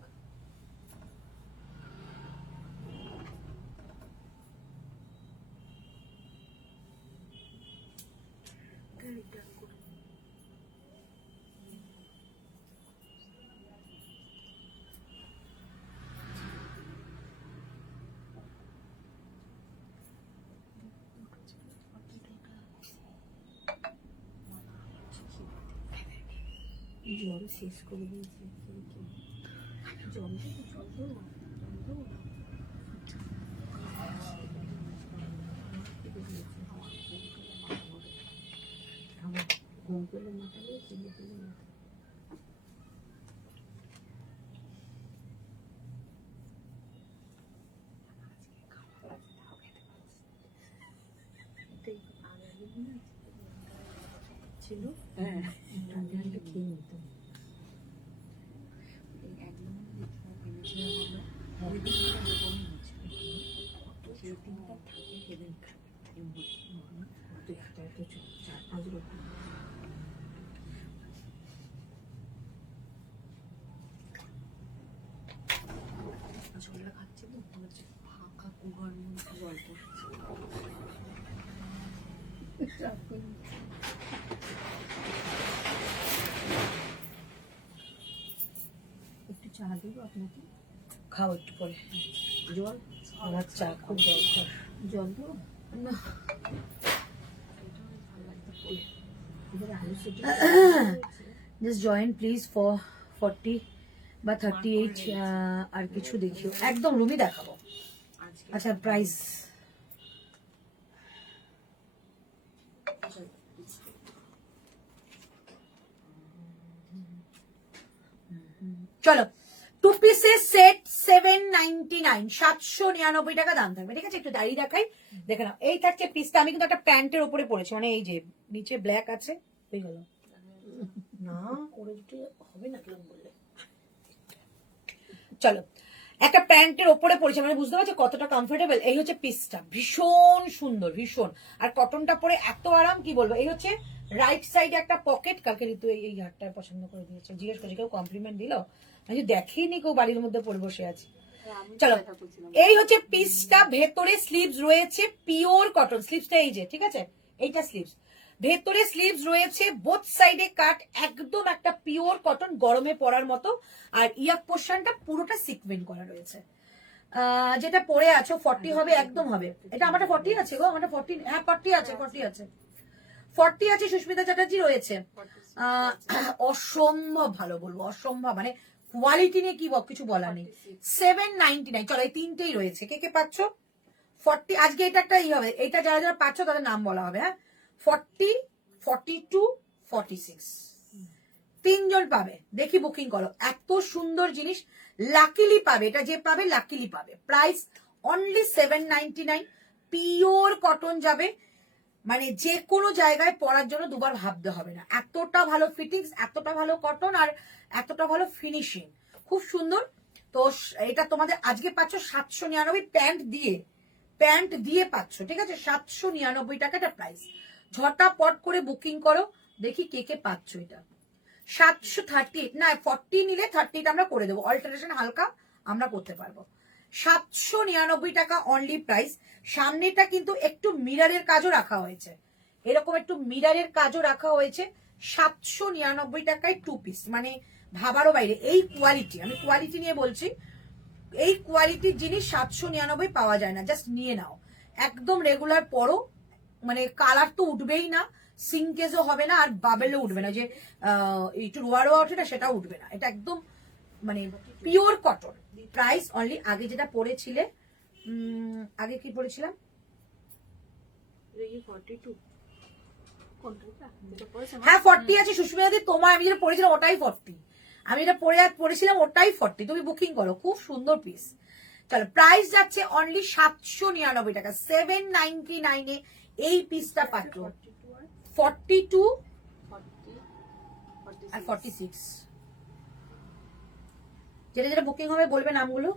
জল শেষ করে দিয়েছি। জল ঘুম পেলে মাথা দিয়ে ছিল হ্যাঁ খেয়ে নিতাম। একদম ভেবেছিলাম আমরা ওই দিনটা এরকমই হয়েছিল সেই দিনটা থাকে সেদিন চার পাঁচ রকম ঝোলা খাচ্ছে তো মনে হচ্ছে ফাঁকা কুয়ার মধ্যে গল্প হচ্ছে একটু চা দেবো আপনাকে? খাও একটু পরে। জল? আমার চা খুব দরকার। জল দেবো না? এবারে আলু সেদ্ধ জাস্ট জয়েন প্লিজ ফর 40 বা 38 আর কিছু দেখিও, একদম রুমই দেখাবো। আচ্ছা প্রাইস চলো, 2 পিসের সেট 799, 799 টাকা দাম থাকবে। ঠিক আছে, একটু দাঁড়িয়ে দেখাই, দেখে নাও। এই থাকছে পিসটা, আমি কিন্তু একটা প্যান্টের উপরে পরেছি, মানে এই যে নিচে ব্ল্যাক আছে, হয়ে গেল না করে দিতে হবে না কেমন বললে। চলো, একটা প্যান্টের ওপরে পরেছে, মানে বুঝতে পারছো কতটা কমফোর্টেবল। এই হচ্ছে পিসটা, ভীষণ সুন্দর, ভীষণ। আর কটনটা পরে এত আরাম, কি বলবো। এই হচ্ছে রাইট সাইডে একটা পকেট, কালকে ঋতু এই হারটা পছন্দ করে দিয়েছে, জিজ্ঞেস করছে কেউ কমপ্লিমেন্ট দিল, আমি দেখেইনি কেউ বাড়ির মধ্যে পরে বসে আছে। চলো, এই হচ্ছে পিসটা, ভেতরে স্লিভস রয়েছে পিওর কটন, স্লিভসটা এই যে, ঠিক আছে, এইটা স্লিভস, ভেতরে স্লিভস রয়েছে, বোথ সাইডে কাট, একদম একটা পিওর কটন, গরমে পরার মতো। আর ইয়াক পোর্শনটা পুরোটা সিকোয়েন্স করা রয়েছে। যেটা পরে আছো 40 হবে, একদম হবে। এটা আমারটা 40 আছে গো, আমারটা 40, হ্যাঁ 40 আছে, 40 আছে, 40 আছে। সুস্মিতা চ্যাটার্জি রয়েছে। অসম্ভব ভালো বলবো, অসম্ভব, মানে কোয়ালিটি নিয়ে কি কিছু বলা নেই। 799। চলো, এই তিনটেই রয়েছে, কে কে পাচ্ছ? 40, আজকে এটা একটা ই হবে, এটা যারা যারা পাচ্ছ তাদের নাম বলা হবে। হ্যাঁ, 40, 42, 46, তিনজন পাবে। দেখি বুকিং করো, এত সুন্দর জিনিস লাকিলি পাবে, এটা যে পাবে লাকিলি পাবে। প্রাইস অনলি 799, পিওর কটন যাবে, মানে যে কোনো জায়গায় পরার জন্য দুবার ভাবতে হবে না। এতটা ভালো ফিটিংস, এতটা ভালো কটন, আর এতটা ভালো ফিনিশিং, খুব সুন্দর। তো এটা তোমাদের আজকে পাচ্ছ 799, প্যান্ট দিয়ে পাচ্ছ। ঠিক আছে, 799 টাকা এটা প্রাইস। ঝটাপট করে বুকিং করো, দেখি কে কে পাচ্ছ। এটা 730 না, 40 নিলে 30 আমরা করে দেবো, অল্টারেশন হালকা আমরা করতে পারবো। 799 টাকা অনলি প্রাইস। সামনেটা কিন্তু একটু মিরারের কাজও রাখা হয়েছে, এরকম একটু মিরারের কাজও রাখা হয়েছে। 799 টাকায় 2 পিস, মানে ভাবারও বাইরে। এই কোয়ালিটি, আমি কোয়ালিটি নিয়ে বলছি, এই কোয়ালিটির জিনিস 799 পাওয়া যায় না। জাস্ট নিয়ে নাও, একদম রেগুলার পরো, মানে কালার তো উঠবেই না, সিঙ্কেজও হবে না, আর বাবেলও উঠবে না, যে একটু রোয়া রোয়া ওঠে না সেটাও উঠবে না। এটা একদম মানে পিওর কটন। প্রাইস অনলি, আগে যেটা পরেছিলে, আগে কি পরেছিলাম, হ্যাঁ 40 আছে সুস্মিতা দি, তোমার আমি যেটা পরেছিলাম ওটাই 40, আমি যেটা পরেছিলাম ওটাই 40। তুমি বুকিং করো, খুব সুন্দর পিস। চলো, প্রাইস যাচ্ছে অনলি 799 টাকা। 799 এ এই পিসটা পাচ্ছ। 42 আর 46, যেটা যেটা বুকিং হবে বলবে নামগুলো।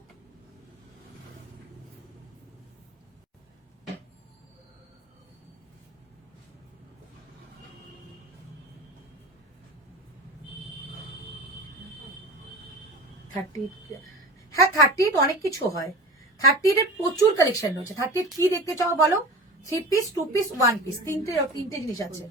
হ্যাঁ 38 অনেক কিছু হয়, 38 এর প্রচুর কালেকশন রয়েছে। 38 কি দেখতে চাও বলো? 3 পিস, 2 পিস, 1 পিস, তিনটে জিনিস আছে।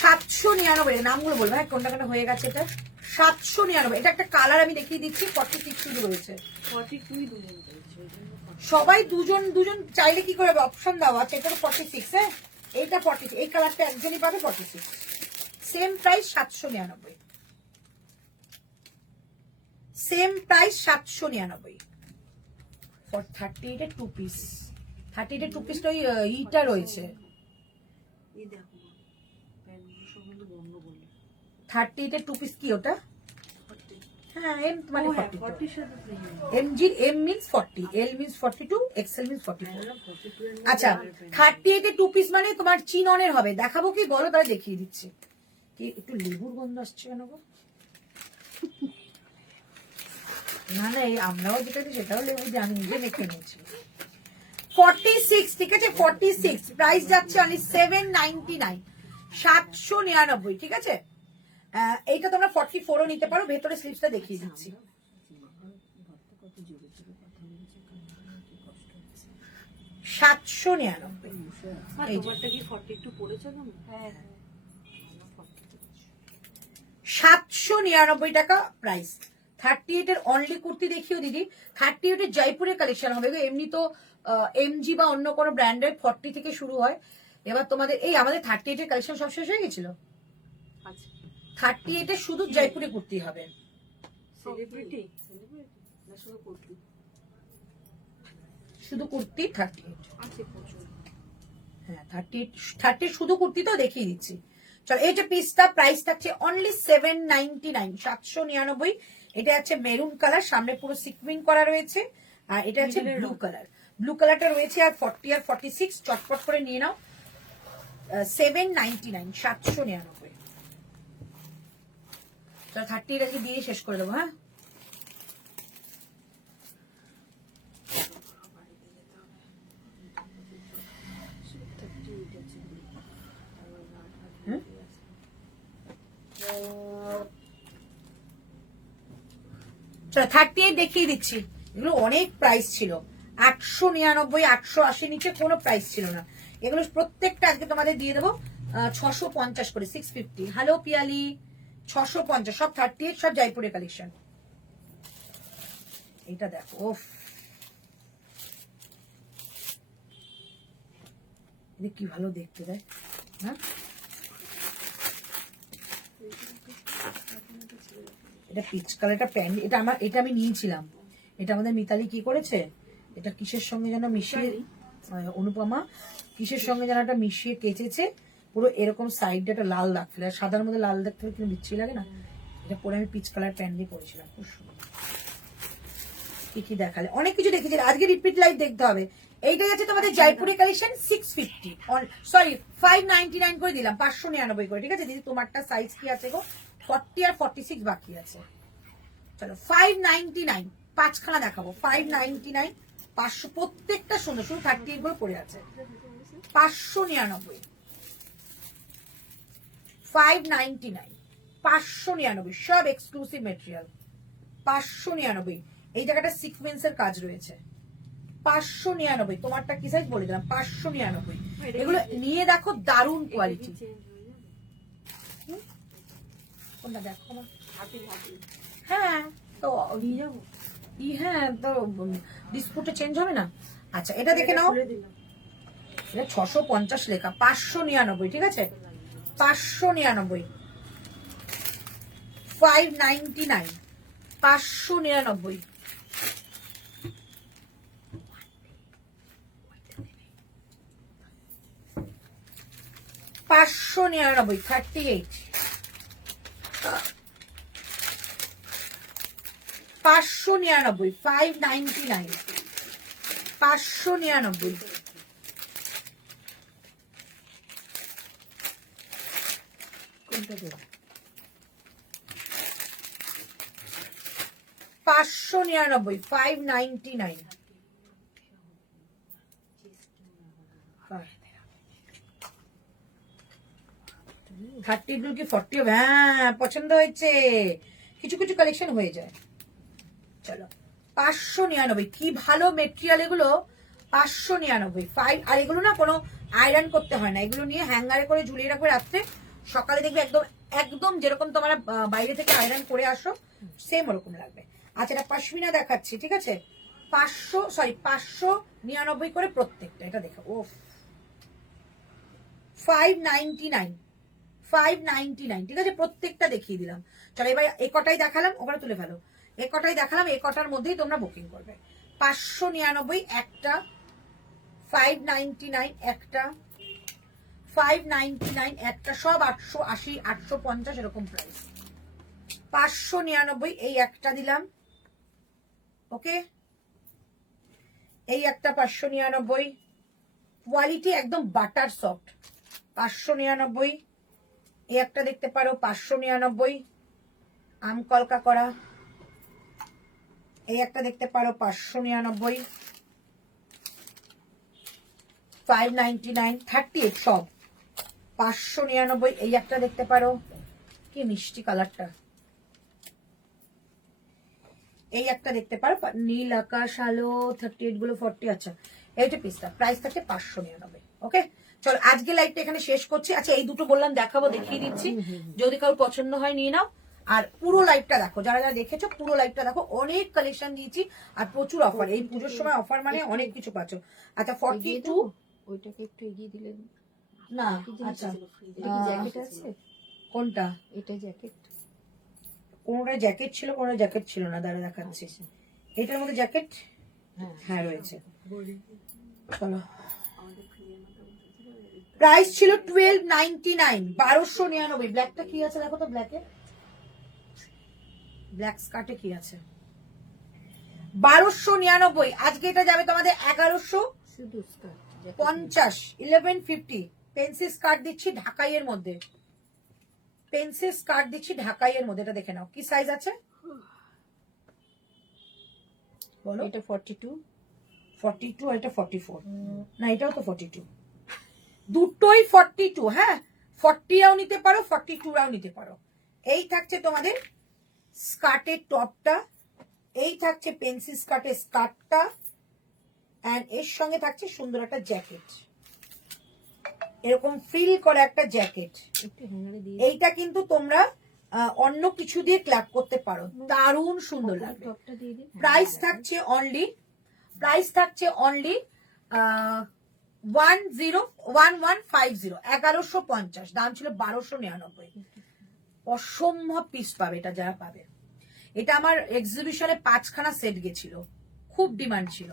$799, নামগুলো বলবো, হ্যাঁ কোনটা কোনটা হয়ে গেছে। এটা 799, এটা একটা কালার আমি দেখিয়ে দিচ্ছি, 46 শুধু রয়েছে। 42 সবাই দুজন দুজন চাইলে কি করে অপশন দেওয়া আছে। এটা 46, হ্যাঁ এইটা 46, এই কালারটা একজনই পাবে 46। Same price 799, same price 799 for 38 এর 2 পিস। 38 এর 2 পিসটা ইটা রয়েছে। এই দেখো প্যান্টগুলো সব কিন্তু বন্ধ করলে 38 এর 2 পিস কি ওটা? হ্যাঁ এম মানে ও হ্যাঁ 42 40 সাথে প্রিন্ট এমজি এম মিন্স 40, এল মিন্স 42, এক্সেল মিন্স 44। 42 এর আচ্ছা 38 এ 2 পিস মানে তোমার চিননের হবে, দেখাবো কি বলো, তাই দেখিয়ে দিচ্ছি। কি একটু লেবুর গন্ধ আসছে কেন গো? না না, এই আমরাও যেটা দিই সেটাও লেবু দিয়ে আমি নিজে মেখে নিয়েছি। 46, ঠিক আছে 46, প্রাইস যাচ্ছে অনলি 799, 799, ঠিক আছে। এইটা তোমরা 44 ও নিতে পারো, ভেতরে স্লিপসটা দেখিয়ে দিচ্ছি। 799, এই যে। তোমারটা কি 42 পড়েছে না? হ্যাঁ 799 টাকা প্রাইস। 38 এর অনলি কুর্তি দেখিও দিদি। 38 এর জয়পুরের কালেকশন হবে গো, এমনি তো এমজি বা অন্য কোনো ব্র্যান্ডের 40 থেকে শুরু হয়। এবার তোমাদের এই আমাদের 38 এর কালেকশন সব শেষ হয়ে গেছিল। আচ্ছা 38 এর শুধু জয়পুরে কুর্তি হবে, সেলিব্রিটি না শুধু কুর্তি শুধু কুর্তি 38। আছে প্রচুর। হ্যাঁ 30 শুধু কুর্তি তো দেখিয়ে দিচ্ছি। চলো এই যে পিসটা প্রাইস থাকছে অনলি 799, 799। এটা আছে মেরুন কালার, সামনে পুরো সিকুইন করা রয়েছে, আর এটা আছে ব্লু কালার। ব্লু কালারটা রয়েছে আর 40 আর 46, চটপট করে নিয়ে নাও। 799, 799। চলো 30 আজকে দিয়ে শেষ করে দেবো। হ্যাঁ চলো 38 দেখিয়ে দিচ্ছি। এগুলো অনেক প্রাইস ছিল, 899, 880 নিচে কোনো প্রাইস ছিল না। এগুলো প্রত্যেকটা আজকে তোমাদের দিয়ে দেবো 650 করে, 650। হ্যালো পিয়ালি, 650, সব 38, সব জয়পুরের কালেকশন। এটা দেখো, ওফ কি ভালো দেখতে দেয়। হ্যাঁ এটা পিচ কালারটা প্যান্ট, এটা আমি নিয়েছিলাম। এটা আমাদের মিতালি কি করেছে, এটা কিসের সঙ্গে যেন মিশিয়ে, অনুপমা কিসের সঙ্গে যেন একটা মিশিয়ে কেচেছে, পুরো এরকম সাইডে একটা লাল দাগ ফেলে, সাদার মধ্যে লাল দাগ ফেলে কিন্তু বিচ্ছি লাগে না। এটা পরে আমি পিচ কালার প্যান্ট দিয়ে পরেছিলাম, খুব সুন্দর। কি কি দেখালে, অনেক কিছু দেখেছি, আজকে রিপিট লাইভ দেখতে হবে। এইটা যাচ্ছে তোমাদের জয়পুরের কালেকশন, 650, সরি 599 করে দিলাম, 599 করে, ঠিক আছে দিদি। তোমারটা সাইজ কি আছে গো? 40 আর 46 বাকি আছে। চলো 599, 5খানা দেখাবো। 599, 500, প্রত্যেকটা সুন্দর, শুধু 38 গুলো পড়ে আছে। 599, 599, 599, সব এক্সক্লুসিভ মেটেরিয়াল। 599, এই জায়গাটা সিকোয়েন্সের কাজ রয়েছে। 599, তোমারটা কি সাইজ বলে দিলাম, 599। এগুলো নিয়ে দেখো, দারুণ কোয়ালিটি। কোনটা দেখো আমার? হ্যাঁ তো নিয়ে যাবো হ্যাঁ তো ডিসপুটে চেঞ্জ হবে না। আচ্ছা এটা দেখে নাও, এটা 650 লেখা, 599, ঠিক আছে 599, 599, 599। 599, 38, 599, 599, 599। কোনটা দেব? 599, 599। 30 গুলো কি 40 হবে? হ্যাঁ পছন্দ হয়েছে, কিছু কিছু কালেকশন হয়ে যায়। চলো 599, কি ভালো মেটেরিয়াল এগুলো। 599, 5। আর এগুলো না কোনো আয়রন করতে হয় না, এগুলো নিয়ে হ্যাঙ্গারে করে ঝুলিয়ে রাখবে রাত্রে, সকালে দেখবে একদম একদম যেরকম তোমরা বাইরে থেকে আয়রন করে আসো সেম ওরকম লাগবে। আচ্ছা এটা পশমিনা দেখাচ্ছি, ঠিক আছে 599 করে প্রত্যেকটা। এটা দেখো, ও 599, 599, ঠিক আছে প্রত্যেকটা দেখিয়ে দিলাম। চলো এবার এ কটাই দেখালাম, ওখানে তুলে ফেলো। এ কটাই দেখালাম, এ কটার মধ্যেই তোমরা বুকিং করবে। 599 একটা, 599 একটা, 599 একটা, সব 880, 850 এরকম প্রাইস। 599 এই একটা দিলাম। ওকে, এই একটা 599, কোয়ালিটি একদম বাটার সফট। 599 এই একটা দেখতে পারো, 599 আম কলকা করা। এই একটা দেখতে পারো 599, 599, 38 সব 599। এই একটা দেখতে পারো, কি মিষ্টি কালারটা। এই একটা দেখতে পারো, নীল আকাশ আলো, 38 গুলো 40। আচ্ছা, এইটা পিসটা প্রাইস থাকে 599। ওকে, চলো আজকে লাইভটা এখানে শেষ করছি। আচ্ছা, এই দুটো বললাম দেখাবো, দেখিয়ে দিচ্ছি, যদি কারোর পছন্দ হয় নিয়ে নাও। আর পুরো লাইভটা দেখো, যারা যারা দেখেছো পুরো লাইভটা দেখো, অনেক কালেকশন দিয়েছি আর প্রচুর অফার। এই পুজোর সময় অফার মানে অনেক কিছু পাচ্ছ। আচ্ছা 42, ওইটাকে একটু এগিয়ে দিলে না আচ্ছা এটা কি জ্যাকেট আছে? কোনটা? এটা জ্যাকেট, কোনটা জ্যাকেট ছিল, কোনটা জ্যাকেট ছিল না, দাঁড়া দেখাচ্ছি। এটার মধ্যে জ্যাকেট হ্যাঁ রয়েছে। চলো, প্রাইস ছিল 1299, 1299। ব্ল্যাকটা কি আছে দেখো তো, ব্ল্যাকে ব্ল্যাক স্কার্টে কি আছে, 1299। আজকে এটা যাবে তোমাদের 1150, 1150। পেন্সিল স্কার্ট দিচ্ছি ঢাকাইয়ের মধ্যে, পেন্সিল স্কার্ট দিচ্ছি ঢাকাইয়ের মধ্যে। এটা দেখে নাও কি সাইজ আছে বলো। এটা 42, 42 আর এটা 44। না, এটাও তো 42, দুটোই 42। হ্যাঁ, 40 রাও নিতে পারো, 42 রাও নিতে পারো। এই থাকছে তোমাদের স্কার্টের টপটা, এই থাকছে পেন্সিল স্কার্টের স্কার্টটা, এন্ড এর সঙ্গে থাকছে সুন্দর একটা জ্যাকেট, এরকম ফিল করা একটা জ্যাকেট। একটু হ্যাঙ্গারে দিয়ে এইটা কিন্তু তোমরা অন্য কিছু দিয়ে ক্ল্যাপ করতে পারো, দারুণ সুন্দর লাগবে। টপটা দিয়ে দিই। প্রাইস থাকছে অনলি 1150, 1150। দাম ছিল 1299। অসম্ভব পিস পাবে এটা, যারা পাবে। এটা আমার এক্সিবিশনে 5খানা সেট গেছিল, খুব ডিমান্ড ছিল।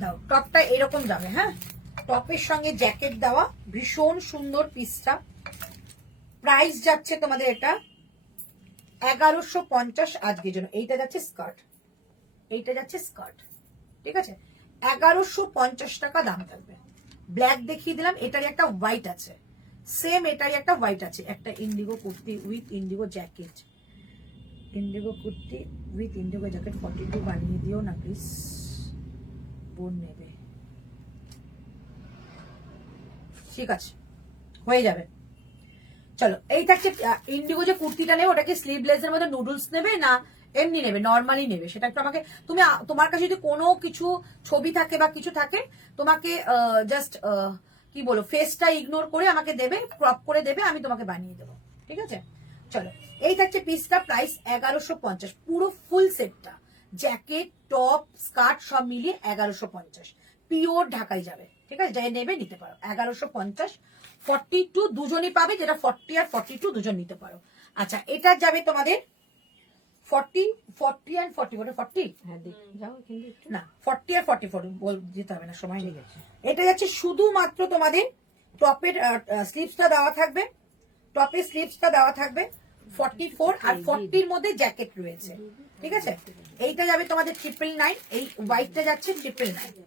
দাও, টপটা এরকম যাবে। হ্যাঁ, টপের সঙ্গে জ্যাকেট দেওয়া, ভীষণ সুন্দর পিসটা। প্রাইস যাচ্ছে তোমাদের এটা 1150 আজকের জন্য। এইটা যাচ্ছে স্কার্ট, এইটা যাচ্ছে স্কার্ট, ঠিক আছে। 1150 টাকা দাম থাকবে। ব্ল্যাক দেখিয়ে দিলাম, এটারই একটা হোয়াইট আছে, সেম এটারই একটা হোয়াইট আছে। একটা Indigo kurti with Indigo jacket, Indigo kurti with Indigo jacket 42 বানিয়ে দিও না প্লিজ, বোন নেবে। ঠিক আছে, হয়ে যাবে। চলো, এই থাকছে ইন্ডিগো যে কুর্তিটা নেবে, ওটাকে স্লিভলেস এর মধ্যে নুডলস নেবে না এমনি নেবে, নর্মালি নেবে, সেটা একটু আমাকে তুমি, তোমার কাছে যদি কোনো কিছু ছবি থাকে বা কিছু থাকে, তোমাকে জাস্ট কি বলো, ফেসটা ইগনোর করে আমাকে দেবে, ক্রপ করে দেবে, আমি তোমাকে বানিয়ে দেবো, ঠিক আছে। চলো, এই থাকছে পিসটা, প্রাইস 1150, পুরো ফুল সেটটা, জ্যাকেট টপ স্কার্ট সব মিলিয়ে 1150, পিওর ঢাকাই যাবে, ঠিক আছে। যাই নেবে নিতে পারো, 1150। 42 দুজনই পাবে, যেটা 40 আর 42 দুজন নিতে পারো। আচ্ছা, এটা যাবে তোমাদের 40 and 40, ওটা 40। হ্যাঁ দেখি যাও কিন্তু একটু না, 40 আর 44 যেতে হবে না, সময় নেই। এটা যাচ্ছে শুধুমাত্র তোমাদের টপের স্লিভসটা দেওয়া থাকবে, টপের স্লিভসটা দেওয়া থাকবে 44 আর 40 মধ্যে জ্যাকেট রয়েছে, ঠিক আছে। এইটা যাবে তোমাদের 999, এই হোয়াইটটা যাচ্ছে 999,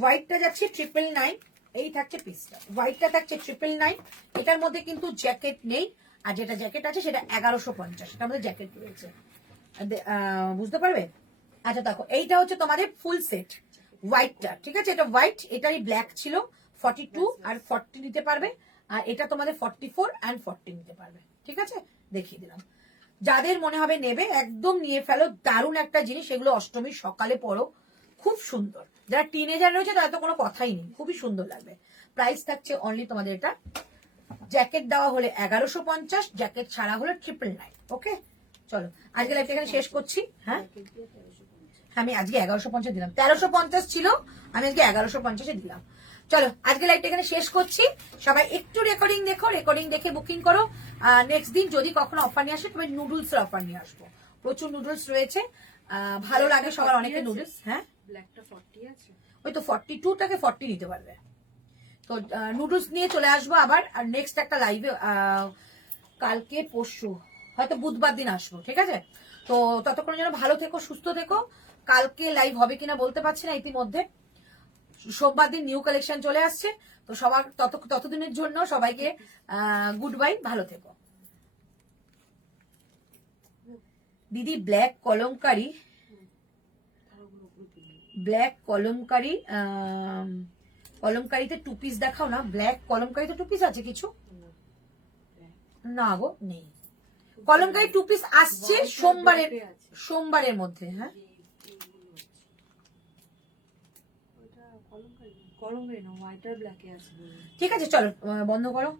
হোয়াইটটা যাচ্ছে 999। এই থাকছে পিসটা, হোয়াইটটা থাকছে 999। এটার মধ্যে কিন্তু জ্যাকেট নেই, আর যেটা জ্যাকেট আছে সেটা 1150, এটার মধ্যে জ্যাকেট রয়েছে, বুঝতে পারবে। আচ্ছা দেখো, এইটা হচ্ছে তোমাদের ফুল সেট হোয়াইটটা, ঠিক আছে। এটা হোয়াইট, এটারই ব্ল্যাক ছিল, 42 আর 40 নিতে পারবে, আর এটা তোমাদের 44 and 40 নিতে পারবে, ঠিক আছে। দেখিয়ে দিলাম, যাদের মনে হবে নেবে একদম নিয়ে ফেলো, দারুণ একটা জিনিস। এগুলো অষ্টমীর সকালে পরো, খুব সুন্দর। যারা টিনেজার রয়েছে তাদের তো কোনো কথাই নেই, খুবই সুন্দর লাগবে। প্রাইস থাকছে অনলি তোমাদের এটা, জ্যাকেট দেওয়া হলে 1150, জ্যাকেট ছাড়া হলে 999। ওকে, চলো আজকে লাইভটা এখানে শেষ করছি। হ্যাঁ, আমি আজকে 1150 দিলাম, 1350 ছিল, আমি আজকে 1150 দিলাম। চলো আজকে লাইভটা এখানে শেষ করছি। সবাই একটু রেকর্ডিং দেখো, রেকর্ডিং দেখে বুকিং করো। নেক্সট দিন যদি কখনো অফার নিয়ে আসে, তবে নুডলস এর অফার নিয়ে আসবো, প্রচুর নুডলস রয়েছে, ভালো লাগে সবার, অনেকে নুডলস। হ্যাঁ, ব্ল্যাকটা 40 আছে, ওই তো 42টাকে 40 নিতে পারবে, তো নুডলস নিয়ে চলে আসবো আবার, আর নেক্সট একটা লাইভে কালকে পরশু হয়তো বুধবার দিন আসবো, ঠিক আছে? তো ততক্ষণ যেন ভালো থেকো, সুস্থ থেকো। কালকে লাইভ হবে কিনা বলতে পারছি না, ইতিমধ্যে সোমবার দিন নিউ কালেকশন চলে আসছে। তো সবার ততদিনের জন্য সবাইকে গুড বাই, ভালো থেকো। দিদি ব্ল্যাক কলমকারি, ব্ল্যাক কলমকারি, কলমকারিতে টু পিস দেখাও না। ব্ল্যাক কলমকারিতে টু পিস আছে কিছু? না গো, নেই। কলমকারি টু পিস আসছে সোমবারের মধ্যে। হ্যাঁ, কলমকারি না, হোয়াইট আর ব্ল্যাকে আছে। ঠিক আছে, চলো বন্ধ করো।